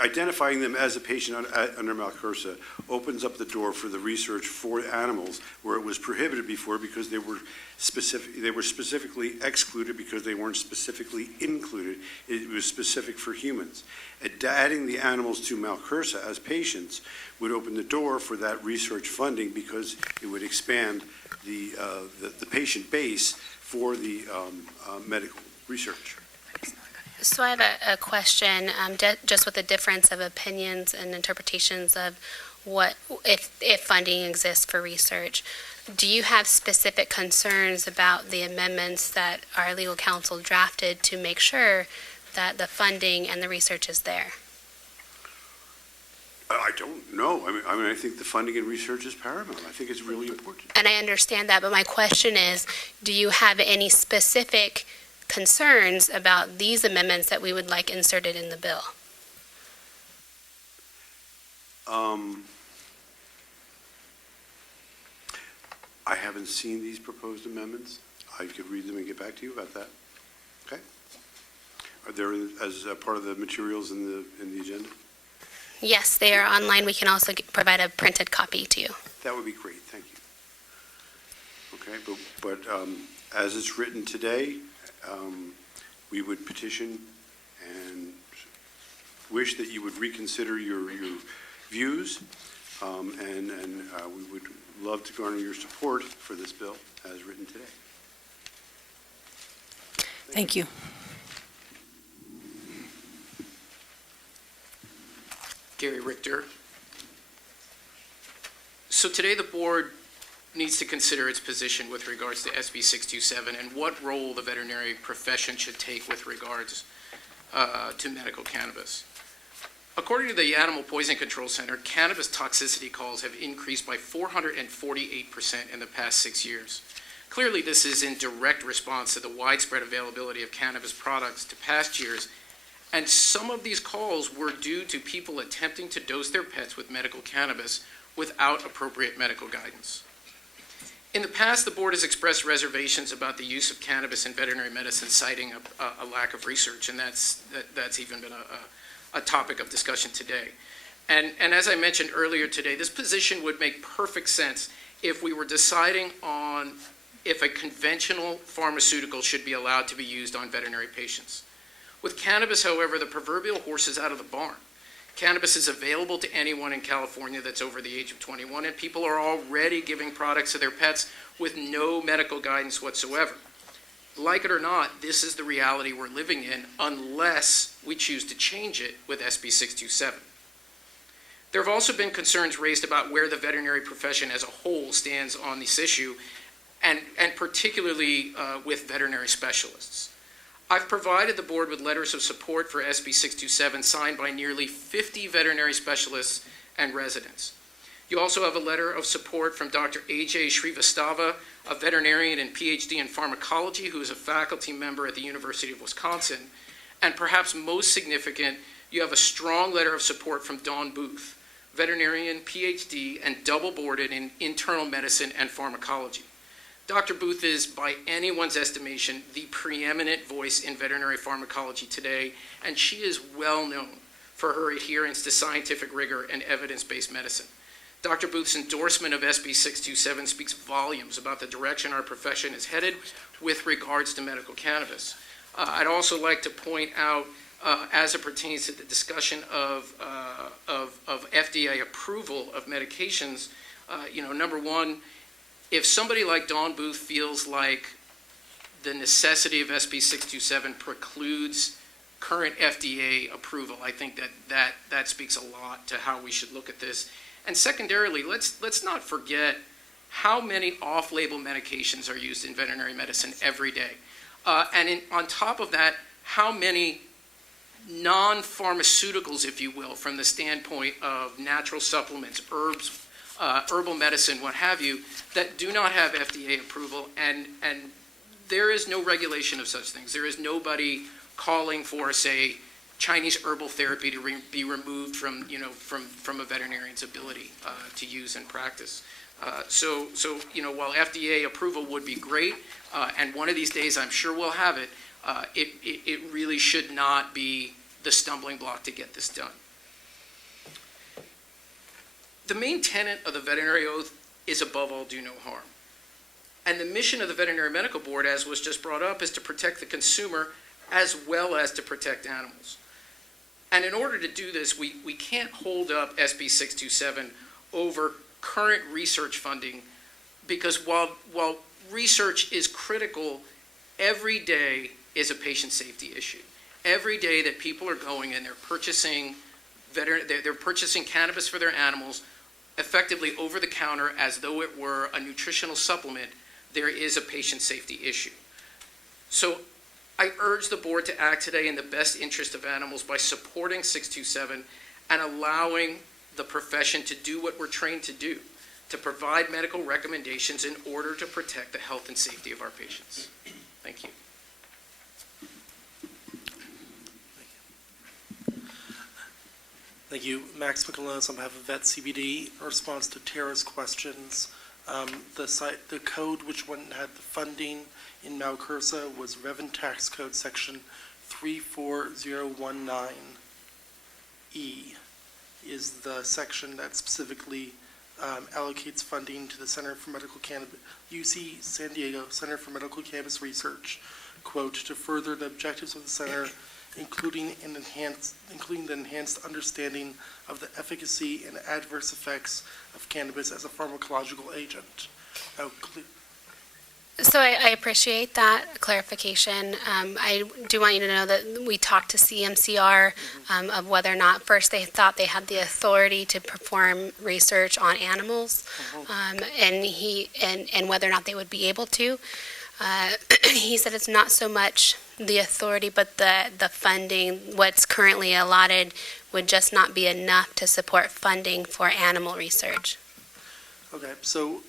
Identifying them as a patient under Malcursa opens up the door for the research for animals where it was prohibited before because they were specifically excluded because they weren't specifically included. It was specific for humans. Adding the animals to Malcursa as patients would open the door for that research funding because it would expand the patient base for the medical research. So I have a question, just with the difference of opinions and interpretations of what if funding exists for research. Do you have specific concerns about the amendments that our legal counsel drafted to make sure that the funding and the research is there? I don't know. I mean, I think the funding and research is paramount. I think it's really important. And I understand that, but my question is, do you have any specific concerns about these amendments that we would like inserted in the bill? I haven't seen these proposed amendments. I could read them and get back to you about that. Okay? Are there as part of the materials in the agenda? Yes, they are online. We can also provide a printed copy to you. That would be great. Thank you. Okay, but as it's written today, we would petition and wish that you would reconsider your views, and we would love to garner your support for this bill as written today. Thank you. Gary Richter. So today the board needs to consider its position with regards to SB 627 and what role the veterinary profession should take with regards to medical cannabis. According to the Animal Poison Control Center, cannabis toxicity calls have increased by 448% in the past 6 years. Clearly, this is in direct response to the widespread availability of cannabis products to past years, and some of these calls were due to people attempting to dose their pets with medical cannabis without appropriate medical guidance. In the past, the board has expressed reservations about the use of cannabis in veterinary medicine, citing a lack of research, and that's even been a topic of discussion today. And as I mentioned earlier today, this position would make perfect sense if we were deciding on if a conventional pharmaceutical should be allowed to be used on veterinary patients. With cannabis, however, the proverbial horse is out of the barn. Cannabis is available to anyone in California that's over the age of 21, and people are already giving products to their pets with no medical guidance whatsoever. Like it or not, this is the reality we're living in unless we choose to change it with SB 627. There have also been concerns raised about where the veterinary profession as a whole stands on this issue, and particularly with veterinary specialists. I've provided the board with letters of support for SB 627 signed by nearly 50 veterinary specialists and residents. You also have a letter of support from Dr. A.J. Shrivastava, a veterinarian and PhD in pharmacology who is a faculty member at the University of Wisconsin. And perhaps most significant, you have a strong letter of support from Dawn Booth, veterinarian, PhD, and double-boarded in internal medicine and pharmacology. Dr. Booth is, by anyone's estimation, the preeminent voice in veterinary pharmacology today, and she is well known for her adherence to scientific rigor and evidence-based medicine. Dr. Booth's endorsement of SB 627 speaks volumes about the direction our profession is headed with regards to medical cannabis. I'd also like to point out, as it pertains to the discussion of FDA approval of medications, number one, if somebody like Dawn Booth feels like the necessity of SB 627 precludes current FDA approval, I think that speaks a lot to how we should look at this. And secondarily, let's not forget how many off-label medications are used in veterinary medicine every day. On top of that, how many non-pharmaceuticals, if you will, from the standpoint of natural supplements, herbs, herbal medicine, what have you, that do not have FDA approval, and there is no regulation of such things. There is nobody calling for, say, Chinese herbal therapy to be removed from, from a veterinarian's ability to use and practice. So while FDA approval would be great, and one of these days I'm sure we'll have it, it really should not be the stumbling block to get this done. The main tenet of the veterinary oath is above all do no harm. And the mission of the Veterinary Medical Board, as was just brought up, is to protect the consumer as well as to protect animals. And in order to do this, we can't hold up SB 627 over current research funding, because while research is critical, every day is a patient safety issue. Every day that people are going and they're purchasing cannabis for their animals, effectively over the counter as though it were a nutritional supplement, there is a patient safety issue. So I urge the board to act today in the best interest of animals by supporting 627 and allowing the profession to do what we're trained to do, to provide medical recommendations in order to protect the health and safety of our patients. Thank you. Thank you. Max McAlones on behalf of Vet CBD. In response to Tara's questions, the code which had the funding in Malcursa was Revenue Tax Code Section 34019E is the section that specifically allocates funding to the Center for Medical Cannabis, UC San Diego Center for Medical Cannabis Research, quote, to further the objectives of the center, including the enhanced understanding of the efficacy and adverse effects of cannabis as a pharmacological agent. So I appreciate that clarification. I do want you to know that we talked to CMCR of whether or not, first they thought they had the authority to perform research on animals, and whether or not they would be able to. He said it's not so much the authority, but the funding. What's currently allotted would just not be enough to support funding for animal research. Okay, so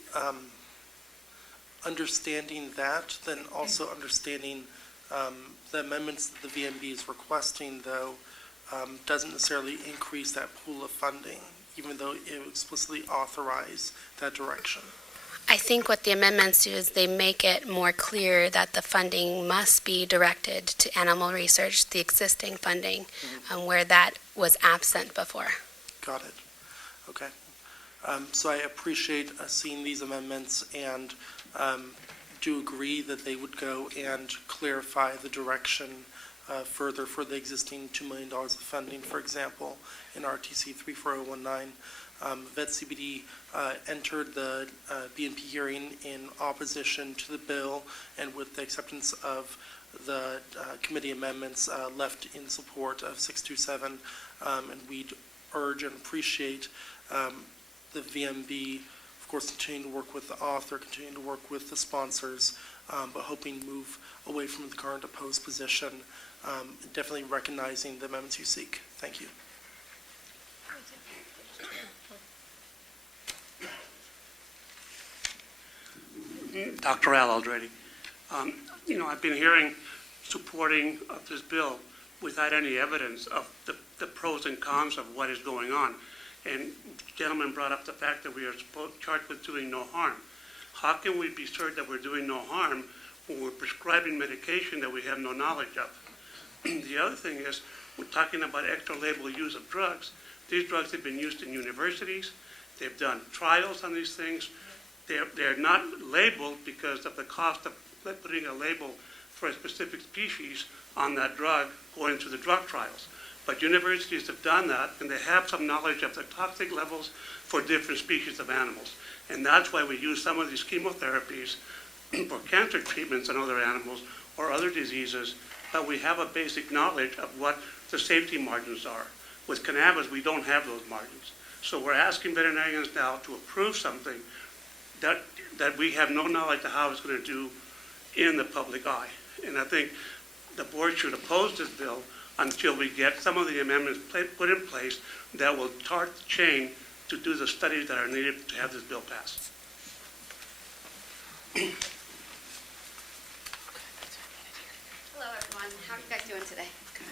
understanding that, then also understanding the amendments that the VMB is requesting, though, doesn't necessarily increase that pool of funding, even though it explicitly authorize that direction. I think what the amendments do is they make it more clear that the funding must be directed to animal research, the existing funding, where that was absent before. Got it. Okay. So I appreciate seeing these amendments and do agree that they would go and clarify the direction further for the existing $2 million of funding, for example, in RTC 34019. Vet CBD entered the BNP hearing in opposition to the bill, and with the acceptance of the committee amendments left in support of 627, and we'd urge and appreciate the VMB, of course, continuing to work with the author, continuing to work with the sponsors, but hoping to move away from the current opposed position, definitely recognizing the amendments you seek. Thank you. Dr. Al Aldredi. I've been hearing supporting of this bill without any evidence of the pros and cons of what is going on. And the gentleman brought up the fact that we are charged with doing no harm. How can we be certain that we're doing no harm when we're prescribing medication that we have no knowledge of? The other thing is, we're talking about extra label use of drugs. These drugs have been used in universities. They've done trials on these things. They're not labeled because of the cost of putting a label for a specific species on that drug going through the drug trials. But universities have done that, and they have some knowledge of the toxic levels for different species of animals. And that's why we use some of these chemotherapies for cancer treatments in other animals or other diseases, but we have a basic knowledge of what the safety margins are. With cannabis, we don't have those margins. So we're asking veterinarians now to approve something that we have no knowledge of how it's going to do in the public eye. And I think the board should oppose this bill until we get some of the amendments put in place that will start the chain to do the studies that are needed to have this bill passed. Hello, everyone. How are you guys doing today? Good.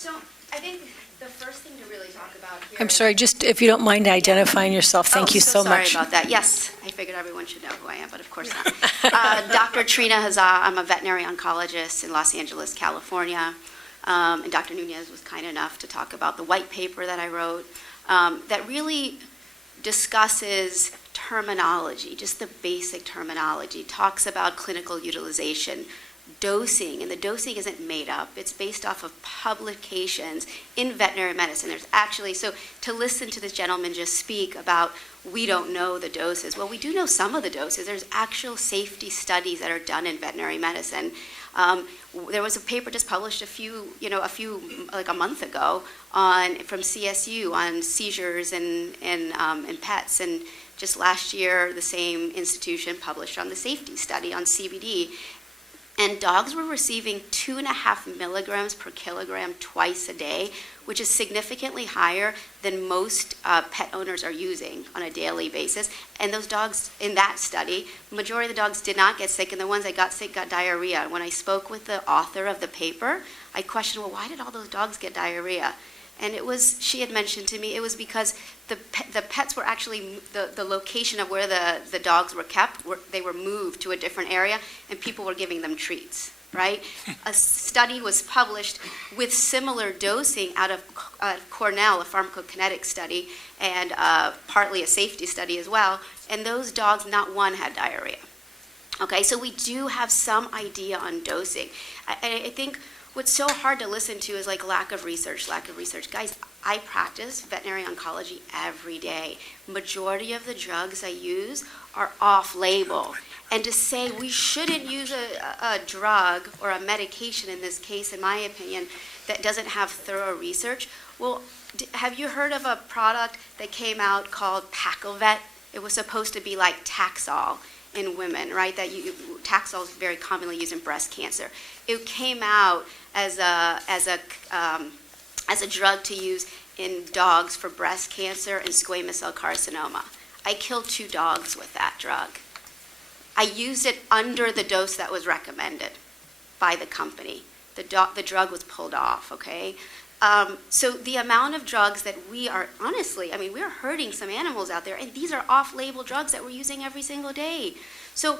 So I think the first thing to really talk about here. I'm sorry, just if you don't mind identifying yourself, thank you so much. Sorry about that. Yes, I figured everyone should know who I am, but of course not. Dr. Trina Hazza, I'm a veterinary oncologist in Los Angeles, California. And Dr. Nunez was kind enough to talk about the white paper that I wrote that really discusses terminology, just the basic terminology, talks about clinical utilization, dosing, and the dosing isn't made up. It's based off of publications in veterinary medicine. There's actually, so to listen to this gentleman just speak about we don't know the doses. Well, we do know some of the doses. There's actual safety studies that are done in veterinary medicine. There was a paper just published like a month ago from CSU on seizures and pets, and just last year the same institution published on the safety study on CBD. And dogs were receiving 2.5 milligrams per kilogram twice a day, which is significantly higher than most pet owners are using on a daily basis. And those dogs in that study, majority of the dogs did not get sick, and the ones that got sick got diarrhea. And when I spoke with the author of the paper, I questioned, well, why did all those dogs get diarrhea? And she had mentioned to me, it was because the pets were actually, the location of where the dogs were kept, they were moved to a different area, and people were giving them treats, right? A study was published with similar dosing out of Cornell, a pharmacokinetic study, and partly a safety study as well, and those dogs, not one had diarrhea. Okay, so we do have some idea on dosing. I think what's so hard to listen to is like lack of research. Guys, I practice veterinary oncology every day. Majority of the drugs I use are off-label. And to say we shouldn't use a drug or a medication in this case, in my opinion, that doesn't have thorough research, well, have you heard of a product that came out called Paxlovid? It was supposed to be like Taxol in women, right? Taxol is very commonly used in breast cancer. It came out as a drug to use in dogs for breast cancer and squamous cell carcinoma. I killed 2 dogs with that drug. I used it under the dose that was recommended by the company. The drug was pulled off, okay? So the amount of drugs that we are, honestly, we're hurting some animals out there, and these are off-label drugs that we're using every single day. So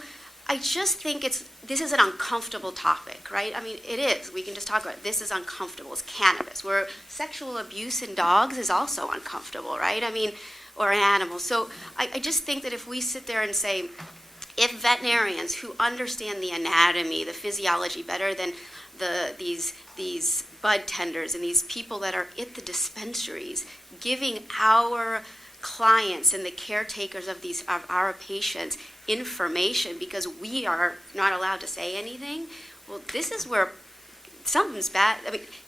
I just think this is an uncomfortable topic, right? It is. We can just talk about it. This is uncomfortable. It's cannabis. Where sexual abuse in dogs is also uncomfortable, right? Or in animals. So I just think that if we sit there and say, if veterinarians who understand the anatomy, the physiology better than these bud tenders and these people that are at the dispensaries giving our clients and the caretakers of our patients information because we are not allowed to say anything, well, this is where something's bad.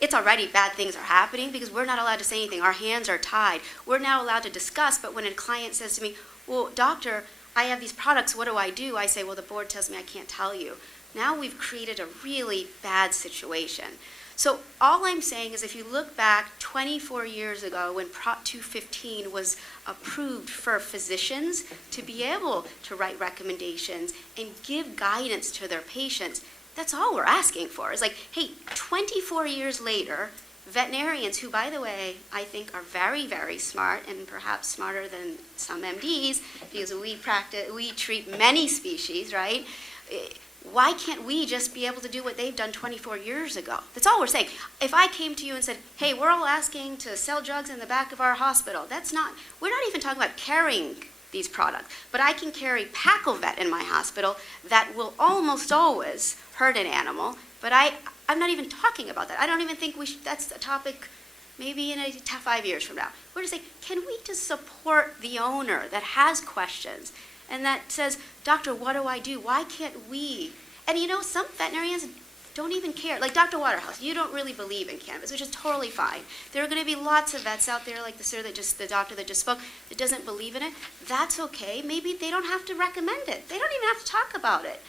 It's already bad things are happening because we're not allowed to say anything. Our hands are tied. We're now allowed to discuss, but when a client says to me, well, doctor, I have these products, what do? I say, well, the board tells me I can't tell you. Now we've created a really bad situation. So all I'm saying is if you look back 24 years ago when Prop 215 was approved for physicians to be able to write recommendations and give guidance to their patients, that's all we're asking for. It's like, hey, 24 years later, veterinarians who, by the way, I think are very, very smart and perhaps smarter than some MDs because we treat many species, right? Why can't we just be able to do what they've done 24 years ago? That's all we're saying. If I came to you and said, hey, we're all asking to sell drugs in the back of our hospital, we're not even talking about carrying these products, but I can carry Paxlovid in my hospital that will almost always hurt an animal, but I'm not even talking about that. I don't even think that's a topic maybe in 5 years from now. We're just saying, can we just support the owner that has questions and that says, doctor, what do? Why can't we? And some veterinarians don't even care. Like Dr. Waterhouse, you don't really believe in cannabis, which is totally fine. There are going to be lots of vets out there, like the doctor that just spoke, that doesn't believe in it. That's okay. Maybe they don't have to recommend it. They don't even have to talk about it.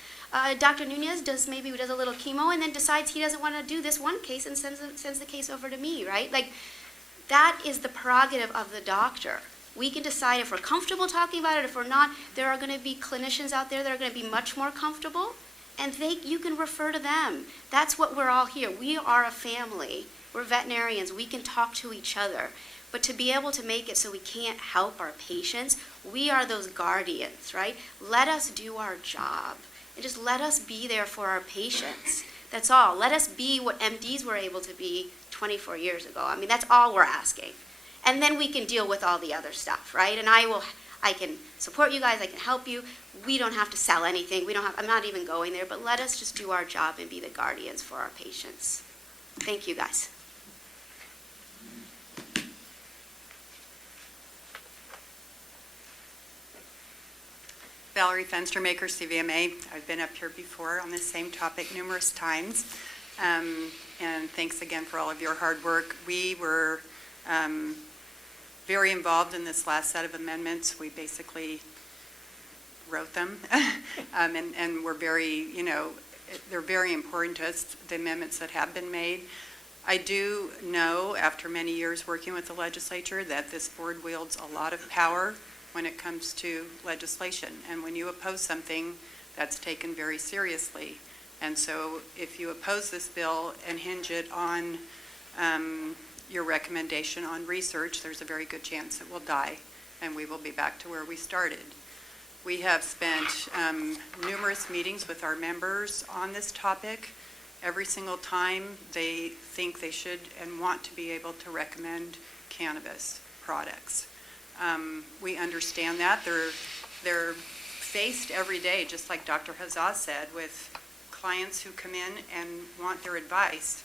Dr. Nunez does a little chemo and then decides he doesn't want to do this one case and sends the case over to me, right? Like that is the prerogative of the doctor. We can decide if we're comfortable talking about it. If we're not, there are going to be clinicians out there that are going to be much more comfortable, and you can refer to them. That's what we're all here. We are a family, We're veterinarians. We can talk to each other. But to be able to make it so we can't help our patients, we are those guardians, right? Let us do our job. And just let us be there for our patients. That's all. Let us be what MDs were able to be 24 years ago. I mean, that's all we're asking. And then we can deal with all the other stuff, right? And I can support you guys. I can help you. We don't have to sell anything. I'm not even going there. But let us just do our job and be the guardians for our patients. Thank you, guys. Valerie Fenstermaker, CVMA. I've been up here before on this same topic numerous times. And thanks again for all of your hard work. We were very involved in this last set of amendments. We basically wrote them. And we're very, they're very important to us, the amendments that have been made. I do know, after many years working with the legislature, that this board wields a lot of power when it comes to legislation. And when you oppose something, that's taken very seriously. And so if you oppose this bill and hinge it on your recommendation on research, there's a very good chance it will die, and we will be back to where we started. We have spent numerous meetings with our members on this topic. Every single time they think they should and want to be able to recommend cannabis products. We understand that. They're faced every day, just like Dr. Hazaz said, with clients who come in and want their advice.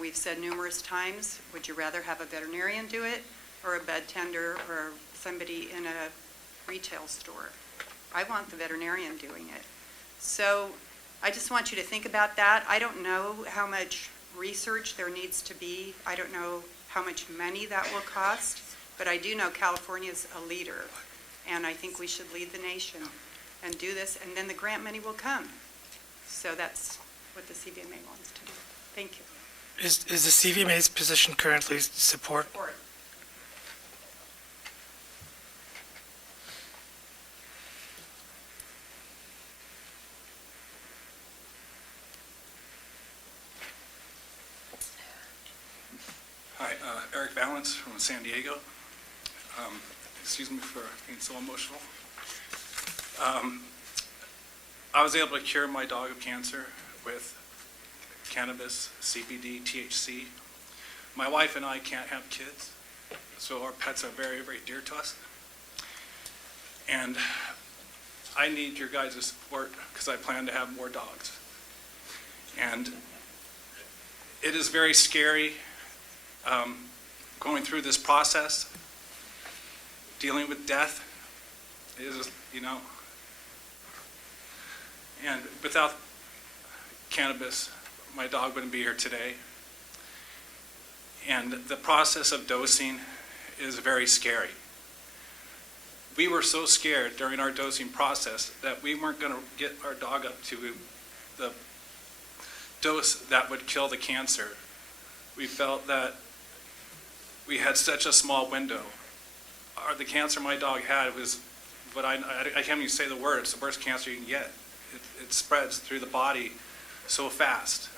We've said numerous times, would you rather have a veterinarian do it or a bud tender or somebody in a retail store? I want the veterinarian doing it. So I just want you to think about that. I don't know how much research there needs to be. I don't know how much money that will cost. But I do know California is a leader, and I think we should lead the nation and do this, and then the grant money will come. So that's what the CVMA wants to do. Thank you. Is the CVMA's position currently support? Hi, Eric Valance from San Diego. Excuse me for being so emotional. I was able to cure my dog of cancer with cannabis, CBD, THC. My wife and I can't have kids, so our pets are very, very dear to us. And I need your guys' support because I plan to have more dogs. And it is very scary going through this process. Dealing with death is, and without cannabis, my dog wouldn't be here today. And the process of dosing is very scary. We were so scared during our dosing process that we weren't going to get our dog up to the dose that would kill the cancer. We felt that we had such a small window. The cancer my dog had was what I can't even say the word. It's the worst cancer you can get. It spreads through the body so fast.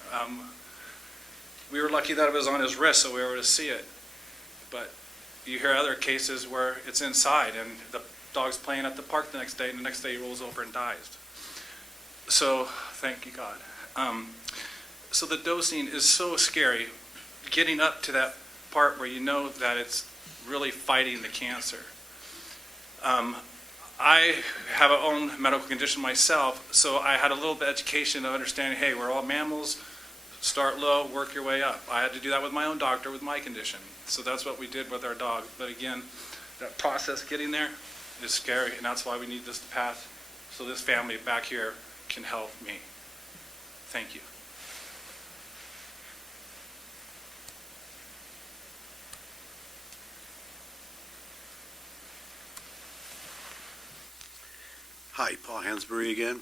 We were lucky that it was on his wrist, so we were able to see it. But you hear other cases where it's inside, and the dog's playing at the park the next day, and the next day he rolls over and dies. So thank you, God. So the dosing is so scary. Getting up to that part where you know that it's really fighting the cancer. I have a own medical condition myself, so I had a little bit of education of understanding, hey, we're all mammals, start low, work your way up. I had to do that with my own doctor with my condition. So that's what we did with our dog. But again, that process getting there is scary, and that's why we need this path so this family back here can help me. Thank you. Hi, Paul Hansberry again.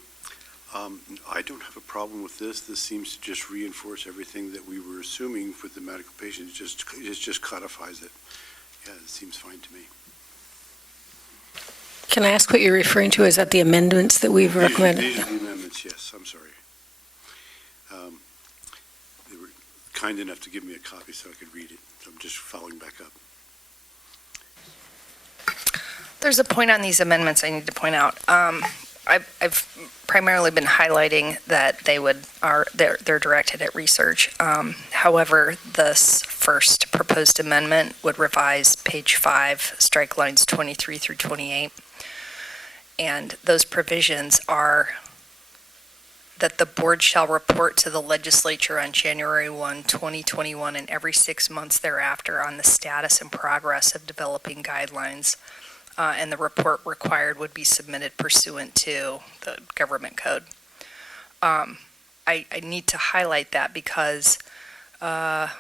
I don't have a problem with this. This seems to just reinforce everything that we were assuming with the medical patient. It just codifies it. Yeah, it seems fine to me. Can I ask what you're referring to? Is that the amendments that we've recommended? These are the amendments, yes. I'm sorry. They were kind enough to give me a copy so I could read it. So I'm just following back up. There's a point on these amendments I need to point out. I've primarily been highlighting that they're directed at research. However, this first proposed amendment would revise page 5, strike lines 23 through 28. And those provisions are that the board shall report to the legislature on January 1, 2021, and every 6 months thereafter on the status and progress of developing guidelines. And the report required would be submitted pursuant to the government code. I need to highlight that because I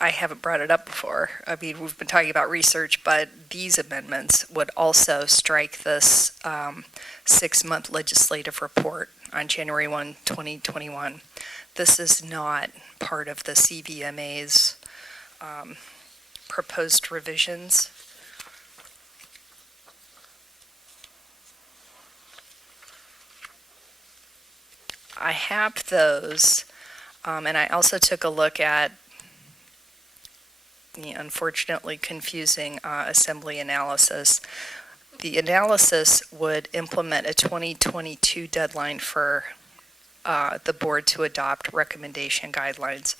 haven't brought it up before. I mean, we've been talking about research, but these amendments would also strike this 6-month legislative report on January 1, 2021. This is not part of the CVMA's proposed revisions. I have those, and I also took a look at the unfortunately confusing assembly analysis. The analysis would implement a 2022 deadline for the board to adopt recommendation guidelines,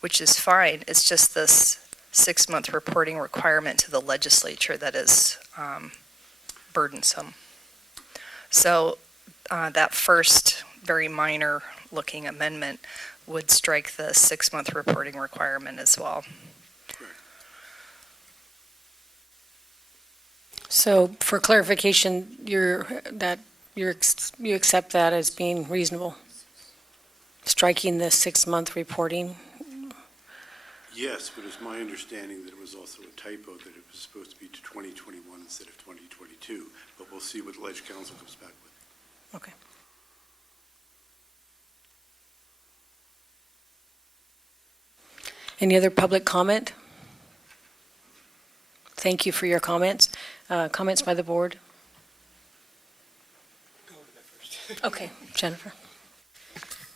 which is fine. It's just this 6-month reporting requirement to the legislature that is burdensome. So that first very minor looking amendment would strike the 6-month reporting requirement as well. So for clarification, you accept that as being reasonable? Striking the 6-month reporting? Yes, but it's my understanding that it was also a typo, that it was supposed to be to 2021 instead of 2022. But we'll see what the Ledge Council comes back with. Okay. Any other public comment? Thank you for your comments. Comments by the board? Okay, Jennifer.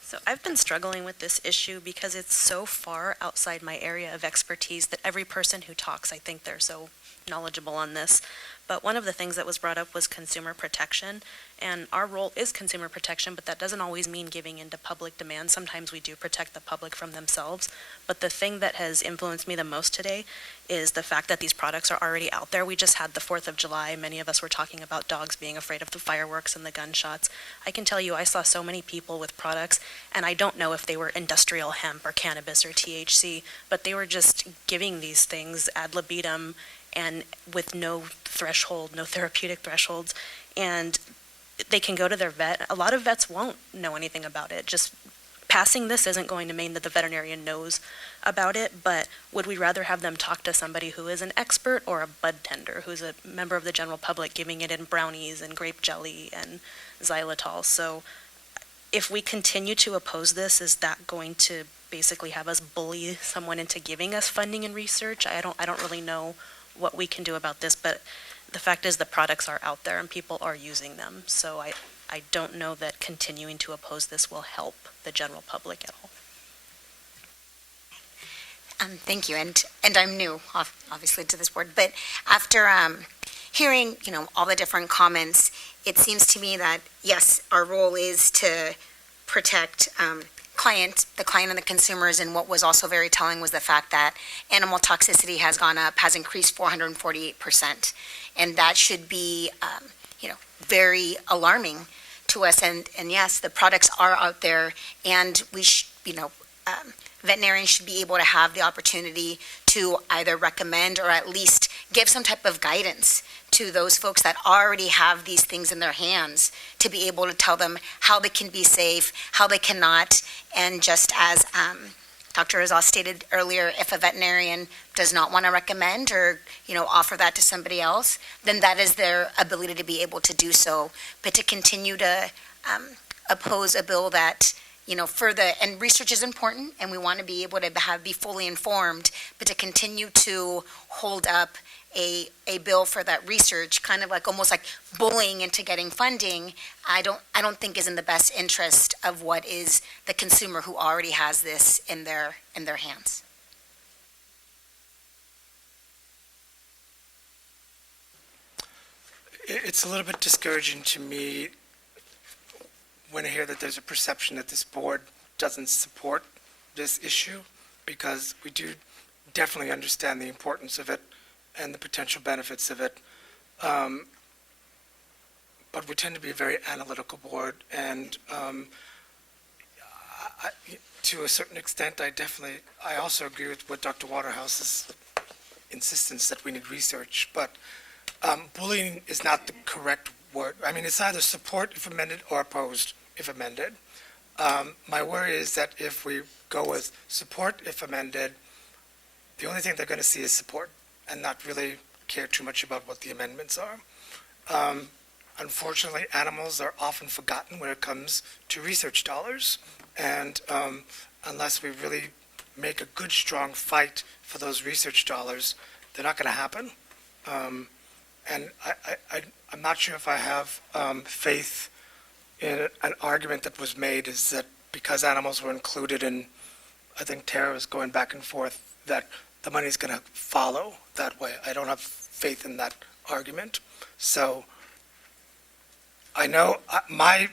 So I've been struggling with this issue because it's so far outside my area of expertise that every person who talks, I think they're so knowledgeable on this. But one of the things that was brought up was consumer protection, and our role is consumer protection, but that doesn't always mean giving into public demand. Sometimes we do protect the public from themselves. But the thing that has influenced me the most today is the fact that these products are already out there. We just had the 4th of July. Many of us were talking about dogs being afraid of the fireworks and the gunshots. I can tell you I saw so many people with products, and I don't know if they were industrial hemp or cannabis or THC, but they were just giving these things ad libitum and with no threshold, no therapeutic thresholds, and they can go to their vet. A lot of vets won't know anything about it. Just passing this isn't going to mean that the veterinarian knows about it, but would we rather have them talk to somebody who is an expert or a bud tender who's a member of the general public giving it in brownies and grape jelly and xylitol? So if we continue to oppose this, is that going to basically have us bully someone into giving us funding and research? I don't really know what we can do about this, but the fact is the products are out there and people are using them. So I don't know that continuing to oppose this will help the general public at all. Thank you, and I'm new, obviously, to this board, but after hearing, all the different comments, it seems to me that, yes, our role is to protect the client and the consumers, and what was also very telling was the fact that animal toxicity has gone up, has increased 448%, and that should be, very alarming to us, and yes, the products are out there, and we veterinarians should be able to have the opportunity to either recommend or at least give some type of guidance to those folks that already have these things in their hands, to be able to tell them how they can be safe, how they cannot, and just as Dr. Rizal stated earlier, if a veterinarian does not want to recommend or, offer that to somebody else, then that is their ability to be able to do so. But to continue to oppose a bill that, and research is important, and we want to be able to be fully informed, but to continue to hold up a bill for that research, kind of like almost like bullying into getting funding, I don't think is in the best interest of what is the consumer who already has this in their hands. It's a little bit discouraging to me when I hear that there's a perception that this board doesn't support this issue, because we do definitely understand the importance of it and the potential benefits of it. But we tend to be a very analytical board, and to a certain extent, I also agree with what Dr. Waterhouse's insistence that we need research, but bullying is not the correct word. I mean, it's either support if amended or opposed if amended. My worry is that if we go with support if amended, the only thing they're going to see is support and not really care too much about what the amendments are. Unfortunately, animals are often forgotten when it comes to research dollars, and unless we really make a good, strong fight for those research dollars, they're not going to happen. And I'm not sure if I have faith in an argument that was made is that because animals were included in, I think Tara was going back and forth, that the money's going to follow that way. I don't have faith in that argument. So I know my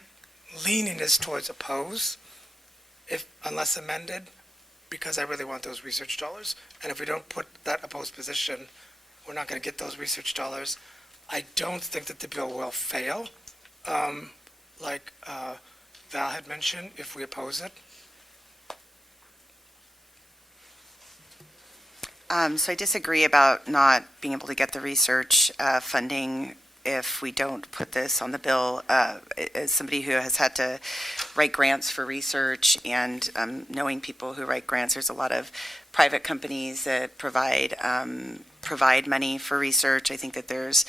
leaning is towards oppose, unless amended, because I really want those research dollars. And if we don't put that opposed position, we're not going to get those research dollars. I don't think that the bill will fail, like Val had mentioned, if we oppose it. So I disagree about not being able to get the research funding if we don't put this on the bill. As somebody who has had to write grants for research and knowing people who write grants, there's a lot of private companies that provide money for research. I think that there's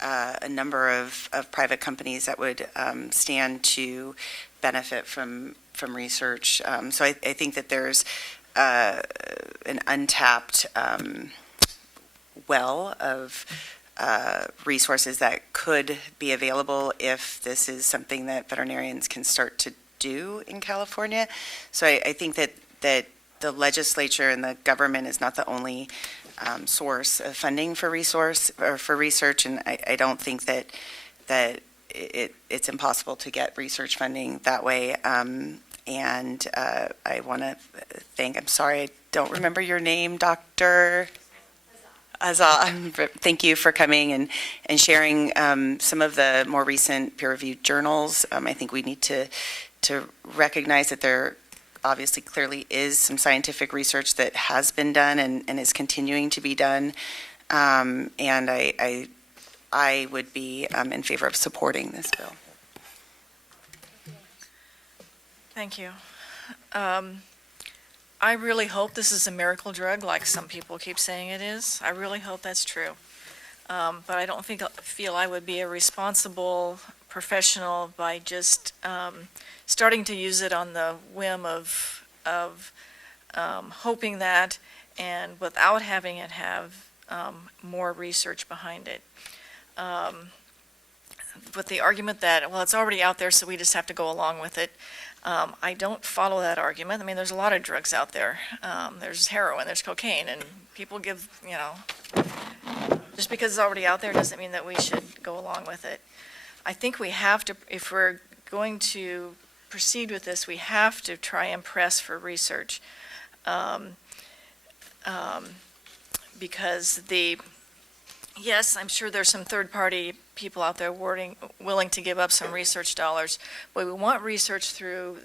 a number of private companies that would stand to benefit from research. So I think that there's an untapped well of resources that could be available if this is something that veterinarians can start to do in California. So I think that the legislature and the government is not the only source of funding for research, and I don't think that it's impossible to get research funding that way. And I want to I'm sorry, I don't remember your name, Dr. Azal. Thank you for coming and sharing some of the more recent peer-reviewed journals. I think we need to recognize that there obviously clearly is some scientific research that has been done and is continuing to be done. And I would be in favor of supporting this bill. Thank you. I really hope this is a miracle drug, like some people keep saying it is. I really hope that's true. But I don't feel I would be a responsible professional by just starting to use it on the whim of hoping that, and without having it have more research behind it. With the argument that, well, it's already out there, so we just have to go along with it. I don't follow that argument. I mean, there's a lot of drugs out there. There's heroin, there's cocaine, and people give, just because it's already out there doesn't mean that we should go along with it. I think we have to, if we're going to proceed with this, we have to try and press for research. Because yes, I'm sure there's some third-party people out there willing to give up some research dollars, but we want research through,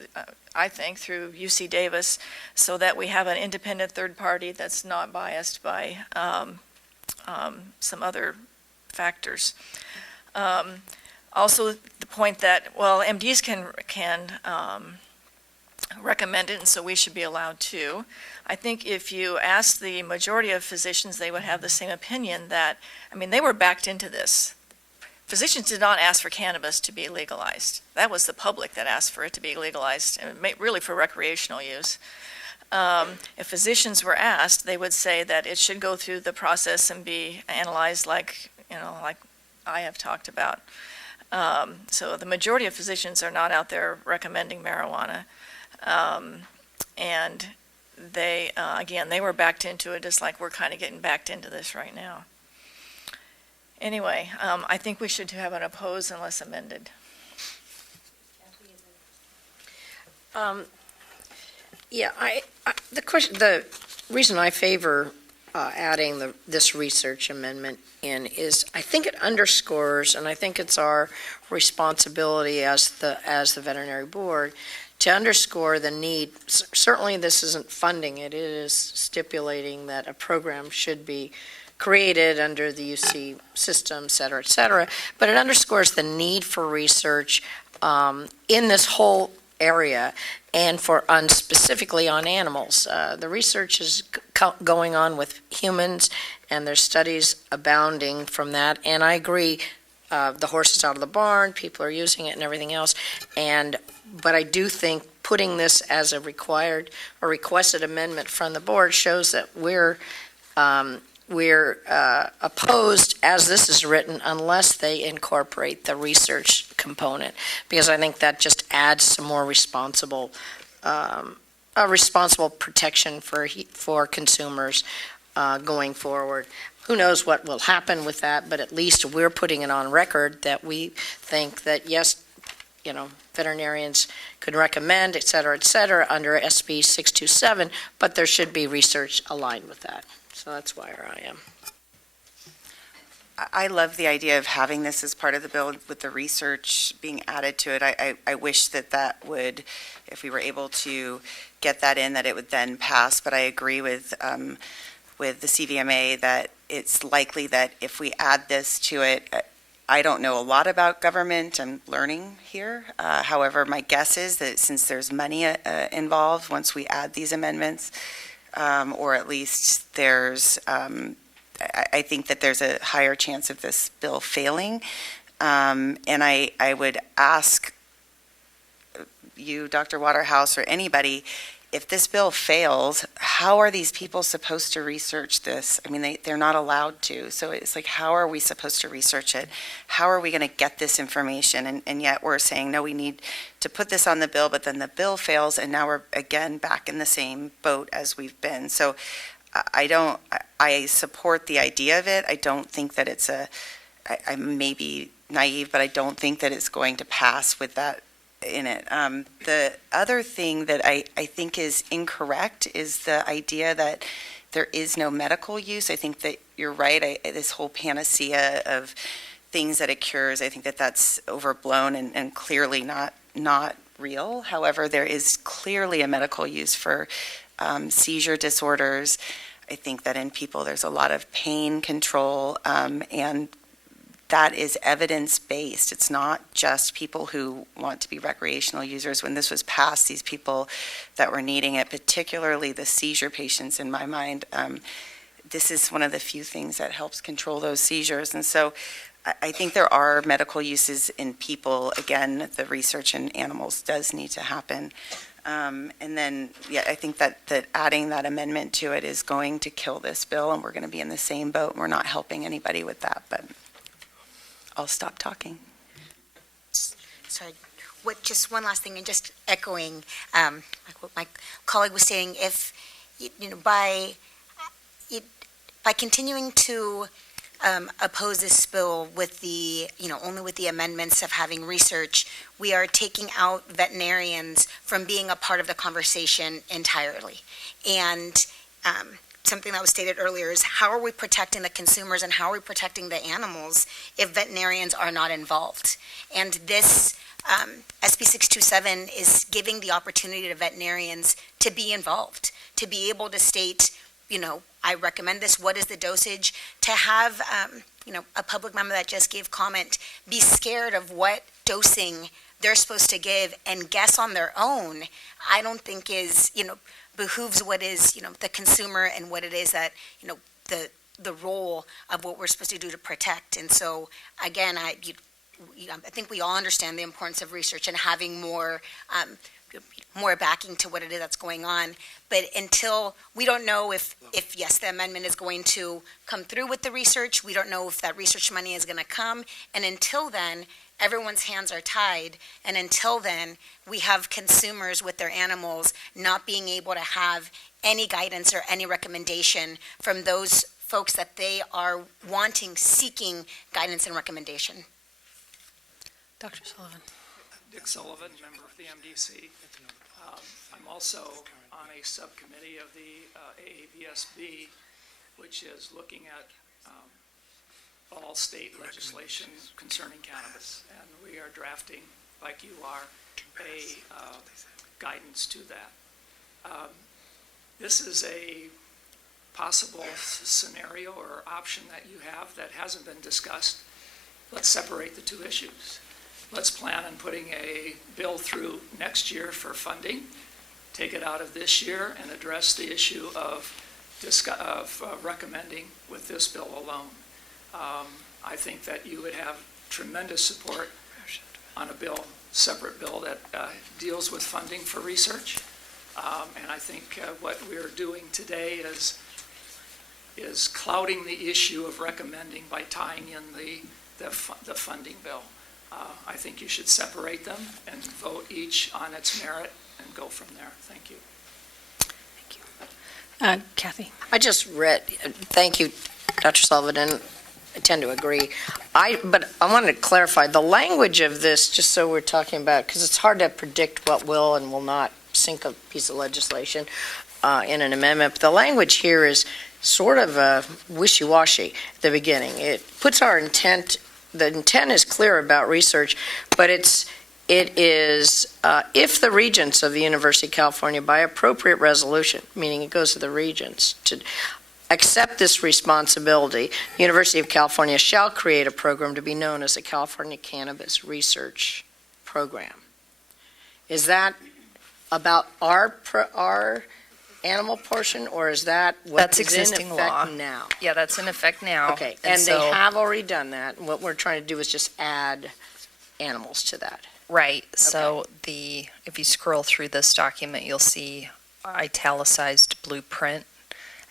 I think, through UC Davis, so that we have an independent third party that's not biased by some other factors. Also, the point that, well, MDs can recommend it, and so we should be allowed to. I think if you ask the majority of physicians, they would have the same opinion that, I mean, they were backed into this. physicians did not ask for cannabis to be legalized. That was the public that asked for it to be legalized, and really for recreational use. If physicians were asked, they would say that it should go through the process and be analyzed like I have talked about. So the majority of physicians are not out there recommending marijuana. And they, again, they were backed into it just like we're kind of getting backed into this right now. Anyway, I think we should have an oppose unless amended. Yeah, the reason I favor adding this research amendment in is I think it underscores, and I think it's our responsibility as the veterinary board to underscore the need. Certainly this isn't funding it is stipulating that a program should be created under the UC system, et cetera, but it underscores the need for research in this whole area and specifically on animals. The research is going on with humans, and there's studies abounding from that, and I agree, the horse is out of the barn, people are using it and everything else, but I do think putting this as a required or requested amendment from the board shows that we're opposed, as this is written, unless they incorporate the research component, because I think that just adds some more responsible protection for consumers going forward. Who knows what will happen with that, but at least we're putting it on record that we think that, yes, veterinarians could recommend, et cetera, under SB 627, but there should be research aligned with that. So that's where I am. I love the idea of having this as part of the bill with the research being added to it. I wish that would, if we were able to get that in, that it would then pass. But I agree with the CVMA that it's likely that if we add this to it, I don't know a lot about government. I'm learning here. However, my guess is that since there's money involved, once we add these amendments, or at least there's, I think that there's a higher chance of this bill failing. And I would ask you, Dr. Waterhouse, or anybody, if this bill fails, how are these people supposed to research this? I mean, they're not allowed to. So it's like, how are we supposed to research it? How are we going to get this information? And yet we're saying, no, we need to put this on the bill, but then the bill fails, and now we're again back in the same boat as we've been. So I support the idea of it. I don't think that I may be naive, but I don't think that it's going to pass with that in it. The other thing that I think is incorrect is the idea that there is no medical use. I think that you're right. This whole panacea of things that it cures, I think that that's overblown and clearly not real. However, there is clearly a medical use for seizure disorders. I think that in people there's a lot of pain control, and that is evidence-based. It's not just people who want to be recreational users. When this was passed, these people that were needing it, particularly the seizure patients in my mind, this is one of the few things that helps control those seizures. And so I think there are medical uses in people. Again, the research in animals does need to happen. And then, yeah, I think that adding that amendment to it is going to kill this bill, and we're going to be in the same boat. We're not helping anybody with that, but I'll stop talking. Sorry, just one last thing, and just echoing like what my colleague was saying, if by continuing to oppose this bill with the only with the amendments of having research, we are taking out veterinarians from being a part of the conversation entirely. And something that was stated earlier is, how are we protecting the consumers and how are we protecting the animals if veterinarians are not involved? And this SB 627 is giving the opportunity to veterinarians to be involved, to be able to state, I recommend this, what is the dosage, to have, a public member that just gave comment be scared of what dosing they're supposed to give and guess on their own, I don't think is, behooves what is, the consumer and what it is that, the the role of what we're supposed to do to protect. And so, again, I think we all understand the importance of research and having more backing to what it is that's going on. But until, we don't know if yes, the amendment is going to come through with the research. We don't know if that research money is going to come. And until then, everyone's hands are tied. And until then, we have consumers with their animals not being able to have any guidance or any recommendation from those folks that they are seeking guidance and recommendation. Dr. Sullivan. Dick Sullivan, member of the MDC. I'm also on a subcommittee of the AAVSB, which is looking at all state legislation concerning cannabis. And we are drafting, like you are, a guidance to that. This is a possible scenario or option that you have that hasn't been discussed. Let's separate the two issues. Let's plan on putting a bill through next year for funding, take it out of this year, and address the issue of recommending with this bill alone. I think that you would have tremendous support on a bill, separate bill that deals with funding for research. And I think what we're doing today is clouding the issue of recommending by tying in the funding bill. I think you should separate them and vote each on its merit and go from there. Thank you. Kathy. I just read, thank you, Dr. Sullivan, and I tend to agree. But I wanted to clarify the language of this, just so we're talking about, because it's hard to predict what will and will not sink a piece of legislation in an amendment. But the language here is sort of wishy-washy at the beginning. It puts our intent, the intent is clear about research, but it is if the regents of the University of California, by appropriate resolution, meaning it goes to the regents, to accept this responsibility, the University of California shall create a program to be known as the California Cannabis Research Program. Is that about our animal portion, or is that That's what is existing in effect law now? Yeah, that's in effect now. Okay, and they have already done that, and what we're trying to do is just add animals to that. Right, so if you scroll through this document, you'll see italicized blueprint,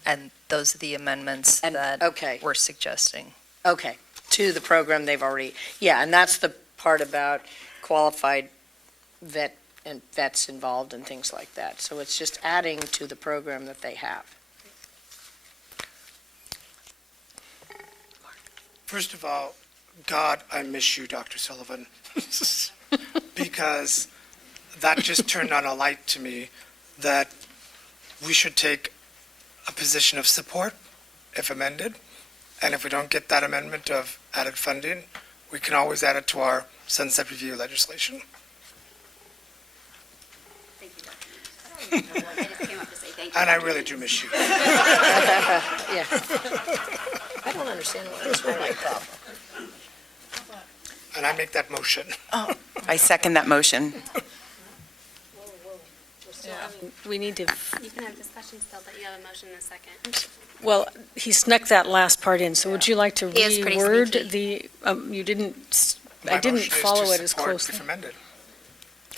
and those are the amendments that we're suggesting. Okay, to the program they've already, and that's the part about qualified vets involved and things like that. So it's just adding to the program that they have. First of all, God, I miss you, Dr. Sullivan, because that just turned on a light to me that we should take a position of support if amended, and if we don't get that amendment of added funding, we can always add it to our sunset review legislation. And I really do miss you. I don't understand why it's really a problem. And I make that motion. I second that motion. We need to, You can have discussion still, but you have a motion in a second. well, he snuck that last part in, so would you like to He is pretty reword sneaky. you didn't, My I didn't motion is to follow it as support closely. if amended.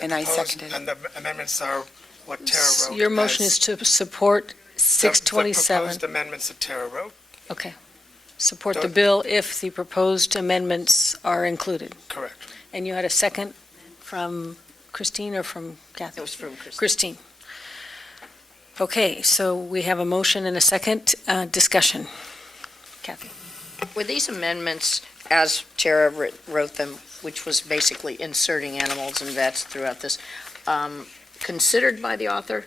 And I seconded it. And the amendments are what Tara wrote. Your motion is to support The 627. proposed amendments that Tara wrote. Okay. Support the bill if the proposed amendments are included. Correct. And you had a second from Christine or from Kathy? It was from Christine. Okay, so we have a motion and a second discussion. Kathy? Were these amendments, as Tara wrote them, which was basically inserting animals and vets throughout this, considered by the author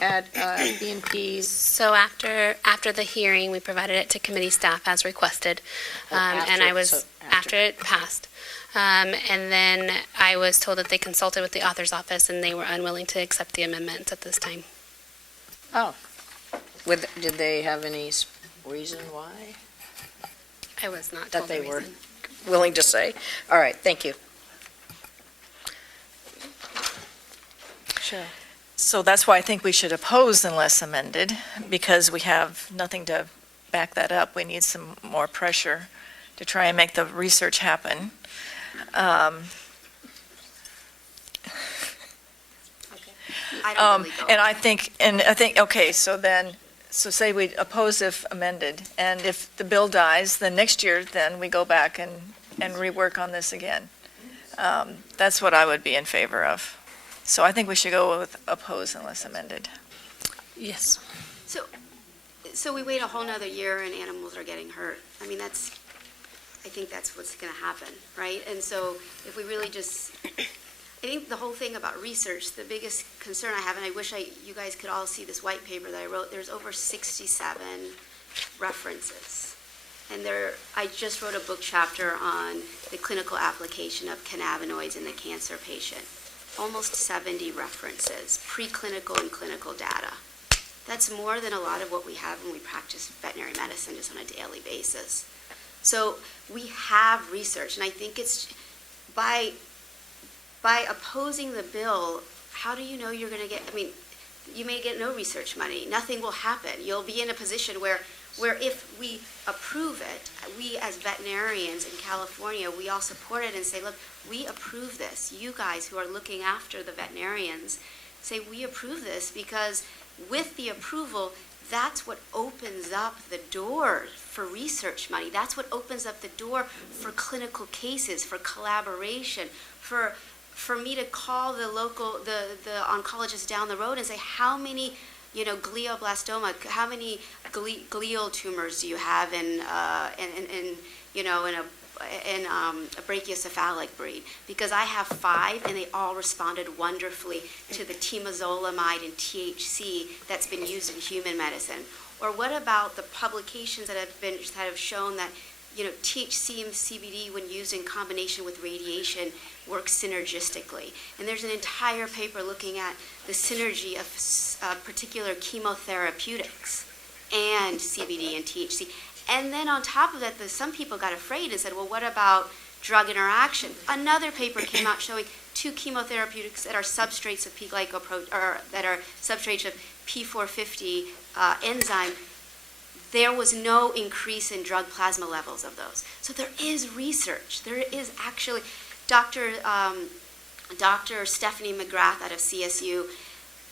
at B&P's? So after the hearing, we provided it to committee staff as requested, and I was after it passed. And then I was told that they consulted with the author's office and they were unwilling to accept the amendments at this time. Oh, did they have any reason why? I was not That told they the were reason. willing to say? All right, thank you. Sure. So that's why I think we should oppose unless amended, because we have nothing to back that up. We need some more pressure to try and make the research happen. And I think, okay, so say we oppose if amended, and if the bill dies, then next year, then we go back and rework on this again. That's what I would be in favor of. So I think we should go with oppose unless amended. Yes. So we wait a whole nother year and animals are getting hurt. I mean, I think that's what's going to happen, right? And so if we really I think the whole thing about research, the biggest concern I have, and I wish you guys could all see this white paper that I wrote, there's over 67 references. And I just wrote a book chapter on the clinical application of cannabinoids in the cancer patient. Almost 70 references, preclinical and clinical data. That's more than a lot of what we have when we practice veterinary medicine just on a daily basis. So we have research, and I think it's by opposing the bill, how do you know you're going to get, you may get no research money. Nothing will happen. You'll be in a position where if we approve it, we as veterinarians in California, we all support it and say, look, we approve this. You guys who are looking after the veterinarians say we approve this because with the approval, that's what opens up the door for research money. That's what opens up the door for clinical cases, for collaboration, for me to call the oncologist down the road and say, how many, glioblastoma, how many glial tumors do you have in a brachiocephalic breed? Because I have 5 and they all responded wonderfully to the temozolomide and THC that's been used in human medicine. Or what about the publications that have shown that THC and CBD, when used in combination with radiation, work synergistically. And there's an entire paper looking at the synergy of particular chemotherapeutics and CBD and THC. And then on top of that, some people got afraid and said, well, what about drug interaction? Another paper came out showing 2 chemotherapeutics that are substrates of P-glycoprotein, or that are substrates of P450 enzyme. There was no increase in drug plasma levels of those. So there is research. There is actually, Dr. Stephanie McGrath out of CSU,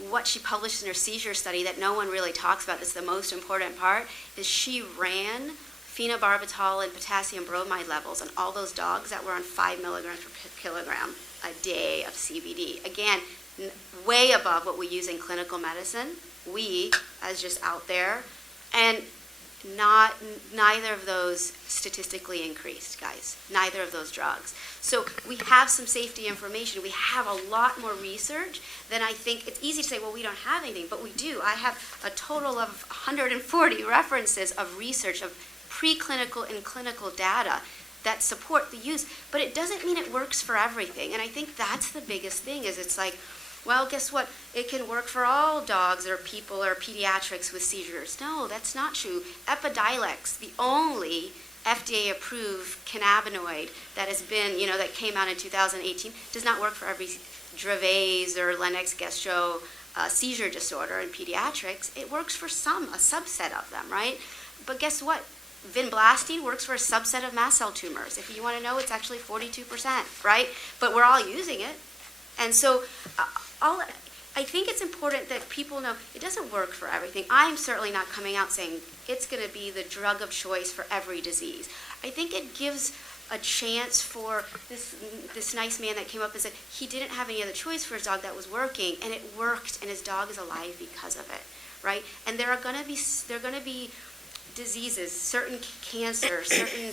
what she published in her seizure study that no one really talks about, that's the most important part, is she ran phenobarbital and potassium bromide levels on all those dogs that were on 5 milligrams per kilogram a day of CBD. Again, way above what we use in clinical medicine, as just out there, and neither of those statistically increased, guys. Neither of those drugs. So we have some safety information. We have a lot more research than I think. It's easy to say, well, we don't have anything, but we do. I have a total of 140 references of research, of preclinical and clinical data that support the use. But it doesn't mean it works for everything. And I think that's the biggest thing, is it's like, well, guess what? It can work for all dogs or people or pediatrics with seizures. No, that's not true. Epidiolex, the only FDA-approved cannabinoid that has been, that came out in 2018, does not work for every Dravet or Lennox-Gastaut seizure disorder in pediatrics. It works for a subset of them, right? But guess what? Vinblastine works for a subset of mast cell tumors. If you want to know, it's actually 42%, right? But we're all using it. And so I think it's important that people know it doesn't work for everything. I'm certainly not coming out saying it's going to be the drug of choice for every disease. I think it gives a chance for this nice man that came up and said he didn't have any other choice for his dog that was working, and it worked, and his dog is alive because of it, right? And there are going to be diseases, certain cancer, certain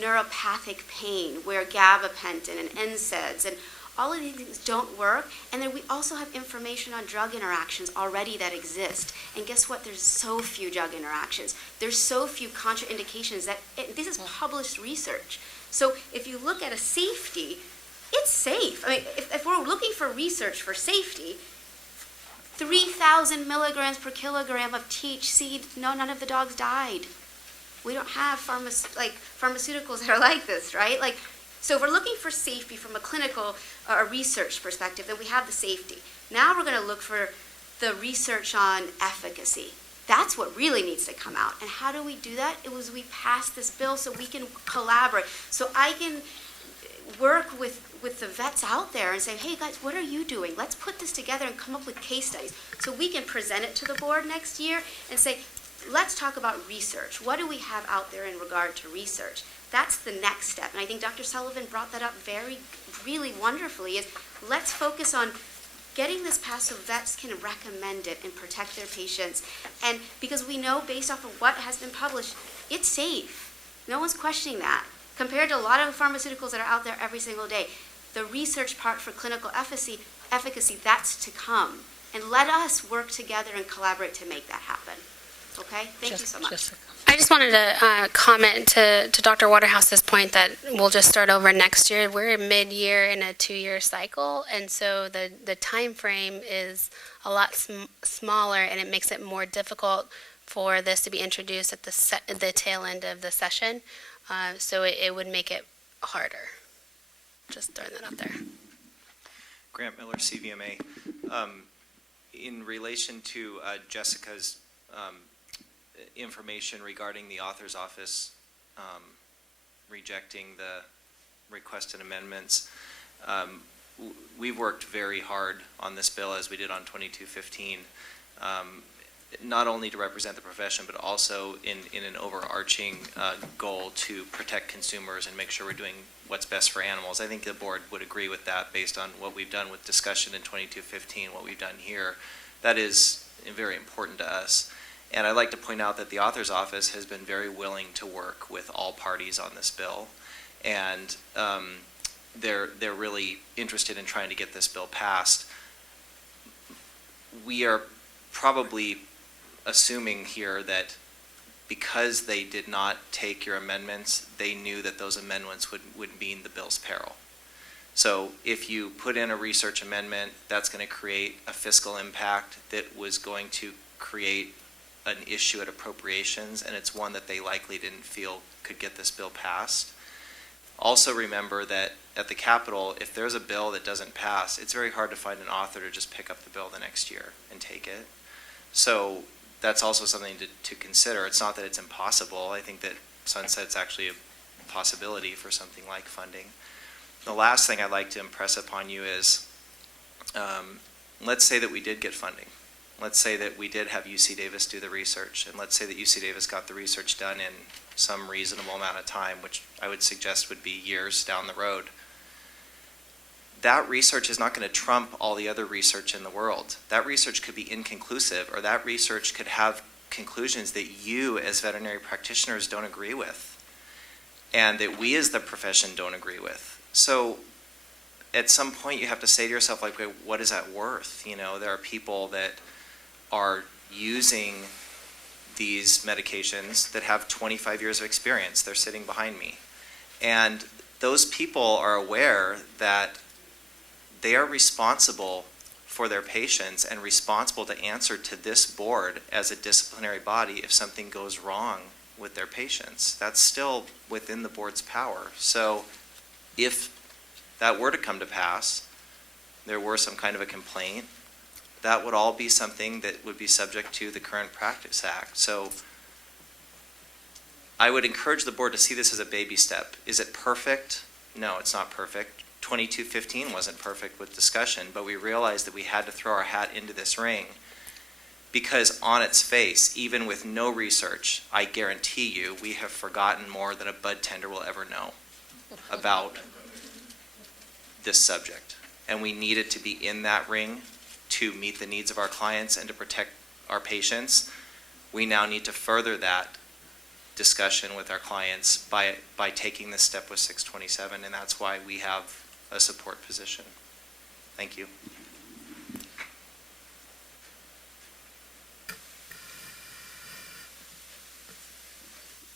neuropathic pain where gabapentin and NSAIDs and all of these things don't work. And then we also have information on drug interactions already that exist. And guess what? There's so few drug interactions. There's so few contraindications this is published research. So if you look at a safety, it's safe. I mean, if we're looking for research for safety, 3,000 milligrams per kilogram of THC, none of the dogs died. We don't have pharmaceuticals that are like this, right? So if we're looking for safety from a clinical or research perspective, then we have the safety. Now we're going to look for the research on efficacy. That's what really needs to come out. And how do we do that? It was we passed this bill so we can collaborate. So I can work with the vets out there and say, hey guys, what are you doing? Let's put this together and come up with case studies. So we can present it to the board next year and say, let's talk about research. What do we have out there in regard to research? That's the next step. And I think Dr. Sullivan brought that up really wonderfully, is let's focus on getting this passed so vets can recommend it and protect their patients. And because we know based off of what has been published, it's safe. No one's questioning that. Compared to a lot of the pharmaceuticals that are out there every single day, the research part for clinical efficacy, that's to come. And let us work together and collaborate to make that happen. Okay? Thank you so much. I just wanted to comment to Dr. Waterhouse's point that we'll just start over next year. We're mid-year in a 2-year cycle, and so the time frame is a lot smaller, and it makes it more difficult for this to be introduced at the tail end of the session. So it would make it harder. Just throwing that out there. Grant Miller, CVMA. In relation to Jessica's information regarding the author's office rejecting the requested amendments, we've worked very hard on this bill, as we did on 2215, not only to represent the profession, but also in an overarching goal to protect consumers and make sure we're doing what's best for animals. I think the board would agree with that based on what we've done with discussion in 2215, what we've done here. That is very important to us. And I'd like to point out that the author's office has been very willing to work with all parties on this bill. And they're really interested in trying to get this bill passed. We are probably assuming here that because they did not take your amendments, they knew that those amendments would mean the bill's peril. So if you put in a research amendment, that's going to create a fiscal impact that was going to create an issue at appropriations, and it's one that they likely didn't feel could get this bill passed. Also remember that at the Capitol, if there's a bill that doesn't pass, it's very hard to find an author to just pick up the bill the next year and take it. So that's also something to consider. It's not that it's impossible. I think that sunset's actually a possibility for something like funding. The last thing I'd like to impress upon you is, let's say that we did get funding. Let's say that we did have UC Davis do the research, and let's say that UC Davis got the research done in some reasonable amount of time, which I would suggest would be years down the road. That research is not going to trump all the other research in the world. That research could be inconclusive, or that research could have conclusions that you as veterinary practitioners don't agree with, and that we as the profession don't agree with. So at some point you have to say to yourself, like, what is that worth? You know, there are people that are using these medications that have 25 years of experience. They're sitting behind me. And those people are aware that they are responsible for their patients and responsible to answer to this board as a disciplinary body if something goes wrong with their patients. That's still within the board's power. So if that were to come to pass, there were some kind of a complaint, that would all be something that would be subject to the Current Practice Act. So I would encourage the board to see this as a baby step. Is it perfect? No, it's not perfect. 2215 wasn't perfect with discussion, but we realized that we had to throw our hat into this ring because on its face, even with no research, I guarantee you we have forgotten more than a bud tender will ever know about this subject. And we needed to be in that ring to meet the needs of our clients and to protect our patients. We now need to further that discussion with our clients by taking this step with 627, and that's why we have a support position. Thank you.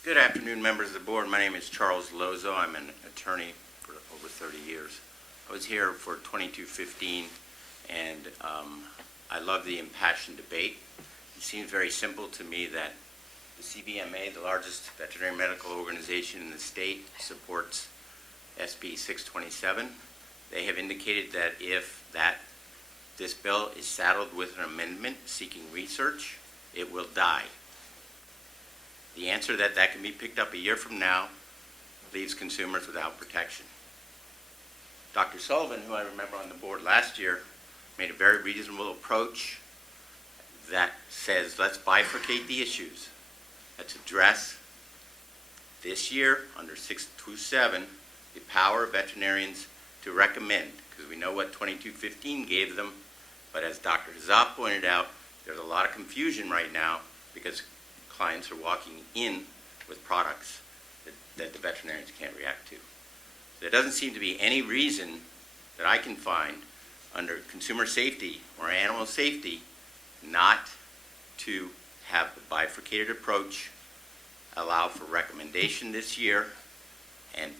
Good afternoon, members of the board. My name is Charles Lozo. I'm an attorney for over 30 years. I was here for 2215, and I love the impassioned debate. It seems very simple to me that the CVMA, the largest veterinary medical organization in the state, supports SB 627. They have indicated that if this bill is saddled with an amendment seeking research, it will die. The answer that can be picked up a year from now leaves consumers without protection. Dr. Sullivan, who I remember on the board last year, made a very reasonable approach that says, let's bifurcate the issues. Let's address this year under 627 the power of veterinarians to recommend, because we know what 2215 gave them, but as Dr. Hazza pointed out, there's a lot of confusion right now because clients are walking in with products that the veterinarians can't react to. There doesn't seem to be any reason that I can find under consumer safety or animal safety not to have the bifurcated approach, allow for recommendation this year, and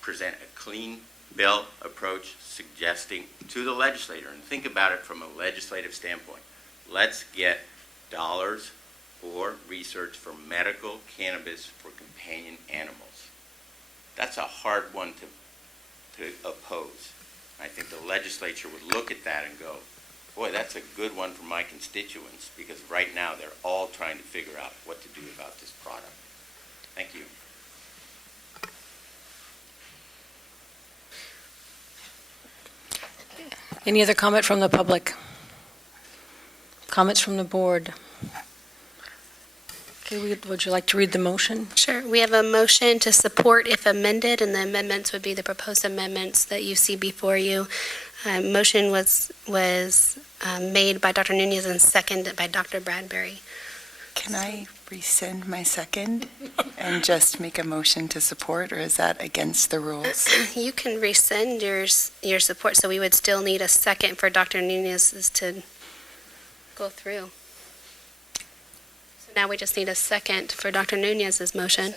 present a clean bill approach suggesting to the legislator, and think about it from a legislative standpoint. Let's get dollars for research for medical cannabis for companion animals. That's a hard one to oppose. I think the legislature would look at that and go, boy, that's a good one for my constituents, because right now they're all trying to figure out what to do about this product. Thank you. Any other comment from the public? Comments from the board? Okay, would you like to read the motion? Sure. We have a motion to support if amended, and the amendments would be the proposed amendments that you see before you. Motion was made by Dr. Nunez and seconded by Dr. Bradberry. Can I rescind my second and just make a motion to support, or is that against the rules? You can rescind your support, so we would still need a second for Dr. Nunez's to go through. So now we just need a second for Dr. Nunez's motion.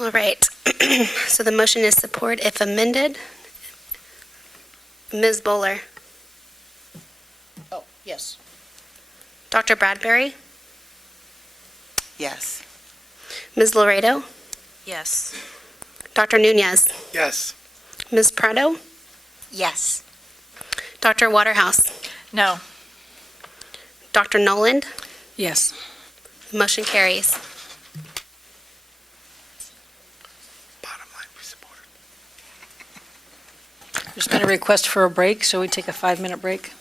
All right. So the motion is support if amended. Ms. Bowler. Oh, yes. Dr. Bradberry. Yes. Ms. Laredo. Yes. Dr. Nunez. Yes. Ms. Prado. Yes. Dr. Waterhouse. No. Dr. Noland. Yes. Motion carries. There's been a request for a break, so we take a 5-minute break.